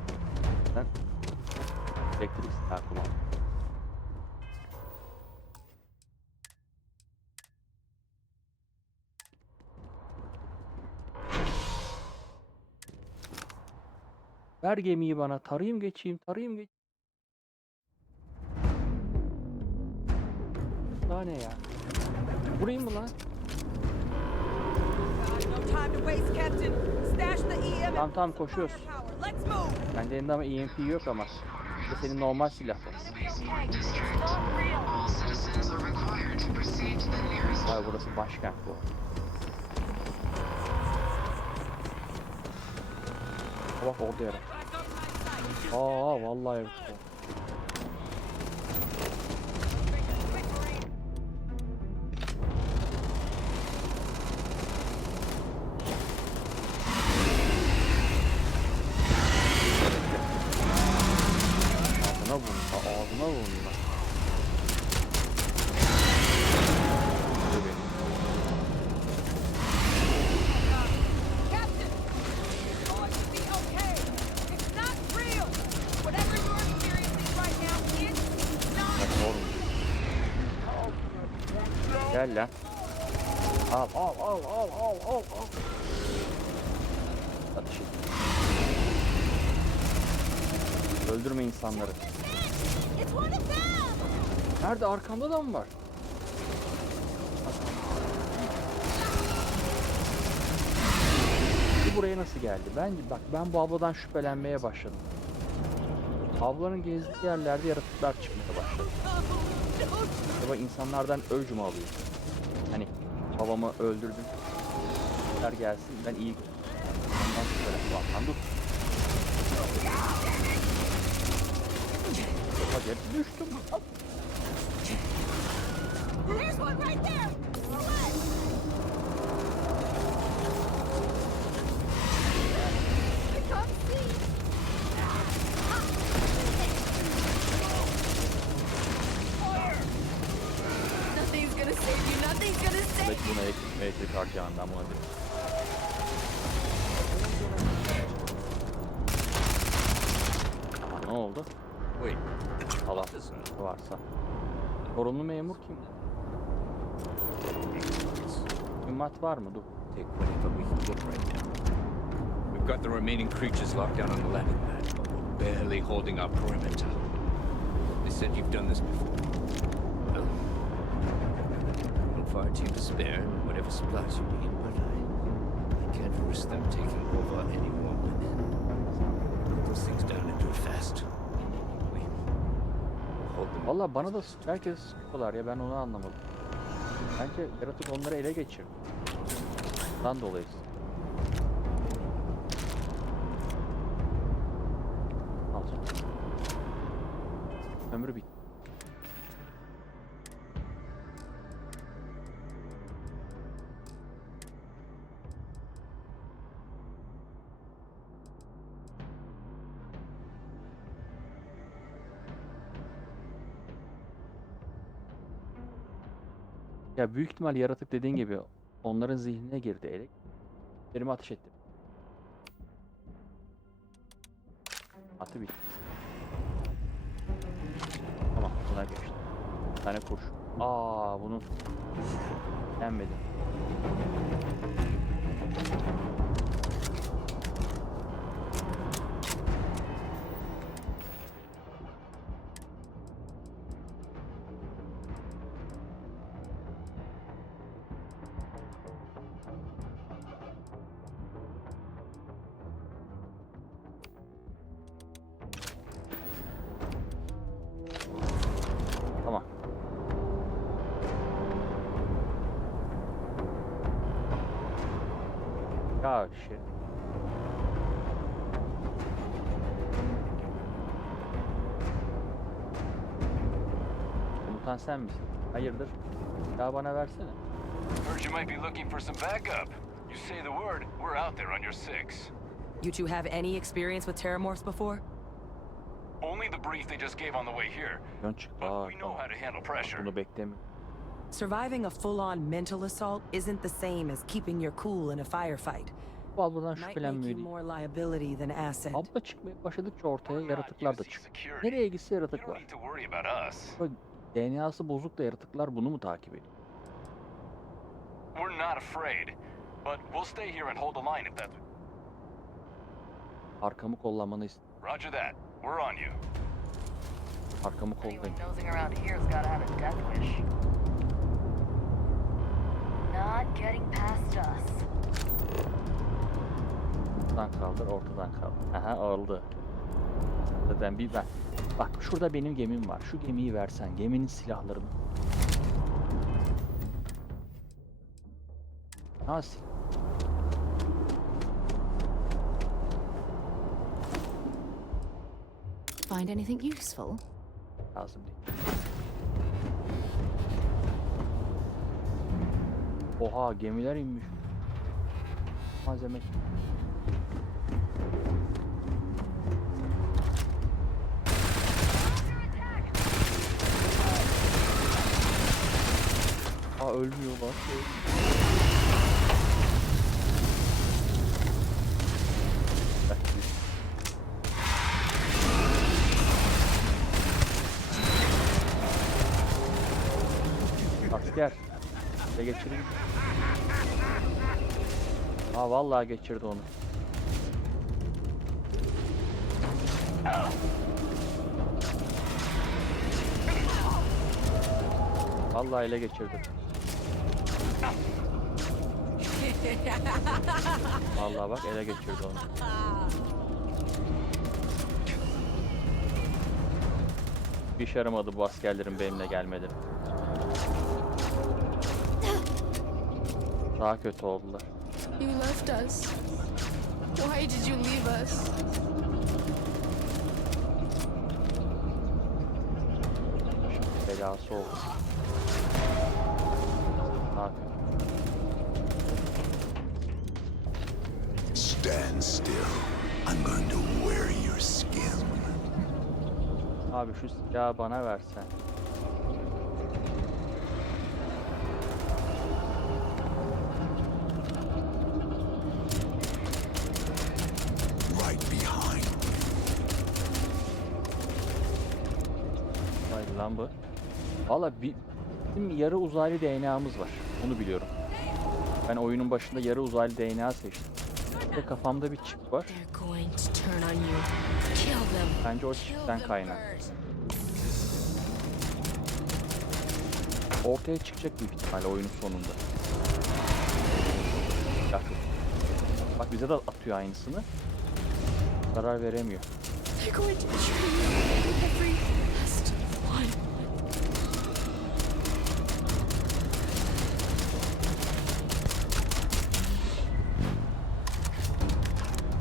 Sen elektrik silah kullan. Ver gemiyi bana, tarayayım geçeyim. Daha ne ya? Vurayım mı lan? No time to waste, Captain. Stash the EM Tamam koşuyoruz. Bende elinde ama EMP yok ama. Bu da senin normal silah bu. Vay burası başkent bu. Bak orada yara. Vallahi yok. Ağzına vurun lan. Gel lan. Al. Hadi şimdi. Öldürme insanları. Nerede? Arkamda da mı var? Bu buraya nasıl geldi? Ben bu abladan şüphelenmeye başladım. Ablanın gezdiği yerlerde yaratıklar çıkmaya başladı. Acaba insanlardan öc mü alıyor? Hani babamı öldürdüm. Gelsin ben iyi. Ondan şüphelendim. Dur. Hadi düştüm. There's one right there! I can't see! Nothing's gonna save you, nothing's gonna save you! Buna elektrik harcayan ben buna dedim. Ne oldu? Wait. Allah varsa. Sorumlu memur kim? Mühimmat var mı? Dur. Take whatever we can get right now. We've got the remaining creatures locked down on the landing pad, but we're barely holding our perimeter. They said you've done this before. Well, we'll fire team to spare and whatever supplies you need, but I can't risk them taking over any more women. Put those things down and do it fast. Valla bana da herkes sıkıyorlar ya, ben onu anlamadım. Bence yaratık onları ele geçirdi. Bundan dolayı. Alacağım. Ömrü bitti. Ya büyük ihtimal yaratık dediğin gibi onların zihnine girdi elek. Elime ateş ettim. Atı bitti. Tamam, buna geçti. Bir tane kuş. Bunu yenmedi. Tamam. Ya şey. Komutan sen misin? Hayırdır? Ya bana versene. Heard you might be looking for some backup. You say the word, we're out there on your six. You two have any experience with terramorphs before? Only the brief they just gave on the way here. But we know how to handle pressure. Bunu beklemiyorum. Surviving a full-on mental assault isn't the same as keeping your cool in a firefight. Bu abladan Might make you şüphelenmeliyim. more liability than asset. Abla çıkmaya başladıkça ortaya yaratıklar da çıkıyor. Nereye gitse yaratık var. To worry about us. Bak, DNA'sı bozuk da yaratıklar bunu mu takip ediyor? We're not afraid, but we'll stay here and hold the line if that's... Arkamı kollamanı istiyorum. Roger that. We're on you. Arkamı kollayın. Nosing around here's gotta have a death wish. Not getting past us. Ortadan kaldır, ortadan kaldır. Aha oldu. Zaten bir ben. Bak şurada benim gemim var. Şu gemiyi versen, geminin silahlarını. Nasıl? Find anything useful? Lazım değil. Oha gemiler inmiş. Malzeme. Aa ölmüyorlar. Asker. Ve geçireyim. Aa vallahi geçirdi onu. Vallahi ele geçirdi. Vallahi bak ele geçirdi onu. Bir işe yaramadı bu askerlerin benimle gelmeleri. Daha kötü oldular. You left us. Why did you leave us? Belası oldu. Daha kötü. Stand still. I'm going to wear your skin. Abi şu silahı bana versen. Right behind. Vay lan bu. Valla bizim yarı uzaylı DNA'mız var. Onu biliyorum. Ben oyunun başında yarı uzaylı DNA seçtim. Ve kafamda bir çip var. Bence o çipten kaynak. Ortaya çıkacak büyük ihtimalle oyunun sonunda. Ya çok. Bak bize de atıyor aynısını. Zarar veremiyor.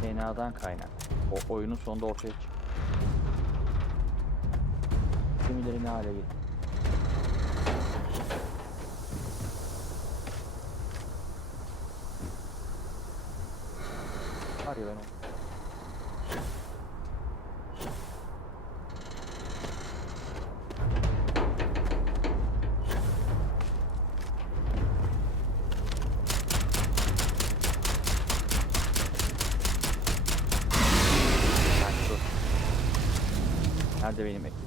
DNA'dan kaynak. O oyunun sonunda ortaya çık. Gemileri ne hale getir? Var ya ben o. Nerede benim ekip?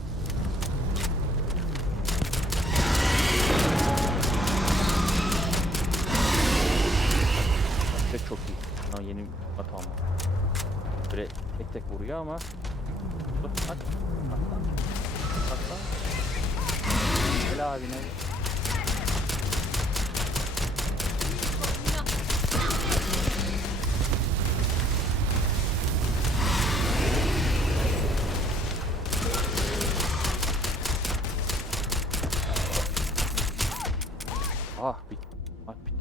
Tek çok iyi. Buna yeni atam. Böyle tek tek vuruyor ama. Dur at. Atla. Gel abine. Ah bitti. Ah bitti.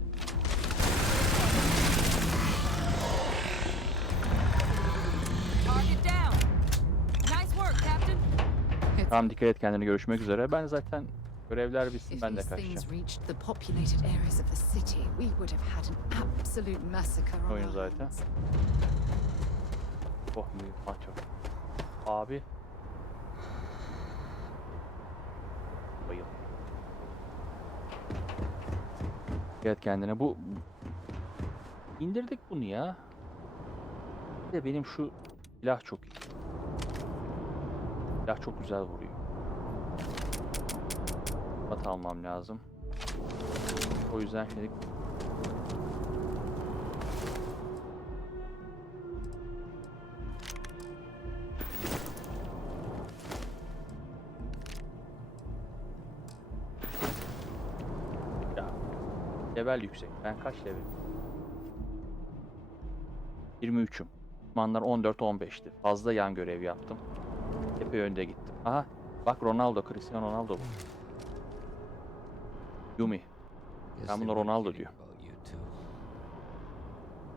Tamam dikkat et kendine, görüşmek üzere. Ben zaten görevler bitsin ben de kaçacağım. Oyun zaten. Oh büyük maç yok. Abi. Bayıl. Dikkat kendine. Bu indirdik bunu ya. Bir de benim şu silah çok iyi. Silah çok güzel vuruyor. Bat almam lazım. O yüzden şimdi ya level yüksek. Ben kaç level? 23'üm. Düşmanlar 14-15'ti. Fazla yan görev yaptım. Epey önde gittim. Aha bak Ronaldo, Cristiano Ronaldo bu. Yumi. Ben buna Ronaldo diyor.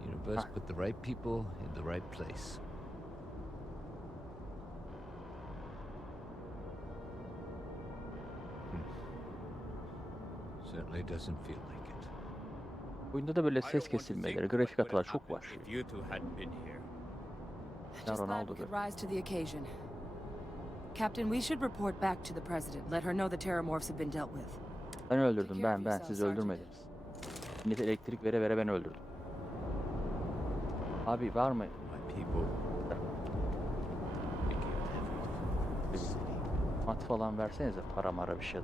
Universe put the right people in the right place. Certainly doesn't feel like it. Oyunda da böyle ses kesilmeleri, grafik hatalar çok var. Just glad we could rise to the occasion. Captain, we should report back to the President. Let her know the Terramorphs have been dealt with. Ben öldürdüm, ben. Siz öldürmediniz. Millet elektrik vere vere ben öldürdüm. Abi var mı? Mat falan versenize, para mara bir şey.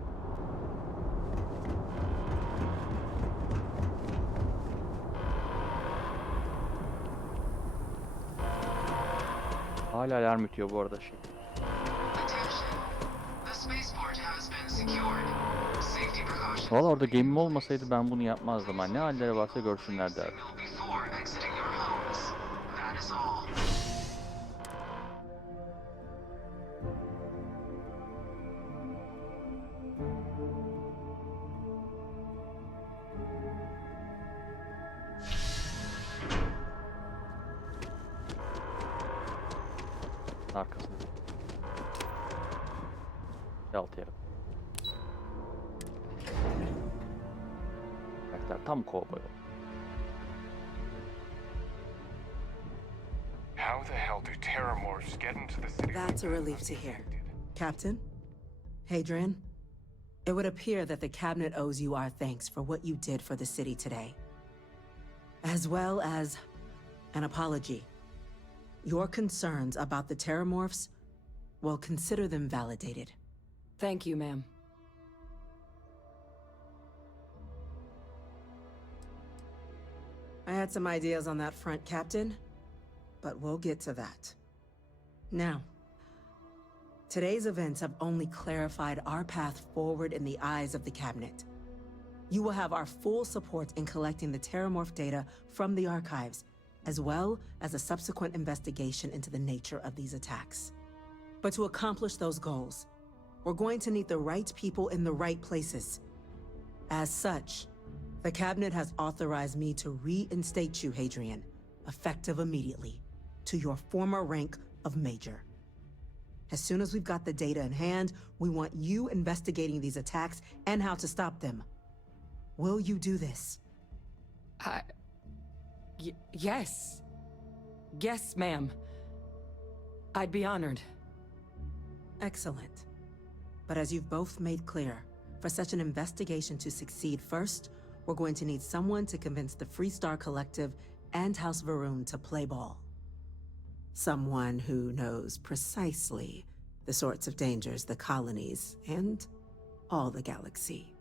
Hala alarm ötüyor bu arada şey. Valla orada gemim olmasaydı ben bunu yapmazdım. Ne halleri varsa görsünler derdim. Arkasında. Altı yarım. Karakter tam kovboy. How the hell do Terramorphs get into the city? That's a relief to hear. Captain? Hadrian? It would appear that the Cabinet owes you our thanks for what you did for the city today. As well as an apology. Your concerns about the Terramorphs, well, consider them validated. Thank you, ma'am. I had some ideas on that front, Captain, but we'll get to that. Now, today's events have only clarified our path forward in the eyes of the Cabinet. You will have our full support in collecting the Terramorph data from the archives, as well as a subsequent investigation into the nature of these attacks. But to accomplish those goals, we're going to need the right people in the right places. As such, the Cabinet has authorized me to reinstate you, Hadrian, effective immediately, to your former rank of Major. As soon as we've got the data in hand, we want you investigating these attacks and how to stop them. Will you do this? Yes. Yes, ma'am. I'd be honored. Excellent. But as you've both made clear, for such an investigation to succeed first, we're going to need someone to convince the Freestar Collective and House Varun to play ball. Someone who knows precisely the sorts of dangers the colonies and all the galaxy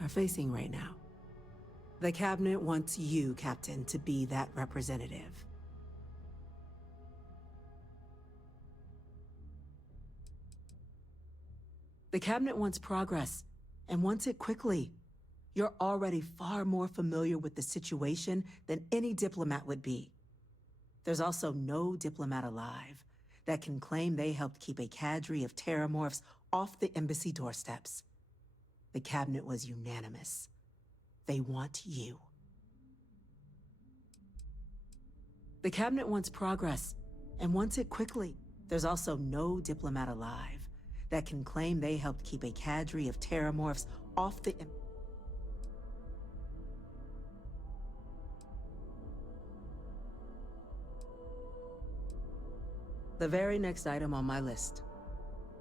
are facing right now. The Cabinet wants you, Captain, to be that representative. The Cabinet wants progress, and wants it quickly. You're already far more familiar with the situation than any diplomat would be. There's also no diplomat alive that can claim they helped keep a cadre of Terramorphs off the embassy doorsteps. The Cabinet was unanimous. They want you. The Cabinet wants progress, and wants it quickly. There's also no diplomat alive that can claim they helped keep a cadre of Terramorphs off the... The very next item on my list.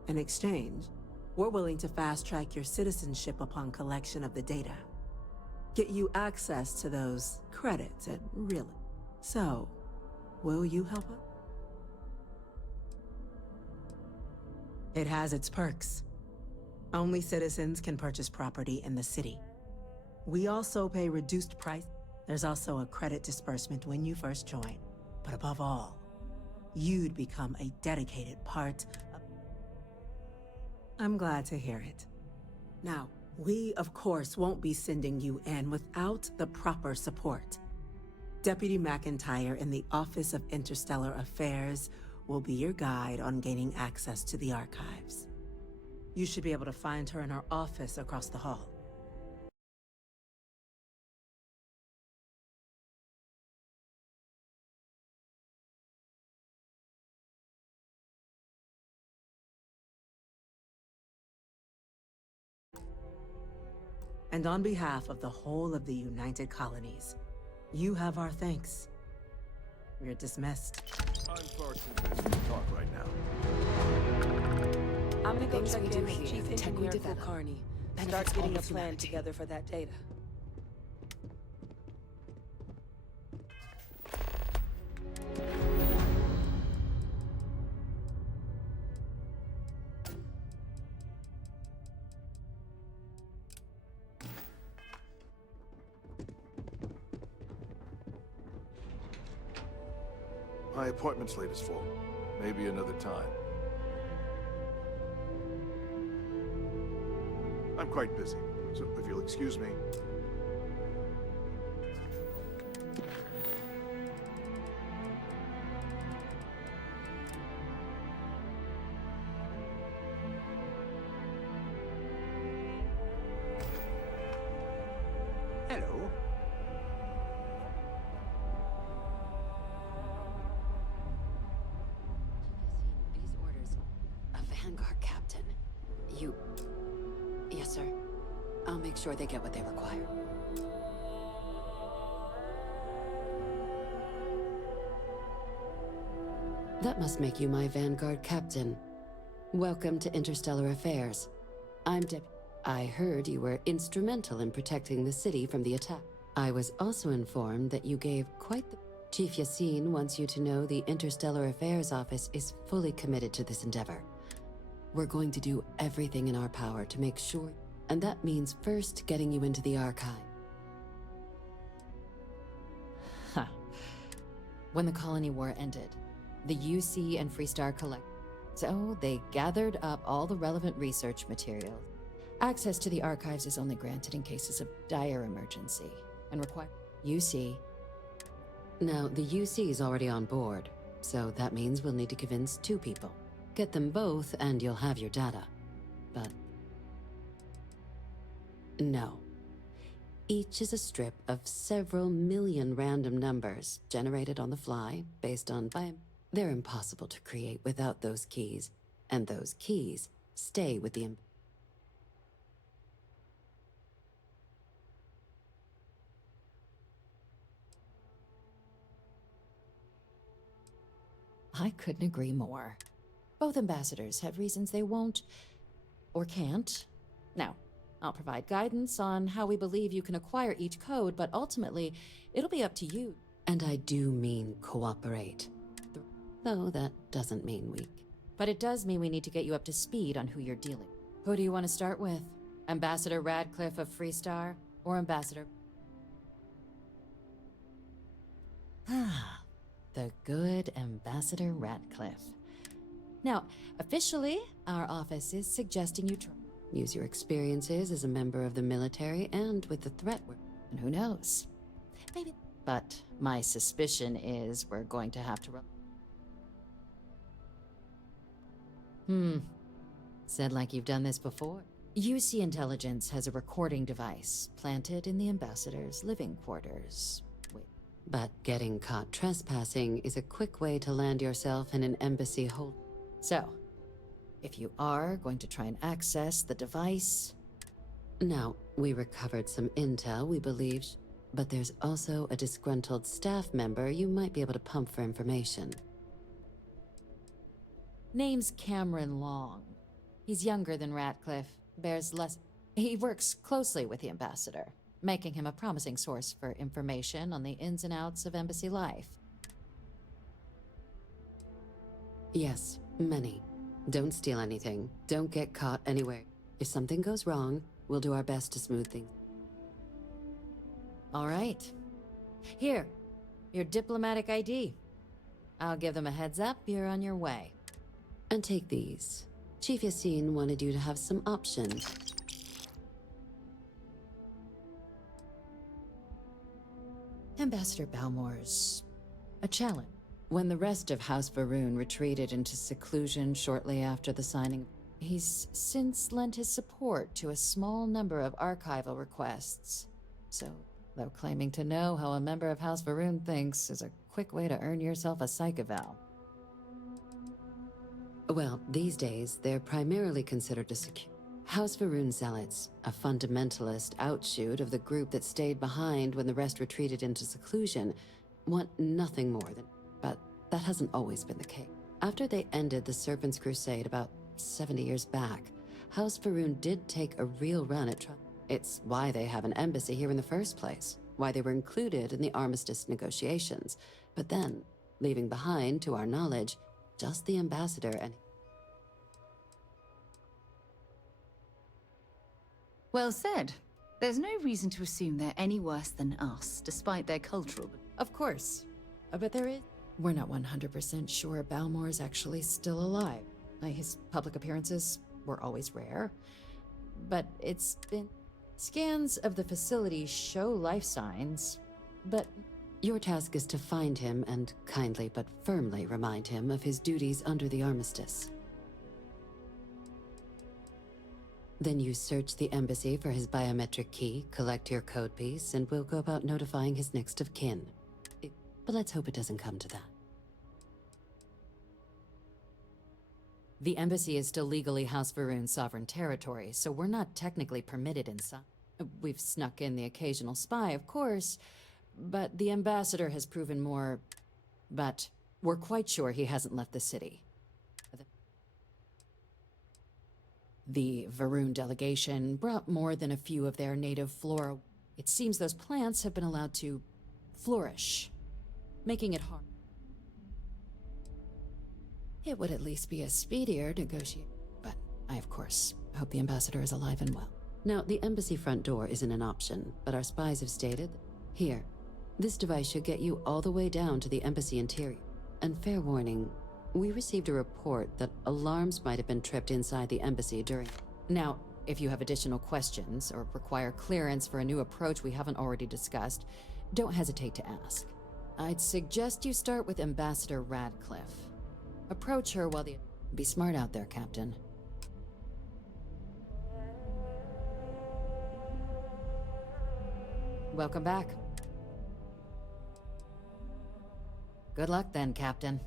In exchange, we're willing to fast-track your citizenship upon collection of the data. Get you access to those credits and really. So, will you help us? It has its perks. Only citizens can purchase property in the city. We also pay reduced price. There's also a credit disbursement when you first join. But above all, you'd become a dedicated part of... I'm glad to hear it. Now, we, of course, won't be sending you in without the proper support. Deputy McIntyre in the Office of Interstellar Affairs will be your guide on gaining access to the archives. You should be able to find her in her office across the hall. And on behalf of the whole of the United Colonies, you have our thanks. We're dismissed. I'm far too busy to talk right now. I'm gonna go Things check we in do with here, Chief the tech we Engineer develop, Kulkarni. benefits Start all getting a of plan humanity. together for that data. My appointment slate is full. Maybe another time. I'm quite busy, so if you'll excuse me. Hello. These orders. A Vanguard captain. You... Yes, sir. I'll make sure they get what they require. That must make you my Vanguard captain. Welcome to Interstellar Affairs. I'm I heard you were instrumental in protecting the city from the attack. I was also informed that you gave quite the... Chief Yassine wants you to know the Interstellar Affairs Office is fully committed to this endeavor. We're going to do everything in our power to make sure... And that means first getting you into the archive. Huh. When the colony war ended, the UC and Freestar collect... So they gathered up all the relevant research material. Access to the archives is only granted in cases of dire emergency and require... UC. Now, the UC is already on board, so that means we'll need to convince 2 people. Get them both and you'll have your data. But... no. Each is a strip of several million random numbers generated on the fly based on They're impossible to create without those keys, and those keys stay with the... I couldn't agree more. Both ambassadors have reasons they won't or can't. Now, I'll provide guidance on how we believe you can acquire each code, but ultimately, it'll be up to you. And I do mean cooperate. Though that doesn't mean weak. But it does mean we need to get you up to speed on who you're dealing with. Who do you want to start with? Ambassador Radcliffe of Freestar, or Ambassador... Ah, the good Ambassador Radcliffe. Now, officially, our office is suggesting you try... Use your experiences as a member of the military and with the threat and who knows? Maybe... But my suspicion is we're going to have to... Said like you've done this before. UC Intelligence has a recording device planted in the ambassador's living quarters. Wait. But getting caught trespassing is a quick way to land yourself in an embassy hold. So, if you are going to try and access the device... Now, we recovered some intel we believe, but there's also a disgruntled staff member you might be able to pump for information. Name's Cameron Long. He's younger than Ratcliffe, bears less... He works closely with the ambassador, making him a promising source for information on the ins and outs of embassy life. Yes, many. Don't steal anything. Don't get caught anywhere. If something goes wrong, we'll do our best to smooth things. All right. Here, your diplomatic ID. I'll give them a heads up, you're on your way. And take these. Chief Yassine wanted you to have some options. Ambassador Balmore's a challenge. When the rest of House Varun retreated into seclusion shortly after the signing, he's since lent his support to a small number of archival requests. So, though claiming to know how a member of House Varun thinks is a quick way to earn yourself a psych eval. Well, these days, they're primarily considered a secure. House Varun zealots, a fundamentalist outshoot of the group that stayed behind when the rest retreated into seclusion, want nothing more than... But that hasn't always been the case. After they ended the Serpent's Crusade about 70 years back, House Varun did take a real run at It's why they have an embassy here in the first place, why they were included in the armistice negotiations. But then, leaving behind, to our knowledge, just the ambassador and... Well said. There's no reason to assume they're any worse than us, despite their cultural... Of course. But there is... We're not 100% sure Balmore is actually still alive. His public appearances were always rare. But it's been... Scans of the facility show life signs, but... Your task is to find him and kindly but firmly remind him of his duties under the armistice. Then you search the embassy for his biometric key, collect your code piece, and we'll go about notifying his next of kin. But let's hope it doesn't come to that. The embassy is still legally House Varun's sovereign territory, so we're not technically permitted inside. We've snuck in the occasional spy, of course, but the ambassador has proven more... But we're quite sure he hasn't left the city. The Varun delegation brought more than a few of their native flora. It seems those plants have been allowed to flourish, making it hard. It would at least be a speedier negotiation, but I, of course, hope the ambassador is alive and well. Now, the embassy front door isn't an option, but our spies have stated... Here, this device should get you all the way down to the embassy interior. And fair warning, we received a report that alarms might have been tripped inside the embassy during... Now, if you have additional questions or require clearance for a new approach we haven't already discussed, don't hesitate to ask. I'd suggest you start with Ambassador Radcliffe. Approach her while the... Be smart out there, Captain. Welcome back. Good luck then, Captain.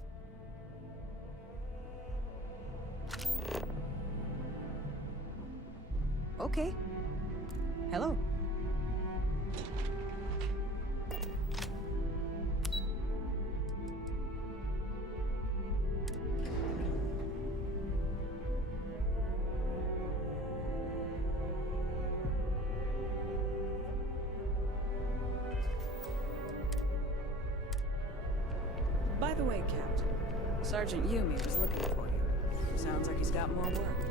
Okay. Hello. By the way, Captain, Sergeant Yumi was looking for you. Sounds like he's got more work.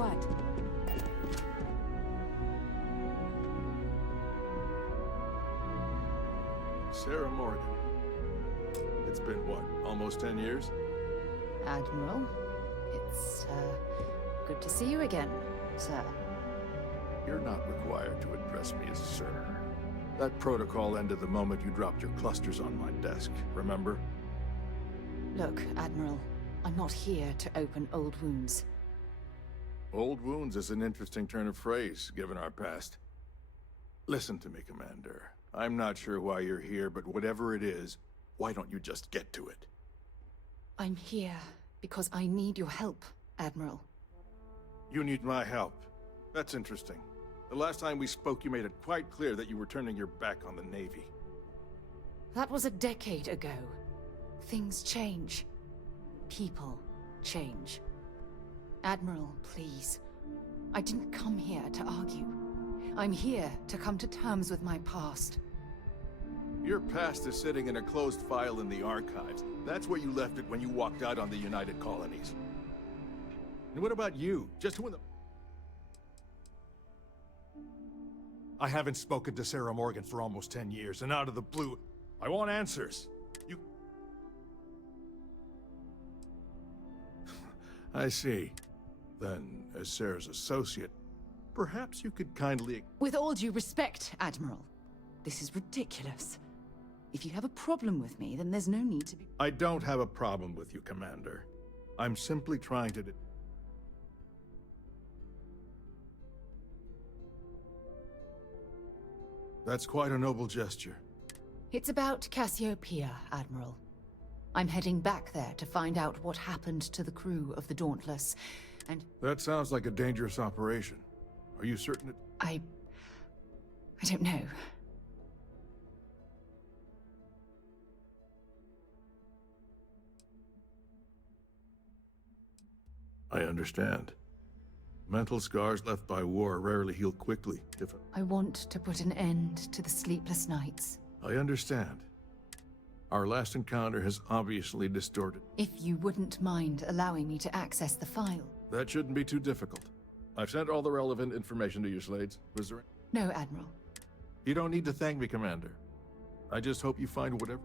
What? Sarah Morgan. It's been what, almost 10 years? Admiral, it's good to see you again, sir. You're not required to address me as sir. That protocol ended the moment you dropped your clusters on my desk, remember? Look, Admiral, I'm not here to open old wounds. Old wounds is an interesting turn of phrase, given our past. Listen to me, Commander. I'm not sure why you're here, but whatever it is, why don't you just get to it? I'm here because I need your help, Admiral. You need my help. That's interesting. The last time we spoke, you made it quite clear that you were turning your back on the Navy. That was a decade ago. Things change. People change. Admiral, please. I didn't come here to argue. I'm here to come to terms with my past. Your past is sitting in a closed file in the archives. That's where you left it when you walked out on the United Colonies. And what about you? Just who in the... I haven't spoken to Sarah Morgan for almost 10 years, and out of the blue, I want answers. You... I see. Then, as Sarah's associate, perhaps you could kindly... With all due respect, Admiral, this is ridiculous. If you have a problem with me, then there's no need to be... I don't have a problem with you, Commander. I'm simply trying to... That's quite a noble gesture. It's about Cassiopeia, Admiral. I'm heading back there to find out what happened to the crew of the Dauntless, and... That sounds like a dangerous operation. Are you certain it... I don't know. I understand. Mental scars left by war rarely heal quickly. I want to put an end to the sleepless nights. I understand. Our last encounter has obviously distorted. If you wouldn't mind allowing me to access the file. That shouldn't be too difficult. I've sent all the relevant information to you, Slades. Was there... No, Admiral. You don't need to thank me, Commander. I just hope you find whatever...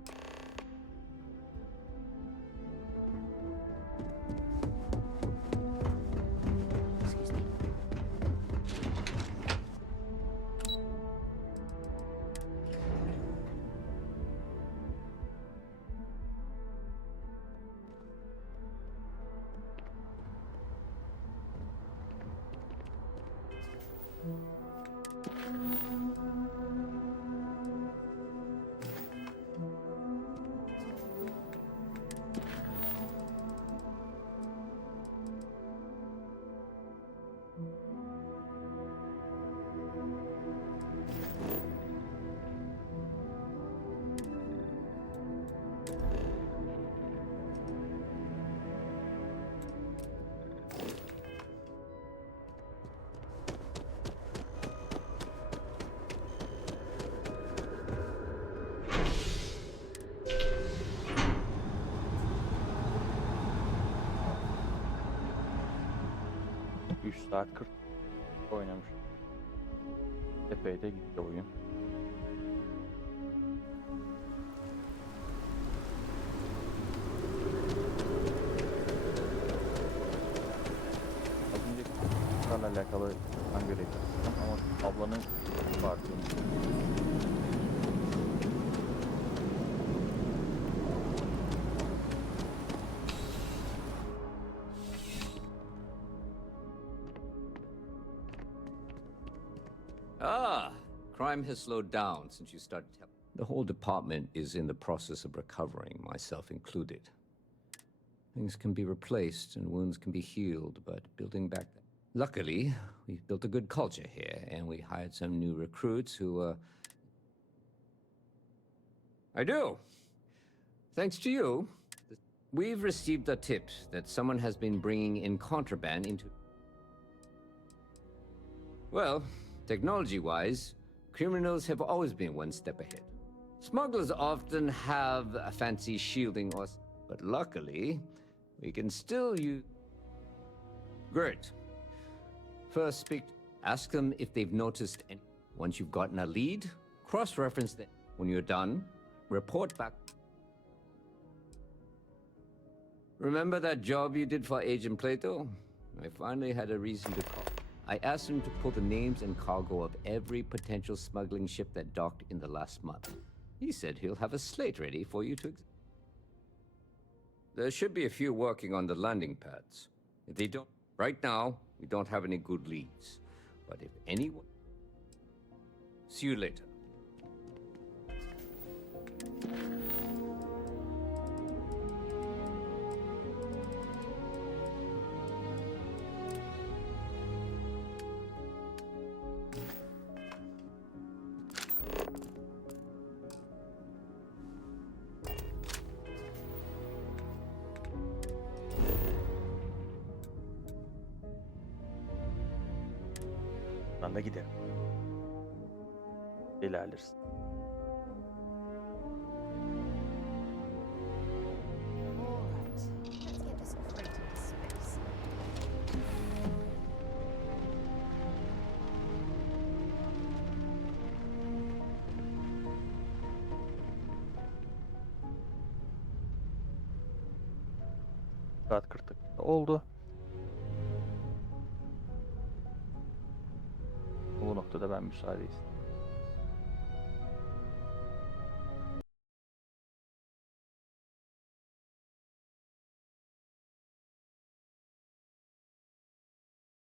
Saat 40 oynamış. Epey de gitti oyun. Az önceki bunlarla alakalı ben görev yaptım ama ablanın farklı. Crime has slowed down since you started telling. The whole department is in the process of recovering, myself included. Things can be replaced and wounds can be healed, but building back... Luckily, we've built a good culture here, and we hired some new recruits who, I do. Thanks to you, we've received a tip that someone has been bringing in contraband into... Well, technology-wise, criminals have always been one step ahead. Smugglers often have a fancy shielding or... But luckily, we can still use... Great. First, ask them if they've noticed any. Once you've gotten a lead, cross-reference them. When you're done, report back. Remember that job you did for Agent Plato? I finally had a reason to call. I asked him to pull the names and cargo of every potential smuggling ship that docked in the last month. He said he'll have a slate ready for you to... There should be a few working on the landing pads. If they don't... Right now, we don't have any good leads. But if anyone... See you later. Da gidelim. İlerleriz. Saat 40 dakika oldu. Bu noktada ben müsaade istedim.